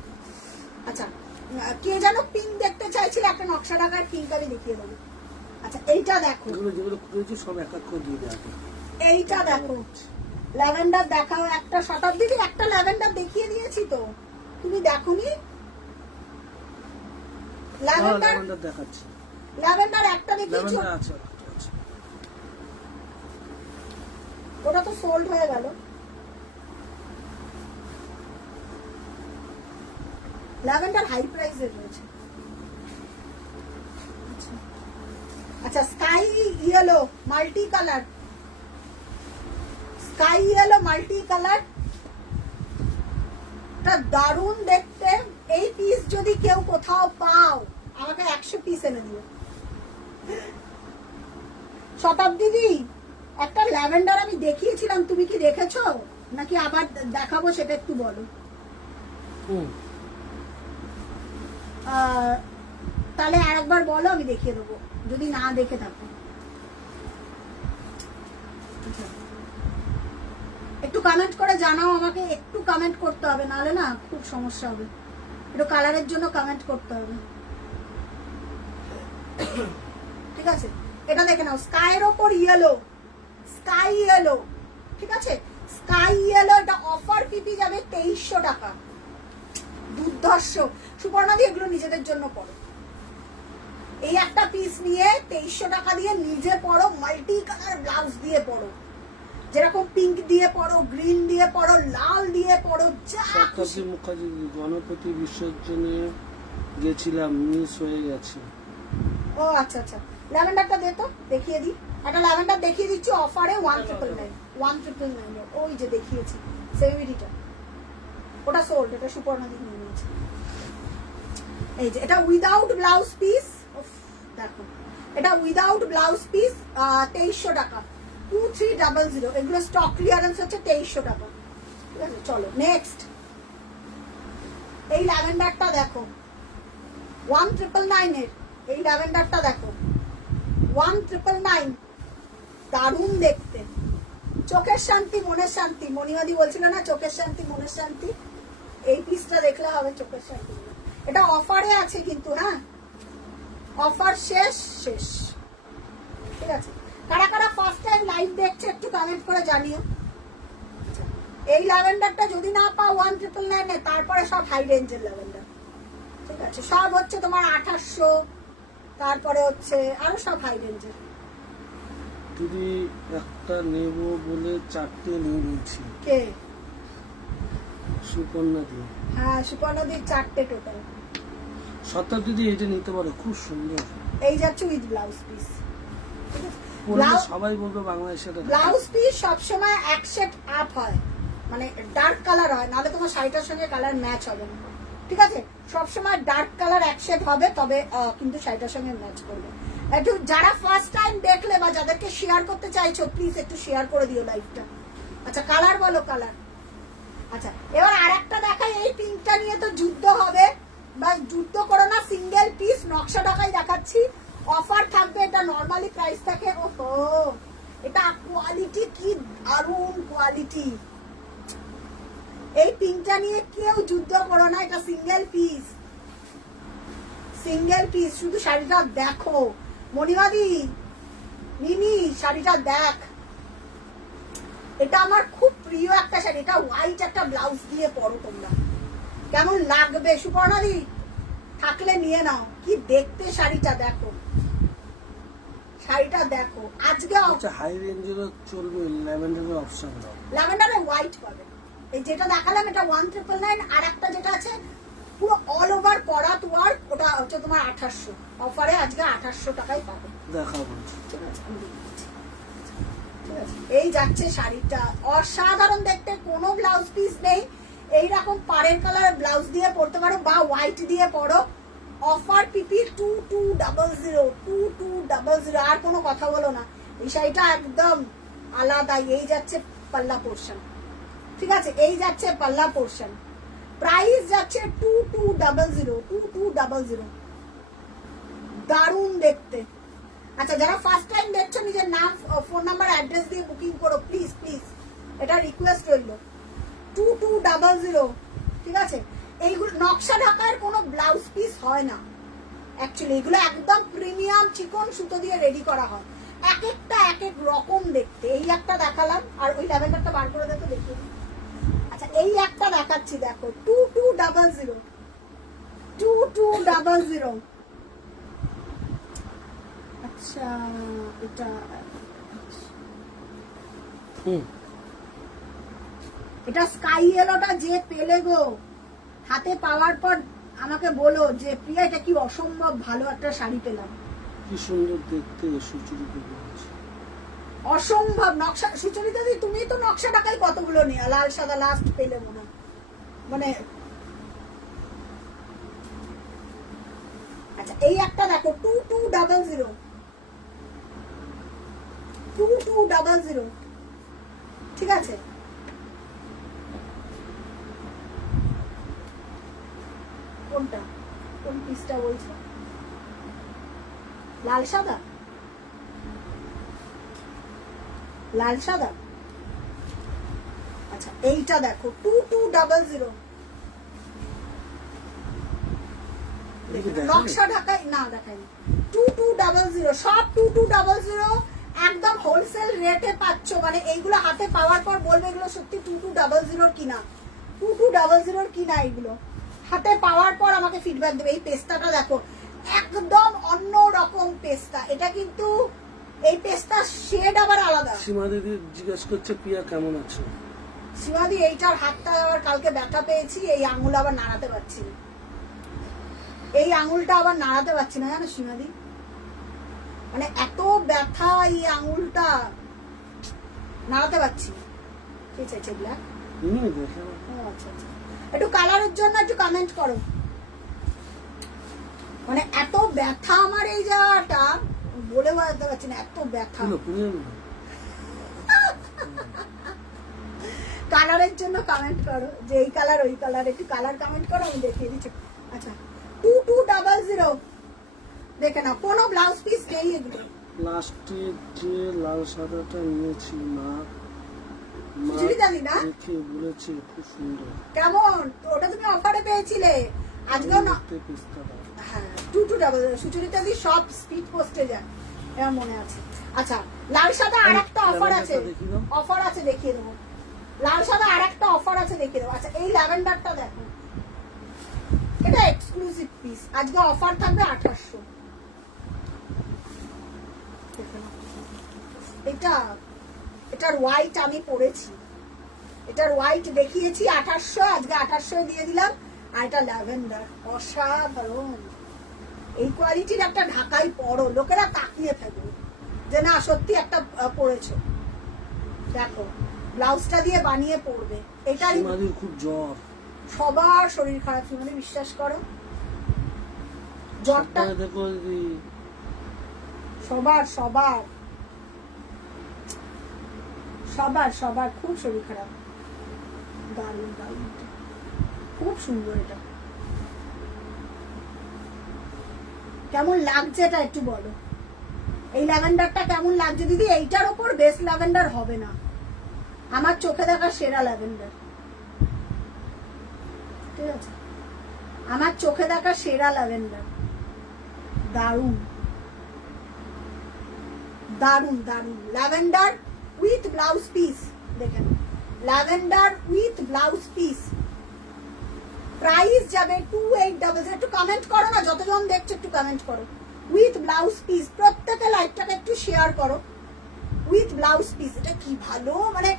আচ্ছা কে যেন পিঙ্ক দেখতে চাইছিল, একটা নকশা ঢাকার পিঙ্ক আমি দেখিয়ে দেবো। আচ্ছা এইটা দেখো, যেগুলো খুলেছি সব এক এক করে দিয়ে দেওয়া। এইটা দেখো ল্যাভেন্ডার দেখাও। একটা শতাব্দীর একটা ল্যাভেন্ডার দেখিয়ে দিয়েছি তো, তুমি দেখোনি? ল্যাভেন্ডার দেখাচ্ছি, ল্যাভেন্ডার একটা দেখিয়েছি, আছে ওটা তো সোল্ড হয়ে গেল। ল্যাভেন্ডার হাই প্রাইসের রয়েছে। আচ্ছা sky yellow multi colour, sky yellow multi colour, টা দারুণ দেখতে। এই পিস যদি কেউ কোথাও পাও আমাকে 100 পিস এনে দিও। শতাব্দী দি একটা ল্যাভেন্ডার আমি দেখিয়েছিলাম, তুমি কি দেখেছো নাকি আবার দেখাবো সেটা একটু বলো। তাহলে আরেকবার বলো, আমি দেখিয়ে দেবো যদি না দেখে থাকো। একটু কমেন্ট করে জানাও আমাকে, একটু কমেন্ট করতে হবে, নাহলে না খুব সমস্যা হবে। একটু কালারের জন্য কমেন্ট করতে হবে, ঠিক আছে? এটা দেখে নাও, স্কাইয়ের ওপর ইয়েলো, স্কাই ইয়েলো, ঠিক আছে? স্কাই ইয়েলো, এটা অফার পিপি যাবে 2300 টাকা। দুর্ধর্ষ। সুপর্ণাদি এগুলো নিজেদের জন্য পড়ো, এই একটা পিস নিয়ে 2300 টাকা দিয়ে নিজে পড়ো, মাল্টি কালার ব্লাউজ দিয়ে পড়ো, যেরকম পিঙ্ক দিয়ে পড়ো, গ্রিন দিয়ে পড়ো, লাল দিয়ে পড়ো, যা শতাব্দী মুখার্জি গণপতি বিসর্জনে গেছিলাম, মিস হয়ে গেছে। ও আচ্ছা আচ্ছা, ল্যাভেন্ডারটা দে তো, দেখিয়ে দিই। একটা ল্যাভেন্ডার দেখিয়ে দিচ্ছি অফারে 1999 ওই যে দেখিয়েছি সেভিটিটা, ওটা সোল্ড, এটা সুপর্ণাদি নিয়ে নিয়েছে। এই যে এটা উইদাউট ব্লাউজ পিস, দেখো এটা উইদাউট ব্লাউজ পিস 2300 টাকা, 2300। এগুলো স্টক ক্লিয়ারেন্স হচ্ছে 2300 টাকা, ঠিক আছে? চলো নেক্সট, এই ল্যাভেন্ডারটা দেখো 1999 এর, এই ল্যাভেন্ডারটা দেখো 1999, দারুণ দেখতে, চোখের শান্তি মনের শান্তি। মণিমাদি বলছিল না চোখের শান্তি মনের শান্তি, এই পিসটা দেখলে হবে চোখের শান্তি। এটা অফারে আছে কিন্তু, হ্যাঁ অফার শেষ, ঠিক আছে? কারা কারা ফার্স্ট টাইম লাইভ দেখছে একটু কমেন্ট করে জানিও। এই ল্যাভেন্ডারটা যদি না পাও 1999 তারপরে সব হাই রেঞ্জের ল্যাভেন্ডার, ঠিক আছে? সব হচ্ছে তোমার 2800, তারপরে হচ্ছে আরো সব হাই রেঞ্জের। দিদি একটা নেব বলে 4টে নিয়ে নিয়েছি। কে? সুপর্ণা দি। হ্যাঁ সুপর্ণাদির 4টে টোটাল। শতাব্দী দি এটা নিতে পারো, খুব সুন্দর। এই যাচ্ছে উইথ ব্লাউজ পিস, সবাই বলবে বাংলাদেশে ব্লাউজ পিস সবসময় এক সেট আপ হয়, মানে ডার্ক কালার হয়, নাহলে তোমার শাড়িটার সঙ্গে কালার ম্যাচ হবে না, ঠিক আছে? সবসময় ডার্ক কালার এক সেট হবে, তবে কিন্তু শাড়িটার সঙ্গে ম্যাচ করবে। একটু যারা ফার্স্ট টাইম দেখলে বা যাদেরকে শেয়ার করতে চাইছো প্লিজ একটু শেয়ার করে দিও লাইভটা। আচ্ছা কালার বলো, কালার। আচ্ছা এবার আরেকটা দেখাই, এই পিঙ্কটা নিয়ে তো যুদ্ধ হবে, বা যুদ্ধ করো না, সিঙ্গেল পিস নকশা ঢাকাই দেখাচ্ছি, অফার থাকবে। এটা নরমালি প্রাইস থাকে, ওহো এটা কোয়ালিটি কি দারুণ কোয়ালিটি। এই পিঙ্কটা নিয়ে কেউ যুদ্ধ করো না, এটা সিঙ্গেল পিস, সিঙ্গেল পিস। শুধু শাড়িটা দেখো মণিমাদি, মিনি শাড়িটা দেখ, এটা আমার খুব প্রিয় একটা শাড়ি। এটা হোয়াইট একটা ব্লাউজ দিয়ে পরো, তোমরা কেমন লাগবে? সুপর্ণাদি থাকলে নিয়ে নাও, কি দেখতে শাড়িটা দেখো, শাড়িটা দেখো। আজকে আচ্ছা হাই রেঞ্জেরও চলবে, ল্যাভেন্ডারের অপশন দাও। ল্যাভেন্ডারে হোয়াইট পাবে, এই যেটা দেখালাম এটা 1999, আর একটা যেটা আছে পুরো অল ওভার করাত ওয়ার্ক, ওটা হচ্ছে তোমার 2800, অফারে আজকে 2800 টাকায় পাবে। দেখাবো, ঠিক আছে আমি দিয়ে দিচ্ছি, ঠিক আছে? এই যাচ্ছে শাড়িটা, অসাধারণ দেখতে, কোনো ব্লাউজ পিস নেই, এইরকম পাড়ের কালার ব্লাউজ দিয়ে পরতে পারো বা হোয়াইট দিয়ে পরো। অফার পিপি 2200, আর কোনো কথা বলো না, এই শাড়িটা একদম আলাদা। এই যাচ্ছে পাল্লা পোর্শন, ঠিক আছে? এই যাচ্ছে পাল্লা পোর্শন, প্রাইস যাচ্ছে 2200 দারুণ দেখতে। আচ্ছা, যারা ফার্স্ট টাইম দেখছো নিজের নাম ফোন নাম্বার অ্যাড্রেস দিয়ে বুকিং করো প্লিজ প্লিজ, এটা রিকোয়েস্ট রইল। 2200, ঠিক আছে। এইগুলো নকশা ঢাকার কোনো ব্লাউজ পিস হয় না অ্যাকচুয়ালি, এগুলো একদম প্রিমিয়াম চিকন সুতো দিয়ে রেডি করা হয়, এক একটা এক এক রকম দেখতে। এই একটা দেখালাম, আর ওই ল্যাভেন্ডারটা বার করে দেখো, দেখিয়ে দিই। আচ্ছা, এই একটা দেখাচ্ছি, দেখো 2200। আচ্ছা, এটা স্কাই ইয়েলোটা যে পেলে গো, হাতে পাওয়ার পর আমাকে বলো যে প্রিয়া এটা কি অসম্ভব ভালো একটা শাড়ি পেলাম। কি সুন্দর দেখতে সুচরিতা বলেছে। অসম্ভব নকশা। সুচরিতা দি, তুমি তো নকশা ঢাকাই কতগুলো নিয়ে লাল সাদা লাস্ট পেলে মনে হয়। মানে আচ্ছা, এই একটা দেখো 2200, ঠিক আছে। কোনটা, কোন পিসটা বলছো? লাল সাদা, লাল সাদা। আচ্ছা, এইটা দেখো 2200। নকশা ঢাকাই না, দেখাইনি। 2200, সব 2200 একদম হোলসেল রেটে পাচ্ছ। মানে এইগুলো হাতে পাওয়ার পর বলবে এগুলো সত্যি 2200 কিনা, 2200 কিনা। এগুলো হাতে পাওয়ার পর আমাকে ফিডব্যাক দেবে। এই পেস্তাটা দেখো, একদম অন্য রকম পেস্তা। এটা কিন্তু এই পেস্তার শেড আবার আলাদা। সীমা দিদি জিজ্ঞেস করছে প্রিয়া কেমন আছে। সীমাদি, এইটার হাতটা আবার কালকে ব্যথা পেয়েছি, এই আঙুল আবার নাড়াতে পারছি না, এই আঙুলটা আবার নাড়াতে পারছি না, জানো সীমাদি, মানে এত ব্যথা এই আঙুলটা, নাড়াতে পারছি না। কি চাইছে ব্ল্যাক? আচ্ছা আচ্ছা, একটু কালারের জন্য একটু কমেন্ট করো। মানে এত ব্যথা আমার এই জায়গাটা, বলে বোঝাতে পারছি না, এত ব্যথা। কালারের জন্য কমেন্ট করো, যে এই কালার ওই কালার, একটু কালার কমেন্ট করো, আমি দেখিয়ে দিচ্ছি। আচ্ছা, 2200 দেখে নাও, কোনো ব্লাউজ পিস নেই এগুলো। লাস্টে যে লাল সাদাটা নিয়েছি না, জানি না দেখে বলেছে খুব সুন্দর। কেমন? ওটা তুমি অফারে পেয়েছিলে আজকেও না? হ্যাঁ, 2200। সুচরিতা দি সব স্পিড পোস্টে যায়, আমার মনে আছে। আচ্ছা, লাল সাদা আরেকটা অফার আছে, অফার আছে দেখিয়ে দেবো। লাল সাদা আরেকটা অফার আছে দেখিয়ে দেবো। আচ্ছা, এই ল্যাভেন্ডারটা দেখো, এটা এক্সক্লুসিভ পিস, আজকে অফার থাকবে 2800। এটা, এটার হোয়াইট আমি পরেছি, এটার হোয়াইট দেখিয়েছি 2800, আজকে 2800 দিয়ে দিলাম। আর এটা ল্যাভেন্ডার, অসাধারণ। এই কোয়ালিটির একটা ঢাকাই পরো, লোকেরা তাকিয়ে থাকবে যে না সত্যি একটা পরেছো। দেখো, ব্লাউজটা দিয়ে বানিয়ে পরবে। এটারই খুব জ্বর, সবার শরীর খারাপ, মানে বিশ্বাস করো, জ্বরটা দেখো সবার সবার সবার সবার খুব শরীর খারাপ। দারুণ দারুণ, খুব সুন্দর। এটা কেমন লাগছে এটা একটু বলো। এই ল্যাভেন্ডারটা কেমন লাগছে দিদি? এইটার ওপর বেস্ট ল্যাভেন্ডার হবে না, আমার চোখে দেখা সেরা ল্যাভেন্ডার, ঠিক আছে, আমার চোখে দেখা সেরা ল্যাভেন্ডার। দারুণ দারুণ দারুণ ল্যাভেন্ডার উইথ ব্লাউজ পিস। দেখেন, lavender with blouse piece, price যাবে 2800। একটু কমেন্ট করো না, যতজন দেখছো একটু কমেন্ট করো। উইথ ব্লাউজ পিস, প্রত্যেকে লাইভটাকে একটু শেয়ার করো। উইথ ব্লাউজ পিস, এটা কি ভালো, মানে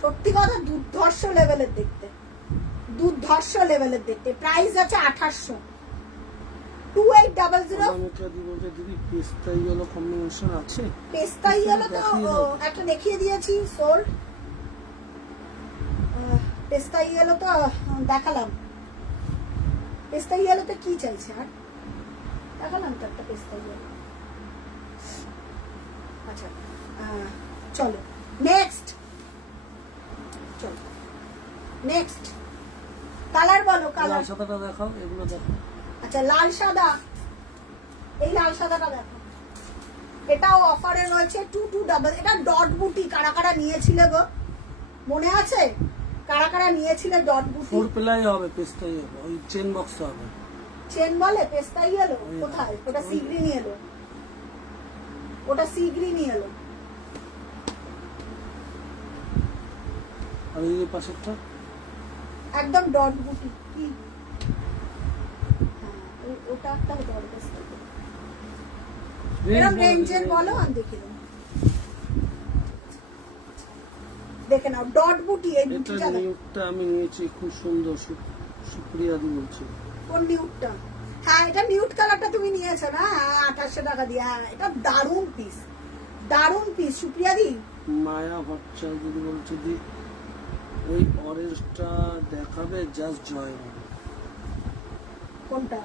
সত্যি কথা দুর্ধর্ষ লেভেলের দেখতে, দুর্ধর্ষ লেভেলের দেখতে। প্রাইস আছে 2800। 2800। দিদি পেস্তা ইয়েলো কম্বিনেশন আছে? পেস্তা ইয়েলো তো একটা দেখিয়ে দিয়েছি, সোল্ড। পেস্তা ইয়েলো তো দেখালাম, পেস্তা ইয়েলোতে কি চাইছে আর দেখালাম তো একটা পেস্তা ইয়েলো। আচ্ছা, চলো নেক্সট, চলো নেক্সট। কালার লাল সাদাটা দেখাও, এগুলো দেখো। আচ্ছা লাল সাদা, এই লাল সাদাটা দেখো, এটাও অফারে রয়েছে 2222। এটা ডট বুটি, কারা কারা নিয়েছিলে গো, মনে আছে কারা কারা নিয়েছিলে ডট বুটি? 4 প্লাই হবে, পেস্তাই হবে, ওই চেন বক্স হবে। চেন বলে পেস্তাই এলো কোথায়? ওটা সি গ্রিন এলো, ওটা সি গ্রিন এলো। আর এই পাশেরটা একদম ডট বুটি কি, হ্যাঁ ওটা একটা হতে পারে পেস্তাই। এরকম রেঞ্জের বলো, আমি দেখে দেবো, দেখে নাও ডট বুটি। এই এটা বুটিটা নিউটটা আমি নিয়েছি, খুব সুন্দর, সুপ্রিয়া দি বলছে। কোন নিউটটা? হ্যাঁ এটা নিউট কালারটা তুমি নিয়েছো না, 2800 টাকা দিয়ে। হ্যাঁ এটা দারুণ পিস, দারুণ পিস সুপ্রিয়া দি। মায়া ভট্টাচার্য দিদি বলছে দি ওই অরেঞ্জটা দেখাবে, জাস্ট জয়েন। কোনটা?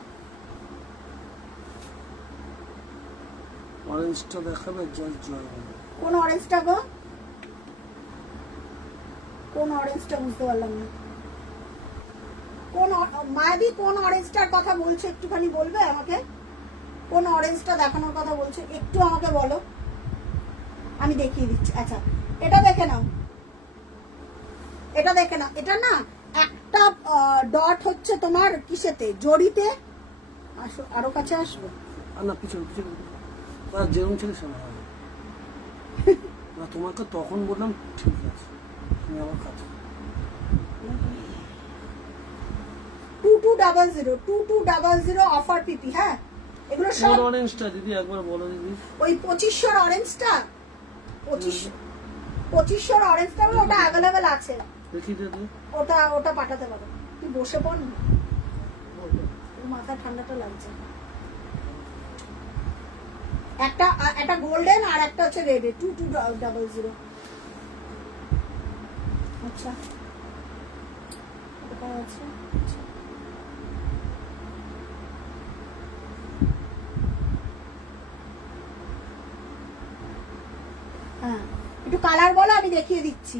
অরেঞ্জটা দেখাবে, জাস্ট জয়েন। কোন অরেঞ্জটা গো? কোন অরেঞ্জটা বুঝতে পারলাম না। কোন মায়াদি কোন অরেঞ্জটার কথা বলছো একটুখানি বলবে আমাকে? কোন অরেঞ্জটা দেখানোর কথা বলছো একটু আমাকে বলো, আমি দেখিয়ে দিচ্ছি। আচ্ছা এটা দেখে নাও, এটা দেখে নাও। এটা না একটা ডট হচ্ছে তোমার কিসেতে, জড়িতে। আসো আরো কাছে আসবো। আর না পিছনে পিছনে যেরকম ছিল সেরকম হবে না। তোমাকে তখন বললাম ঠিক আছে, তুমি আমার কাছে। 2200 অফার পিপি। হ্যাঁ এগুলো সব অরেঞ্জটা দিদি একবার বলো দিদি। ওই 2500 অরেঞ্জটা, 2500 অরেঞ্জটা ওটা অ্যাভেলেবেল আছে। দেখি দিদি, ওটা ওটা পাঠাতে পারো। তুই বসে পড় না, মাথা ঠান্ডাটা লাগছে। একটা গোল্ডেন আর একটা হচ্ছে রেড, 2200। আচ্ছা কোথায় আছে? আচ্ছা। হ্যাঁ একটু কালার বলো, আমি দেখিয়ে দিচ্ছি।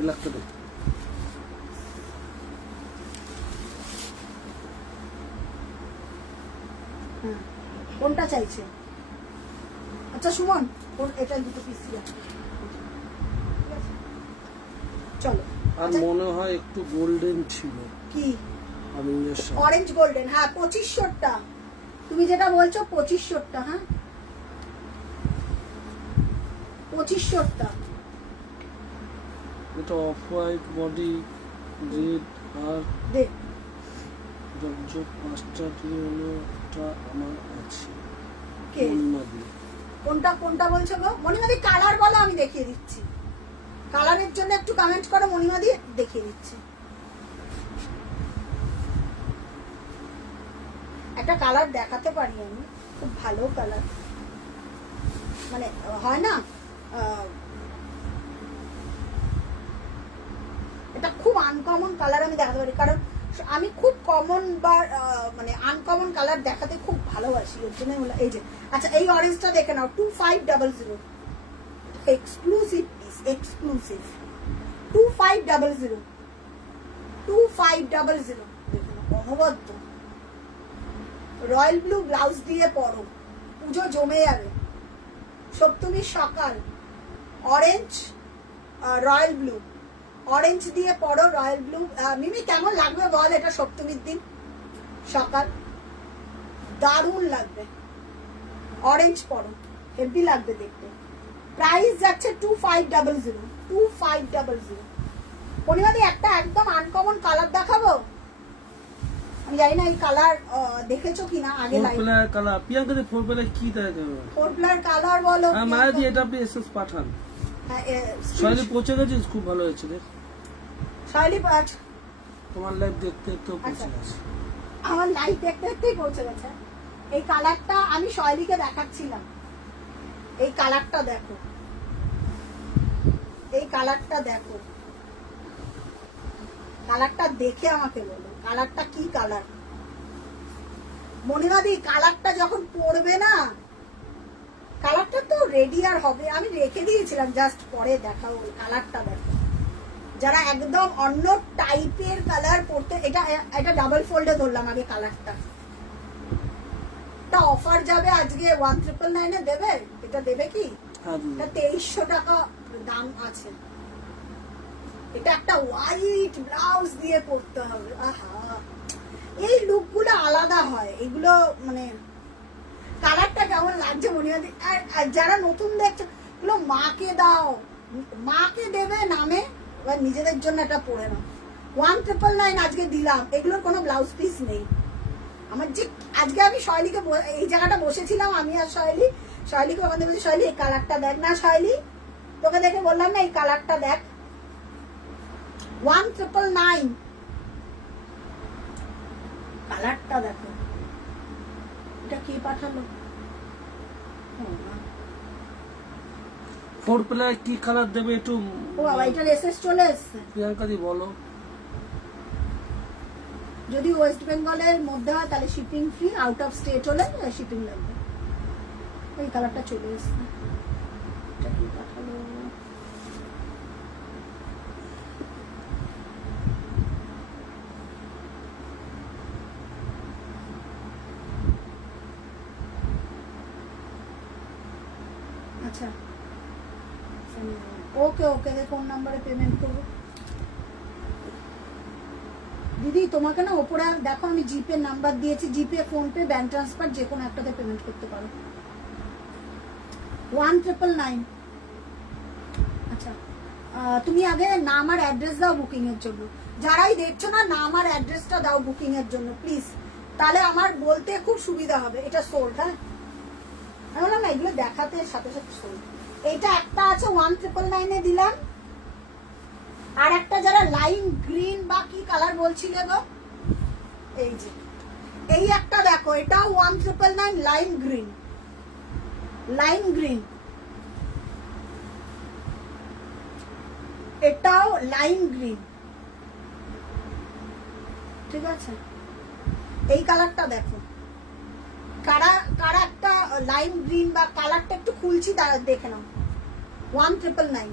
ব্ল্যাকটা দেখ। হ্যাঁ কোনটা চাইছে? আচ্ছা সুমন এটা দুটো পিস চলো। আর মনে হয় একটু গোল্ডেন ছিল কি? আমি অরেঞ্জ গোল্ডেন। হ্যাঁ 2500টা তুমি যেটা বলছো, 2500টা। হ্যাঁ 2500টা। এটা অফ হোয়াইট বডি, রেড আর দেখ জবজব, 5টা দিয়ে হলো একটা আমার আছে। কে? মনিমাদি। কোনটা কোনটা বলছো গো? মনিমাদি কালার বলো, আমি দেখিয়ে দিচ্ছি। কালারের জন্য একটু কমেন্ট করো, মনিমাদি দেখিয়ে দিচ্ছি। একটা কালার দেখাতে পারি আমি, খুব ভালো কালার, মানে হয় না, এটা খুব আনকমন কালার আমি দেখাতে পারি, কারণ আমি খুব কমন বা মানে আনকমন কালার দেখাতে খুব ভালোবাসি, ওর জন্য এই যে। আচ্ছা এই অরেঞ্জটা দেখে নাও, 2500 এক্সক্লুসিভ পিস, এক্সক্লুসিভ 2500 দেখুন অনবদ্য রয়্যাল ব্লু ব্লাউজ দিয়ে পরো, পুজো জমে যাবে। সপ্তমীর সকাল, অরেঞ্জ রয়্যাল ব্লু, অরেঞ্জ দিয়ে পরো, রয়্যাল ব্লু। মিমি কেমন লাগবে বল এটা সপ্তমীর দিন সকাল? দারুণ লাগবে, অরেঞ্জ পরো, হেভি লাগবে দেখতে। প্রাইস যাচ্ছে 2500। পরিমাণে একটা একদম আনকমন কালার দেখাবো, আমি জানি না এই কালার দেখেছো কিনা আগে লাইভ। 4 প্লাই কালার প্রিয়াঙ্কা দি 4 প্লাই কি দেখাবে? 4 প্লাই কালার বলো। হ্যাঁ মায়াদি এটা আপনি এসএস পাঠান। হ্যাঁ শৈলী পৌঁছে গেছিস, খুব ভালো হয়েছে দেখ। শৈলী পাঁচ তোমার লাইভ দেখতে দেখতে পৌঁছে গেছে। আমার লাইভ দেখতে দেখতেই পৌঁছে গেছে। এই কালারটা আমি শৈলীকে দেখাচ্ছিলাম, এই কালারটা দেখো, এই কালারটা দেখো, কালারটা দেখে আমাকে বলো কালারটা কি কালার। মনিমাদি কালারটা যখন পরবে না, কালারটা তো রেডি আর হবে, আমি রেখে দিয়েছিলাম জাস্ট পরে দেখাবো। কালারটা দেখো, যারা একদম অন্য টাইপের কালার পড়তে, এটা এটা ডাবল ফোল্ডে ধরলাম আগে কালারটা। এটা অফার যাবে আজকে 1999 দেবে, এটা দেবে কি? হ্যাঁ দিদি। এটা 2300 টাকা দাম আছে। এটা একটা হোয়াইট ব্লাউজ দিয়ে পরতে হবে। আহা, এই লুকগুলো আলাদা হয়, এগুলো মানে কালারটা কেমন লাগছে মনে হয়। আর যারা নতুন দেখছো, এগুলো মাকে দাও, মাকে দেবে নামে, এবার নিজেদের জন্য এটা পরে নাও। 1999 আজকে দিলাম, এগুলোর কোনো ব্লাউজ পিস নেই। আমার যে আজকে আমি শৈলীকে এই জায়গাটা বসেছিলাম, আমি আর শৈলীকে ওখান থেকে বলছি, শৈলী এই কালারটা দেখ না, শৈলী তোকে দেখে বললাম না এই কালারটা দেখ। 1999 কালারটা দেখো। এটা কে পাঠালো? ফোর প্লাই কি কালার দেবে একটু ও বাবা, এটা এসএস চলে এসছে। প্রিয়াঙ্কা দি বলো। যদি ওয়েস্ট বেঙ্গলের মধ্যে হয় তাহলে shipping free, out of state হলে শিপিং লাগবে। এই কালারটা চলে এসছে। এটা কি পাঠালো? আচ্ছা, ওকে ওকে, কোন নাম্বারে পেমেন্ট করবো? দিদি তোমাকে না ওপরে দেখো, আমি জিপে নাম্বার দিয়েছি, জিপে, ফোনপে, ব্যাংক ট্রান্সফার যে কোনো একটাতে পেমেন্ট করতে পারো। 1999। আচ্ছা, তুমি আগে নাম আর অ্যাড্রেস দাও বুকিং এর জন্য। যারাই দেখছো না, নাম আর অ্যাড্রেসটা দাও বুকিং এর জন্য প্লিজ, তাহলে আমার বলতে খুব সুবিধা হবে। এটা সোল্ড, হ্যাঁ আমি বললাম না এগুলো দেখাতে সাথে সাথে সোল্ড। এইটা একটা আছে 1999 দিলাম। আর একটা যারা লাইম গ্রিন বা কি কালার বলছিলে গো, এই যে এই একটা দেখো, এটাও 1999 লাইম গ্রিন। লাইম গ্রিন, এটাও লাইম গ্রিন, ঠিক আছে। এই কালারটা দেখো, কারা কারা একটা লাইম গ্রিন বা কালারটা একটু খুলছি, দেখে নাও। 1999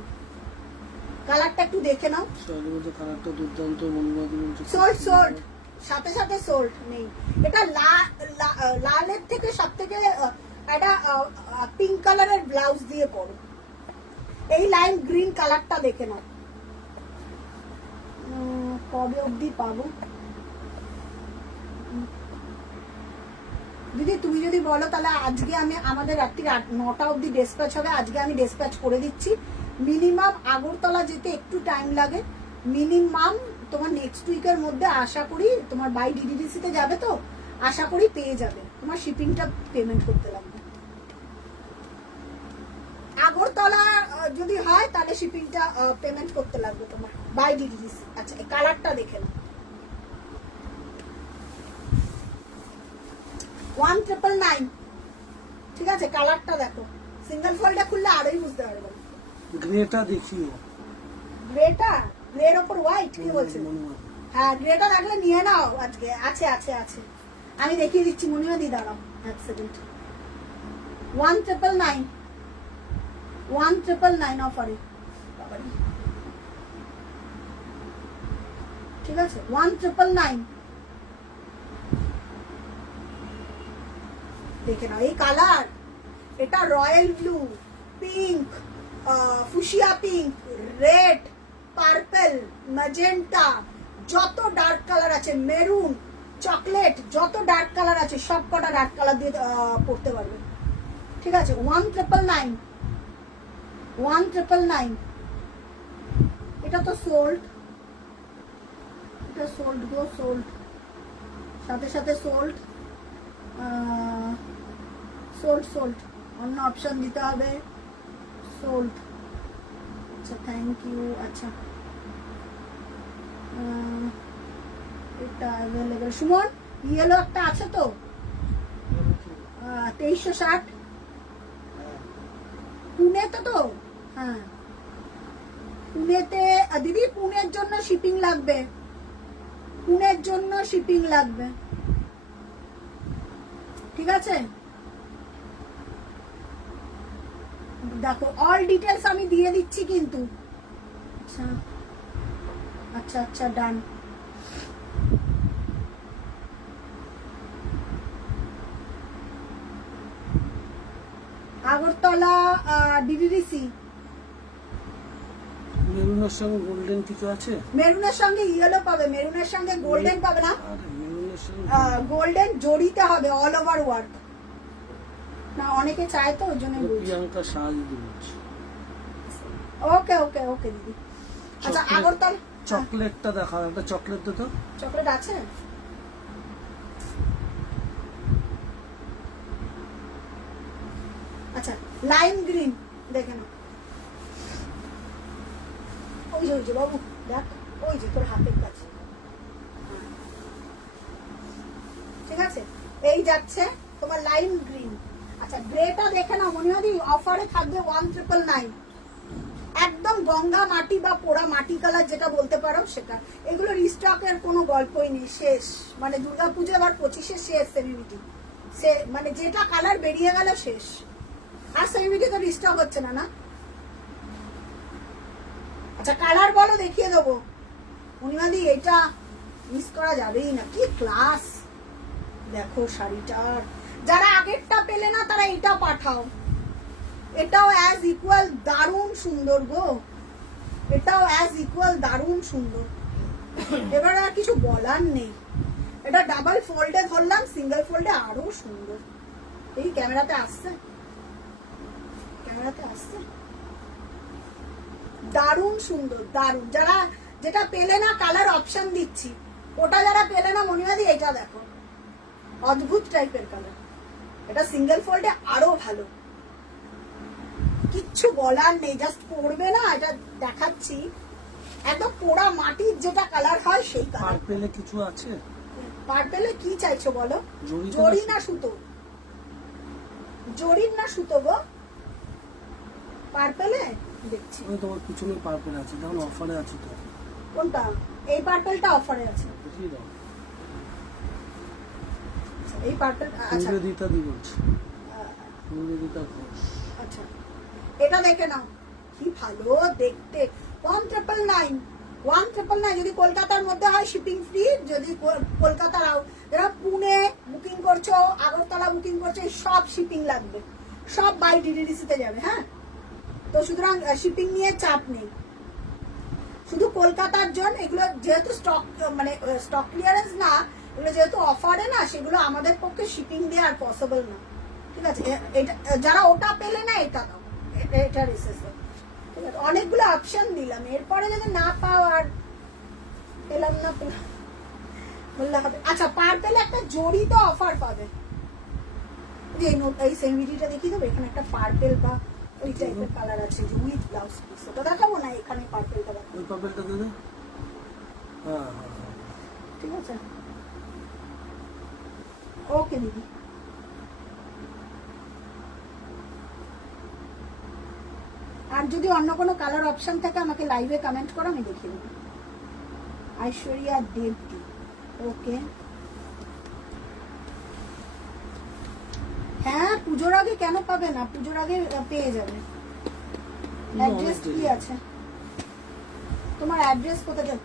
কালারটা একটু দেখে নাও। কালারটা দুর্দান্ত, মনোরম। সোল্ড সোল্ড, সাথে সাথে সোল্ড নেই। এটা লালের থেকে সব থেকে একটা পিঙ্ক কালারের ব্লাউজ দিয়ে পরো। এই লাইম গ্রিন কালারটা দেখে নাও। কবে অবধি পাবো দিদি? তুমি যদি বলো তাহলে আজকে আমি, আমাদের রাত্রি 9টা অবধি ডেসপ্যাচ হবে, আজকে আমি ডেসপ্যাচ করে দিচ্ছি। মিনিমাম আগরতলা যেতে একটু টাইম লাগে, মিনিমাম তোমার নেক্সট উইকের মধ্যে আশা করি, তোমার বাই ডিডিডিসি তে যাবে তো আশা করি পেয়ে যাবে। তোমার শিপিংটা পেমেন্ট করতে লাগবে। আগরতলা যদি হয় তাহলে শিপিংটা পেমেন্ট করতে লাগবে তোমার বাই ডিডিডিসি। আচ্ছা, এই কালারটা দেখে নাও। 1999, ঠিক আছে। কালারটা দেখো, সিঙ্গেল ফোল্ডে খুললে আরোই বুঝতে পারবে। গ্রেটা দেখিও। গ্রেটা, গ্রের ওপর হোয়াইট কি বলছে? হ্যাঁ, গ্রেটা রাখলে নিয়ে নাও আজকে। আছে আছে আছে, আমি দেখিয়ে দিচ্ছি। মনিমা দি দাঁড়াও এক সেকেন্ড। 1999 1999 অফারে, ঠিক আছে। 1999 দেখে নাও। এই কালার, এটা royal blue, pink, fuchsia pink, red, purple, magenta, যত ডার্ক কালার আছে, মেরুন, চকলেট, যত ডার্ক কালার আছে সব কটা ডার্ক কালার দিয়ে পড়তে পারবে, ঠিক আছে। 1999 1999 এটা তো সোল্ড, এটা সোল্ড গো, সোল্ড, সাথে সাথে সোল্ড। সোল্ড সোল্ড, অন্য অপশন দিতে হবে। সোল্ড, আচ্ছা থ্যাংক ইউ। আচ্ছা, এটা অ্যাভেলেবেল। সুমন, ইয়েলো একটা আছে তো 2360, পুনেতে তো? হ্যাঁ, পুনেতে দিদি, পুনের জন্য শিপিং লাগবে, পুনের জন্য শিপিং লাগবে, ঠিক আছে। দেখো অল ডিটেলস আমি দিয়ে দিচ্ছি কিন্তু। আচ্ছা, আচ্ছা আচ্ছা ডান। আগরতলা ডিডিডিসি। মেরুনের সঙ্গে গোল্ডেন কিছু আছে? মেরুনের সঙ্গে ইয়েলো পাবে, মেরুনের সঙ্গে গোল্ডেন পাবে না, আরে মেরুনের সঙ্গে গোল্ডেন জড়িতে হবে, অল ওভার ওয়ার্ক। না অনেকে চায় তো ওই জন্য বলছি। প্রিয়াঙ্কা শাহ দিদি বলছি। ওকে ওকে ওকে দিদি। আচ্ছা আগরতলা চকলেটটা দেখা, একটা চকলেট দে তো। চকলেট আছে? আচ্ছা লাইম গ্রিন দেখে নাও। ওই যে বাবু দেখ, ওই যে তোর হাতের কাছে। ঠিক আছে, এই যাচ্ছে তোমার লাইম গ্রিন। আচ্ছা গ্রেটা দেখে নাও মনিহাদি, অফারে থাকবে 1999। একদম গঙ্গা মাটি বা পোড়া মাটি কালার যেটা বলতে পারো সেটা। এগুলো রিস্টকের কোনো গল্পই নেই, শেষ। মানে দুর্গাপুজো আবার 25-এ শেষ সেমিমিটি, সে মানে যেটা কালার বেরিয়ে গেল শেষ। আর সেমিমিটি তো রিস্টক হচ্ছে না না। আচ্ছা কালার বলো, দেখিয়ে দেবো। পূর্ণিমাদি এটা মিস করা যাবেই না, কি ক্লাস দেখো শাড়িটার। যারা আগেরটা পেলে না তারা এটা পাঠাও, এটাও অ্যাজ ইকুয়াল দারুণ সুন্দর গো, এটাও অ্যাজ ইকুয়াল দারুণ সুন্দর। এবার আর কিছু বলার নেই। এটা ডাবল ফোল্ডে ধরলাম, সিঙ্গেল ফোল্ডে আরো সুন্দর। এই ক্যামেরাতে আসছে, ক্যামেরাতে আসছে, দারুণ সুন্দর দারুণ। যারা যেটা পেলে না কালার অপশন দিচ্ছি, ওটা যারা পেলে না মনিমাদি এটা দেখো, অদ্ভুত টাইপের কালার। এটা সিঙ্গেল ফোল্ডে আরো ভালো, কিচ্ছু বলার নেই। জাস্ট পড়বে না, এটা দেখাচ্ছি। একদম পোড়া মাটির যেটা কালার হয় সেই কালার। পার্পেলে কিছু আছে? পার্পেলে কি চাইছো বলো? জরি জরি না সুতো? জরির না সুতো গো পার্পেলে? দেখছি ওই তোমার পিছনে পার্পেল আছে, দেখুন অফারে আছে তো। কোনটা? এই পার্পেলটা অফারে আছে। বুঝিয়ে দাও। এই পার্পেল আচ্ছা নিবেদিতা দি বলছি, নিবেদিতা ঘোষ। আচ্ছা এটা দেখে নাও, কি ভালো দেখতে। 1999 যদি কলকাতার মধ্যে হয় শিপিং ফ্রি। যদি কলকাতার যারা পুনে বুকিং করছো, আগরতলা বুকিং করছো, সব শিপিং লাগবে, সব বাই ডিডিডিসি তে যাবে। হ্যাঁ, তো সুতরাং শিপিং নিয়ে চাপ নেই। শুধু কলকাতার জন্য এগুলো যেহেতু স্টক মানে স্টক ক্লিয়ারেন্স না, এগুলো যেহেতু অফারে না, সেগুলো আমাদের পক্ষে শিপিং দেওয়া আর পসিবল না। ঠিক আছে, এটা যারা ওটা পেলে না এটা দাও, এটা রিসেস। ঠিক আছে, অনেকগুলো অপশন দিলাম, এরপরে যদি না পাও আর পেলাম না বললে হবে। আচ্ছা পার্পেল একটা জড়িত অফার পাবে। যে এই সেমিটিটা দেখিয়ে দেবো, এখানে একটা পার্পেল বা ওই টাইপের কালার আছে যে উইথ ব্লাউজ পিস। ওটা দেখাবো না, এখানে পার্পেলটা দেখাবো। ওই পার্পেলটা দে দে। হ্যাঁ হ্যাঁ হ্যাঁ, ঠিক আছে, ওকে দিদি। আর যদি অন্য কোনো কালার অপশন থাকে আমাকে লাইভে কমেন্ট করো, আমি দেখিয়ে দেবো। ঐশ্বরিয়া দেবদি, ওকে। হ্যাঁ পুজোর আগে কেন পাবে না, পুজোর আগে পেয়ে যাবে। অ্যাড্রেস কি আছে তোমার? অ্যাড্রেস কোথায় যাবে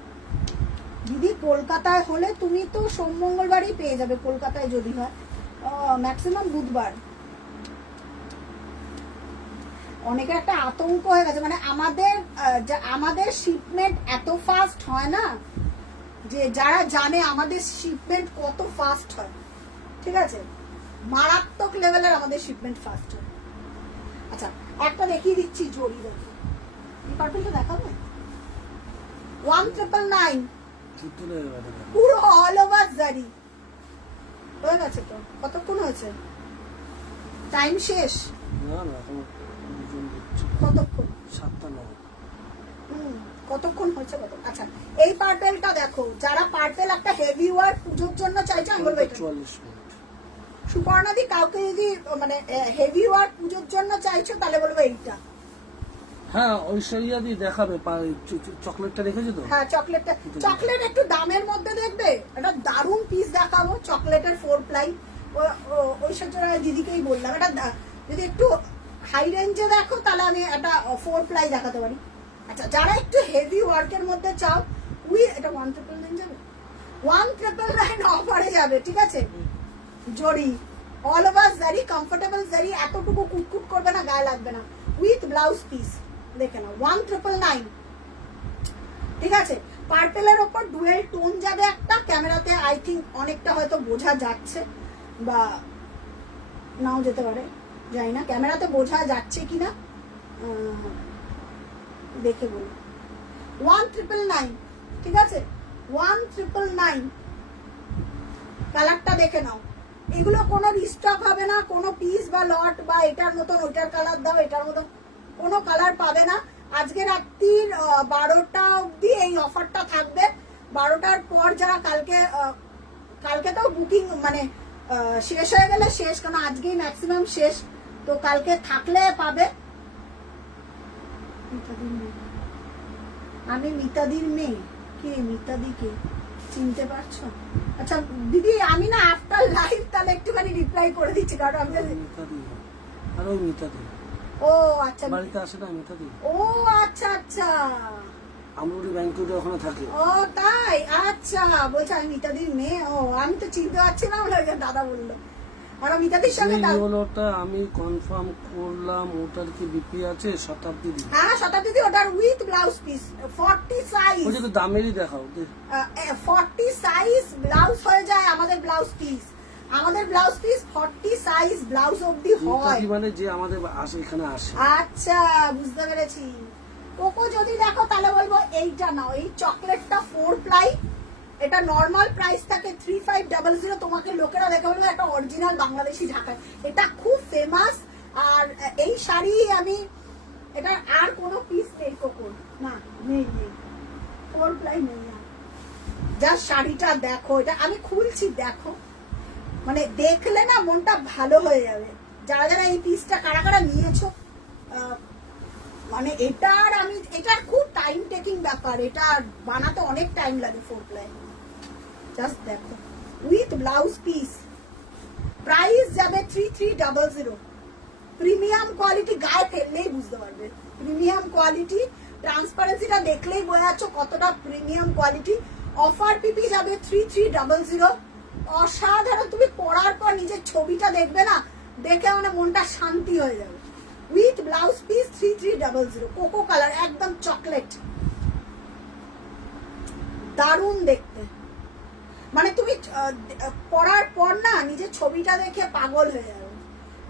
দিদি? কলকাতায় হলে তুমি তো সোম মঙ্গলবারই পেয়ে যাবে, কলকাতায় যদি হয় ম্যাক্সিমাম বুধবার। অনেকের একটা আতঙ্ক হয়ে গেছে, মানে আমাদের শিপমেন্ট এত ফাস্ট হয় না, যে যারা জানে আমাদের শিপমেন্ট কত ফাস্ট হয়, ঠিক আছে, মারাত্মক লেভেলের আমাদের শিপমেন্ট ফাস্ট হয়। আচ্ছা একটা দেখিয়ে দিচ্ছি জরি, দেখো এই পার্পেলটা দেখাবে। 1999 যুদ্ধ লেগে গেছে। পুরো অল ওভার জারি হয়ে গেছে। তো কতক্ষণ হয়েছে? টাইম শেষ? না না, তোমার দুজন দিচ্ছে। কতক্ষণ? 7টা 9। কতক্ষণ হয়েছে কত? আচ্ছা এই পার্পেলটা দেখো, যারা পার্পেল একটা হেভি ওয়ার্ক পুজোর জন্য চাইছো, আমি বলবো 44 মিনিট। সুপর্ণাদি কাউকে যদি মানে হেভি ওয়ার্ক পুজোর জন্য চাইছো তাহলে বলবো এইটা। হ্যাঁ ঐশ্বরিয়া দি দেখাবে। চকলেটটা রেখেছো তো? হ্যাঁ চকলেটটা, চকলেট একটু দামের মধ্যে দেখবে, একটা দারুণ পিস দেখাবো চকলেটের 4 প্লাই। ঐশ্বর্য দিদিকেই বললাম, এটা যদি একটু হাই রেঞ্জে দেখো তাহলে আমি একটা 4 প্লাই দেখাতে পারি। আচ্ছা যারা একটু হেভি ওয়ার্কের মধ্যে চাও, এটা 1999 যাবে, 1999 অফারে যাবে, ঠিক আছে। জরি অল ওভার জারি, কমফোর্টেবল জারি, এতটুকু কুটকুট করবে না, গায়ে লাগবে না, উইথ ব্লাউজ পিস। দেখে নাও 1999, ঠিক আছে। পার্পেলের ওপর ডুয়েল টোন যাবে একটা, ক্যামেরাতে আই থিঙ্ক অনেকটা হয়তো বোঝা যাচ্ছে বা নাও যেতে পারে, জানি না ক্যামেরাতে বোঝা যাচ্ছে কিনা, দেখে বলি। 1999, ঠিক আছে, 1999 কালারটা দেখে নাও। এগুলো কোনো রিস্টক হবে না, কোনো পিস বা লট বা এটার মতন ওইটার কালার দাও এটার মতন কোনো কালার পাবে না। আজকে রাত্রির 12টা অবধি এই অফারটা থাকবে। 12টার পর যারা কালকে তো বুকিং মানে শেষ হয়ে গেলে শেষ, কারণ আজকেই ম্যাক্সিমাম শেষ, তো কালকে থাকলে পাবে। আমি মিতাদির মেয়ে, কে মিতাদিকে চিনতে পারছো? আচ্ছা দিদি, আমি না আফটার লাইভ তাহলে একটুখানি রিপ্লাই করে দিচ্ছি, কারণ আমি মিতাদি আর ওই মিতাদি, ও আচ্ছা বাড়িতে আসে না মিতাদি, ও আচ্ছা আচ্ছা, আমরুরি ব্যাংকুটে ওখানে থাকে। ও তাই, আচ্ছা বলছে আমি মিতাদির মেয়ে, ও আমি তো চিনতে পারছি না, ওই দাদা বললো। আর মিতাদির সঙ্গে ওটা আমি কনফার্ম করলাম, ওটার কি বিপি আছে? শতাব্দী, হ্যাঁ শতাব্দী, ওটার উইথ ব্লাউজ পিস 40 সাইজ, ওটা তো দামেরই দেখাও, 40 সাইজ ব্লাউজ হয়ে যায় আমাদের ব্লাউজ পিস, আমাদের ব্লাউজ পিস 40 সাইজ ব্লাউজ অবধি হয়, মানে যে আমাদের আসে এখানে আসে। আচ্ছা বুঝতে পেরেছি। কোকো যদি দেখো তাহলে বলবো এইটা নাও, এই চকলেটটা 4 প্লাই, এটা নর্মাল প্রাইস থাকে 3500, তোমাকে লোকেরা দেখে বলবে একটা অরিজিনাল বাংলাদেশি ঢাকায়, এটা খুব ফেমাস। আর এই শাড়ি আমি এটা আর কোনো পিস নেই কোকোর, না নেই, 4 প্লাই নেই না। যা শাড়িটা দেখো, এটা আমি খুলছি দেখো, মানে দেখলে না মনটা ভালো হয়ে যাবে। যারা যারা এই পিসটা কারা কারা নিয়েছো, মানে এটার আমি এটার খুব টাইম টেকিং ব্যাপার, এটা বানাতে অনেক টাইম লাগে 4 প্লাই। জাস্ট দেখো উইথ ব্লাউজ পিস, প্রাইস যাবে 3300। প্রিমিয়াম কোয়ালিটি, গায়ে ফেললেই বুঝতে পারবে প্রিমিয়াম কোয়ালিটি, ট্রান্সপারেন্সিটা দেখলেই বোঝা যাচ্ছে কতটা প্রিমিয়াম কোয়ালিটি। অফার পিপি যাবে 3300, অসাধারণ। তুমি পরার পর নিজের ছবিটা দেখবে না, দেখে মানে মনটা শান্তি হয়ে যাবে। With blouse piece 3300, cocoa colour, একদম চকলেট, দারুণ দেখতে। মানে তুমি পরার পর না নিজের ছবিটা দেখে পাগল হয়ে যাবে,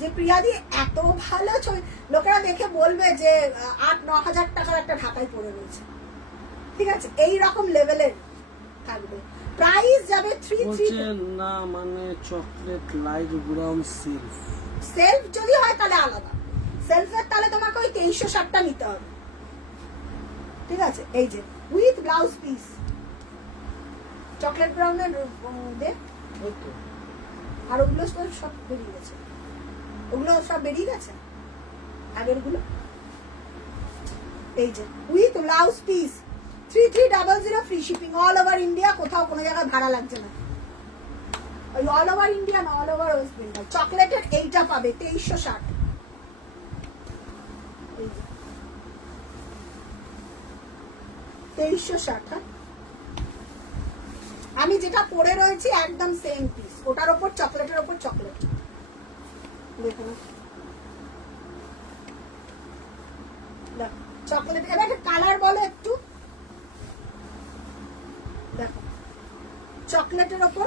যে প্রিয়াদি এত ভালো ছবি, লোকেরা দেখে বলবে যে 8-9 হাজার টাকার একটা ঢাকায় পরে রয়েছে, ঠিক আছে, এই রকম লেভেলের থাকবে। প্রাইস যাবে 3300 না, মানে chocolate light brown silk, self যদি হয় তাহলে আলাদা, সেলফের তাহলে তোমাকে ওই 2360টা নিতে হবে, ঠিক আছে। এই যে উইথ ব্লাউজ পিস চকলেট ব্রাউনের দে, আর ওগুলো সব বেরিয়ে গেছে, ওগুলো সব বেরিয়ে গেছে আগের গুলো। এই যে with blouse piece 3300, free shipping all over India, কোথাও কোনো জায়গায় ভাড়া লাগছে না। ওই অল ওভার ইন্ডিয়া না, অল ওভার ওয়েস্ট বেঙ্গল। চকলেটের এইটা পাবে 2360, 2360। হ্যাঁ আমি যেটা পরে রয়েছি একদম সেম পিস, ওটার ওপর চকলেটের ওপর চকলেট, দেখুন চকলেট। এবার কালার বলো একটু, দেখো চকলেটের ওপর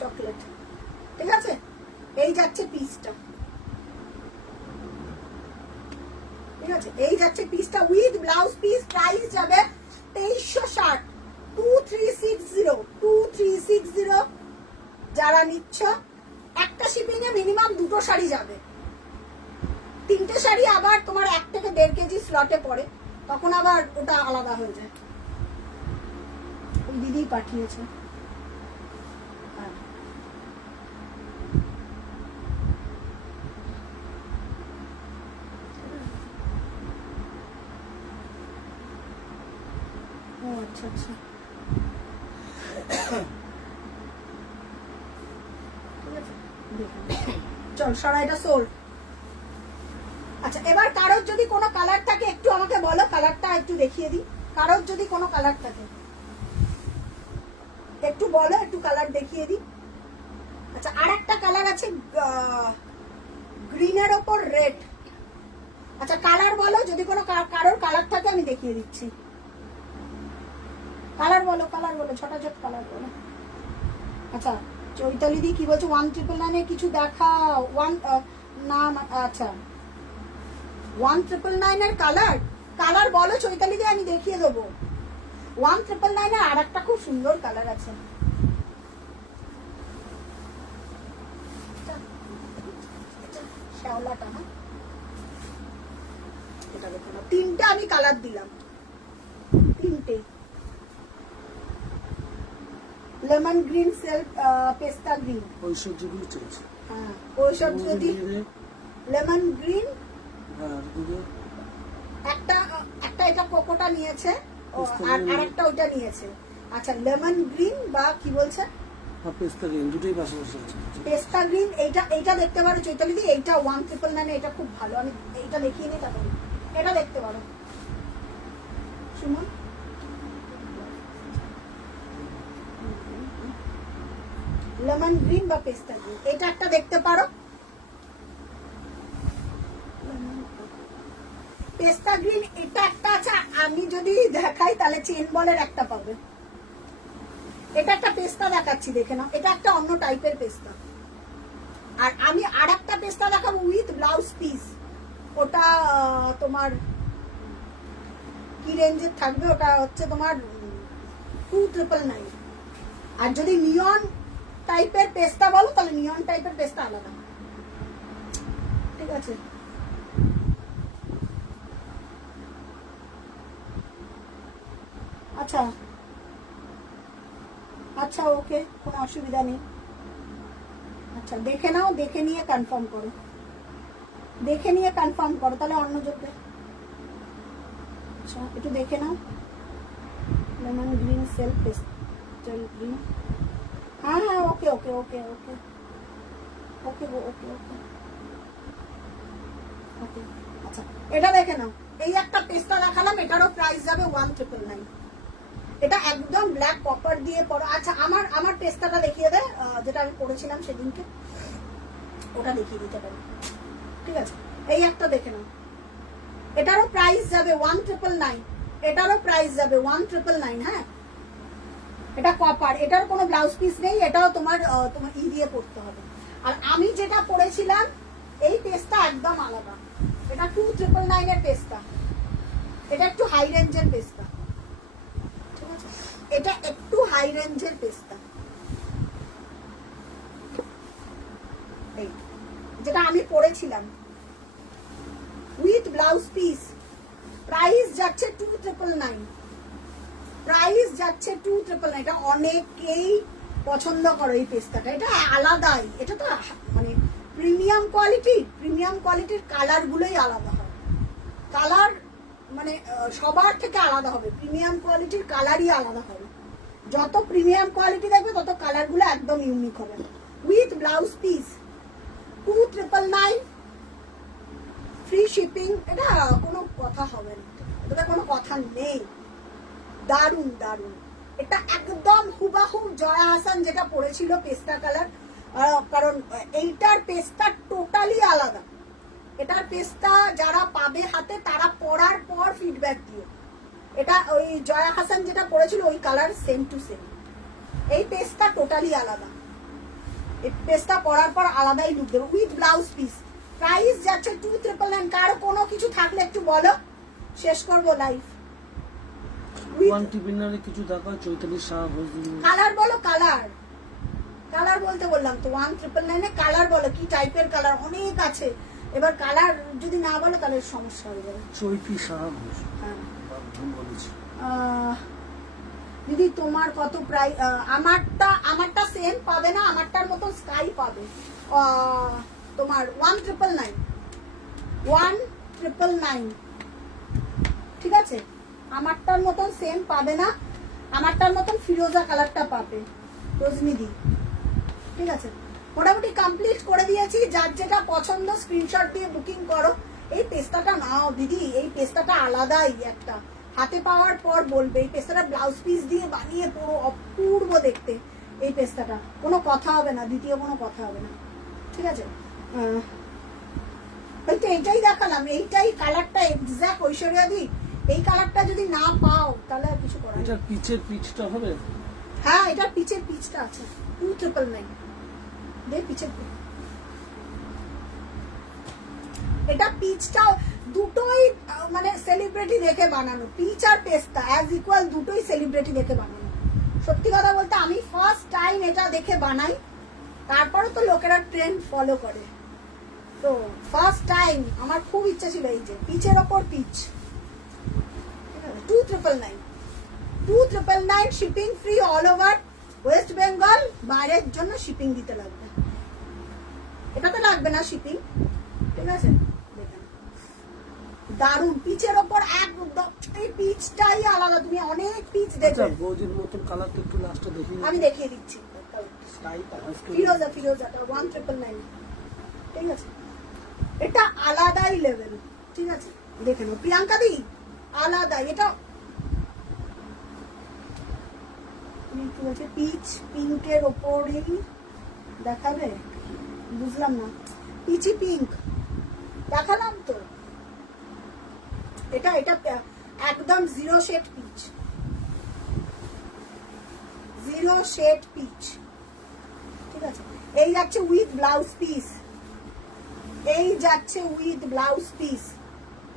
চকলেট, ঠিক আছে। এই যাচ্ছে পিসটা, ঠিক আছে, এই যাচ্ছে পিসটা উইথ ব্লাউজ পিস। প্রাইস যাবে 2360, 2360। যারা নিচ্ছ, একটা শিপিং এ মিনিমাম 2টো শাড়ি যাবে, 3টে শাড়ি আবার তোমার 1 থেকে 1.5 কেজি স্লটে পড়ে, তখন আবার ওটা আলাদা হয়ে যায়। ওই দিদি পাঠিয়েছে, ও আচ্ছা আচ্ছা, চল সরাইটা সোল্ড। আচ্ছা এবার কারোর যদি কোনো কালার থাকে একটু আমাকে বলো, কালারটা একটু দেখিয়ে দিই। কারোর যদি কোনো কালার থাকে একটু বলো, একটু কালার দেখিয়ে দিই। আচ্ছা, আর একটা কালার আছে গ্রিনের ওপর রেড। আচ্ছা, কালার বলো, যদি কোনো কারোর কালার থাকে আমি দেখিয়ে দিচ্ছি। কালার বলো, কালার বলো, ঝটাঝট কালার বলো। আচ্ছা, চৈতালি দি কি বলছো? 1999 কিছু দেখা না। আচ্ছা, 1999 এর কালার কালার বলো চৈতালি দি, আমি দেখিয়ে দেবো। 1999 এর আর একটা খুব সুন্দর কালার আছে। শ্যাওলাটা না, এটা দেখো না, তিনটে আমি কালার দিলাম, তিনটে। লেমন গ্রিন, সেলফ পেস্তা গ্রিন, ওইসব যেগুলো চলছে। হ্যাঁ ওইসব যদি লেমন গ্রিন, একটা একটা এটা কোকোটা নিয়েছে, আর আরেকটা ওইটা নিয়েছে। আচ্ছা, লেমন গ্রিন বা কি বলছে, পেস্তা গ্রিন, দুটোই পাশাপাশি আছে। পেস্তা গ্রিন, এইটা দেখতে পারো চৈতালি দি, এইটা 1999 এটা খুব ভালো। আমি এইটা দেখিয়ে নিই, তারপরে এটা দেখতে পারো সুমন। লেমন গ্রিন বা পেস্তা গ্রিন, এটা একটা দেখতে পারো। পেস্তা গ্রিন এটা একটা আছে, আমি যদি দেখাই তাহলে চেন বলের একটা পাবে। এটা একটা পেস্তা দেখাচ্ছি, দেখে নাও, এটা একটা অন্য টাইপের পেস্তা। আর আমি আর একটা পেস্তা দেখাবো উইথ ব্লাউজ পিস। ওটা তোমার কি রেঞ্জের থাকবে, ওটা হচ্ছে তোমার 2999। আর যদি নিয়ন টাইপের পেস্তা বলো তাহলে নিয়ন টাইপের পেস্তা আলাদা, ঠিক আছে? আচ্ছা আচ্ছা, ওকে, কোনো অসুবিধা নেই। আচ্ছা, দেখে নাও, দেখে নিয়ে কনফার্ম করো, দেখে নিয়ে কনফার্ম করো, তাহলে অন্য যোগ্য। আচ্ছা, একটু দেখে নাও। Lemon green, self pastel green, হ্যাঁ হ্যাঁ, ওকে ওকে ওকে ওকে ওকে ওকে ওকে ওকে। আচ্ছা, এটা দেখে নাও, এই একটা পেস্তা দেখালাম, এটারও প্রাইস যাবে 1999। এটা একদম ব্ল্যাক কপার দিয়ে পড়ো। আচ্ছা, আমার পেস্তাটা দেখিয়ে দে, যেটা আমি পড়েছিলাম সেদিনকে, ওটা দেখিয়ে দিতে পারি, ঠিক আছে? এই একটা দেখে নাও, এটারও প্রাইস যাবে 1999, এটারও প্রাইস যাবে 1999। হ্যাঁ, এটা কপার, এটার কোনো ব্লাউজ পিস নেই, এটাও তোমার দিয়ে পড়তে হবে। আর আমি যেটা পড়েছিলাম এই পেস্তা একদম আলাদা, এটা 2999 এর পেস্তা, এটা একটু হাই রেঞ্জের পেস্তা, ঠিক আছে? এটা একটু হাই রেঞ্জের পেস্তা, এই যেটা আমি পড়েছিলাম উইথ ব্লাউজ পিস, প্রাইস যাচ্ছে 2999, প্রাইস যাচ্ছে 2999। এটা অনেকেই পছন্দ করে এই পেস্তাটা, এটা আলাদাই, এটা তো মানে প্রিমিয়াম কোয়ালিটির কালার গুলোই আলাদা হয়, কালার মানে সবার থেকে আলাদা হবে, প্রিমিয়াম কোয়ালিটির কালারই আলাদা হবে। যত প্রিমিয়াম কোয়ালিটি দেখবে তত কালার গুলো একদম ইউনিক হবে। With blouse piece 2999, free shipping, এটা কোনো কথা হবে না, এটা কোনো কথা নেই। দারুন দারুন, এটা একদম হুবাহু জয়া হাসান যেটা পড়েছিল পেস্তা কালার, কারণ এইটার পেস্তা টোটালি আলাদা। এটার পেস্তা যারা পাবে হাতে তারা পরার পর ফিডব্যাক দিও, এটা ওই জয়া হাসান যেটা পড়েছিল ওই কালার সেম টু সেম। এই পেস্তা টোটালি আলাদা, এই পেস্তা পরার পর আলাদাই লুক দেবে উইথ ব্লাউজ পিস। প্রাইস যাচ্ছে 2999। কার কোনো কিছু থাকলে একটু বলো, শেষ করবো লাইভ। কিছু দেখা চৈতালি শাহ, কালার বলো, কালার বলতে বললাম তো 1999 কালার বলো, কি টাইপের কালার, অনেক আছে। এবার কালার যদি না বলো তাহলে সমস্যা হয়ে যাবে। চৈতি শাহ, হ্যাঁ দিদি, তোমার কত প্রাইস? আমারটা সেম পাবে না, আমারটার মতো স্কাই পাবে তোমার 1999, ঠিক আছে? আমারটার মতন সেম পাবে না, আমারটার মতন ফিরোজা কালারটা পাবে রজনীদি, ঠিক আছে? মোটামুটি কমপ্লিট করে দিয়েছি, যার যেটা পছন্দ স্ক্রিনশট দিয়ে বুকিং করো। এই পেস্তাটা নাও দিদি, এই পেস্তাটা আলাদাই একটা, হাতে পাওয়ার পর বলবে এই পেস্তাটা ব্লাউজ পিস দিয়ে বানিয়ে পুরো অপূর্ব দেখতে এই পেস্তাটা, কোনো কথা হবে না, দ্বিতীয় কোনো কথা হবে না, ঠিক আছে। তো এইটাই দেখালাম, এইটাই কালারটা এক্সাক্ট ঐশ্বরিয়া দি, এই কালারটা যদি না পাও তাহলে আর কিছু করার নেই। এটার পিচের পিচটা হবে? হ্যাঁ, এটার পিচের পিচটা আছে 2999 দে পিচের পিচ। এটা পিচটাও দুটোই মানে সেলিব্রিটি দেখে বানানো, পিচ আর পেস্তা অ্যাজ ইকুয়াল, দুটোই সেলিব্রিটি দেখে বানানো। সত্যি কথা বলতে আমি ফার্স্ট টাইম এটা দেখে বানাই, তারপরে তো লোকেরা ট্রেন্ড ফলো করে, তো ফার্স্ট টাইম আমার খুব ইচ্ছা ছিল এই যে পিচের ওপর peach. 2999 shipping free all over West Bengal, বাইরের জন্য শিপিং দিতে লাগবে, এটাতে লাগবে না শিপিং, ঠিক আছে। দারুন পিচের ওপর একদম, এই পিচটাই আলাদা, তুমি অনেক পিচ দেখবে। গোজির মতন কালারটা একটু লাস্টে দেখিয়ে আমি দেখিয়ে দিচ্ছি, ফিরোজা 1999, ঠিক আছে। এটা আলাদাই লেভেল, ঠিক আছে, দেখে নাও প্রিয়াঙ্কা দি, আলাদা। এটা পিচ পিঙ্কের ওপরেই দেখাবে, বুঝলাম না, পিচি পিঙ্ক দেখালাম তো। এটা একদম zero shade peach, zero shade peach, ঠিক আছে। এই যাচ্ছে উইথ ব্লাউজ পিস, এই যাচ্ছে উইথ ব্লাউজ পিস।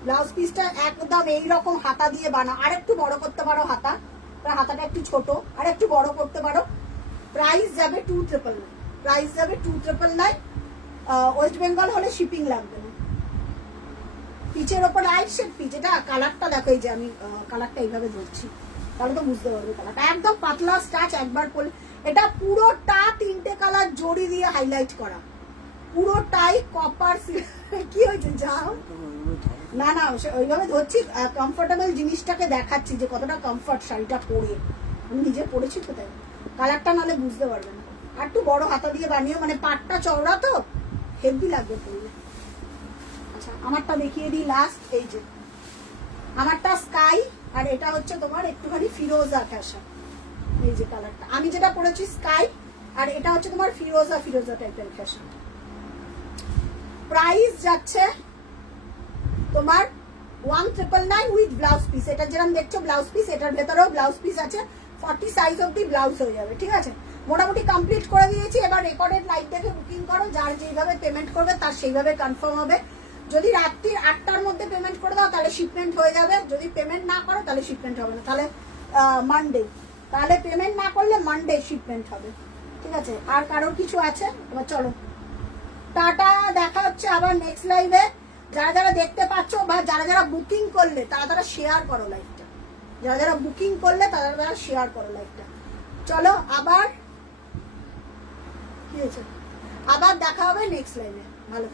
ব্লাউজ পিসটা একদম এইরকম হাতা দিয়ে বানা, আর একটু বড় করতে পারো হাতা, হাতাটা একটু ছোট, আর একটু বড় করতে পারো। প্রাইস যাবে 2999, প্রাইস যাবে 2999। ওয়েস্ট বেঙ্গল হলে শিপিং লাগবে না। পিচের ওপর লাইট শেড পিচ, এটা কালারটা দেখো, এই যে আমি কালারটা এইভাবে ধরছি তাহলে তো বুঝতে পারবে কালারটা একদম পাতলা স্টাচ, একবার পরলে। এটা পুরোটা 3টে কালার জড়ি দিয়ে হাইলাইট করা, পুরোটাই কপার। কি হয়েছে যাও না না, ওইভাবে ধরছি, কমফোর্টেবল জিনিসটাকে দেখাচ্ছি যে কতটা কমফর্ট শাড়িটা পরে, আমি নিজে পরেছি তো, তাই কালারটা নাহলে বুঝতে পারবে না। আর একটু বড় হাতা দিয়ে বানিয়ে, মানে পাটটা চওড়া তো হেভি লাগবে পরলে। আচ্ছা আমারটা দেখিয়ে দিই লাস্ট, এই যে আমারটা স্কাই, আর এটা হচ্ছে তোমার একটুখানি ফিরোজা ফ্যাশন। এই যে কালারটা আমি যেটা পরেছি স্কাই, আর এটা হচ্ছে তোমার ফিরোজা ফিরোজা টাইপের ফ্যাশন। প্রাইস যাচ্ছে তোমার 1999 উইথ ব্লাউজ পিস। এটা যেরকম দেখছো ব্লাউজ পিস, এটার ভেতরেও ব্লাউজ পিস আছে, 40 সাইজ অব্দি ব্লাউজ হয়ে যাবে, ঠিক আছে। মোটামুটি কমপ্লিট করে দিয়েছি। এবার রেকর্ডেড লাইভ দেখে বুকিং করো, যার যেইভাবে পেমেন্ট করবে তার সেইভাবে কনফার্ম হবে। যদি রাত্রির 8টার মধ্যে পেমেন্ট করে দাও তাহলে শিপমেন্ট হয়ে যাবে, যদি পেমেন্ট না করো তাহলে শিপমেন্ট হবে না, তাহলে মানডে, তাহলে পেমেন্ট না করলে মানডে শিপমেন্ট হবে, ঠিক আছে। আর কারোর কিছু আছে? এবার চলো টাটা, দেখা হচ্ছে আবার নেক্সট লাইভে। যারা যারা দেখতে পাচ্ছ বা যারা যারা বুকিং করলে তারা শেয়ার করো লাইভটা, যারা যারা বুকিং করলে তারা শেয়ার করো লাইভটা। চলো আবার কি হয়েছে, আবার দেখা হবে নেক্সট লাইভে। ভালো।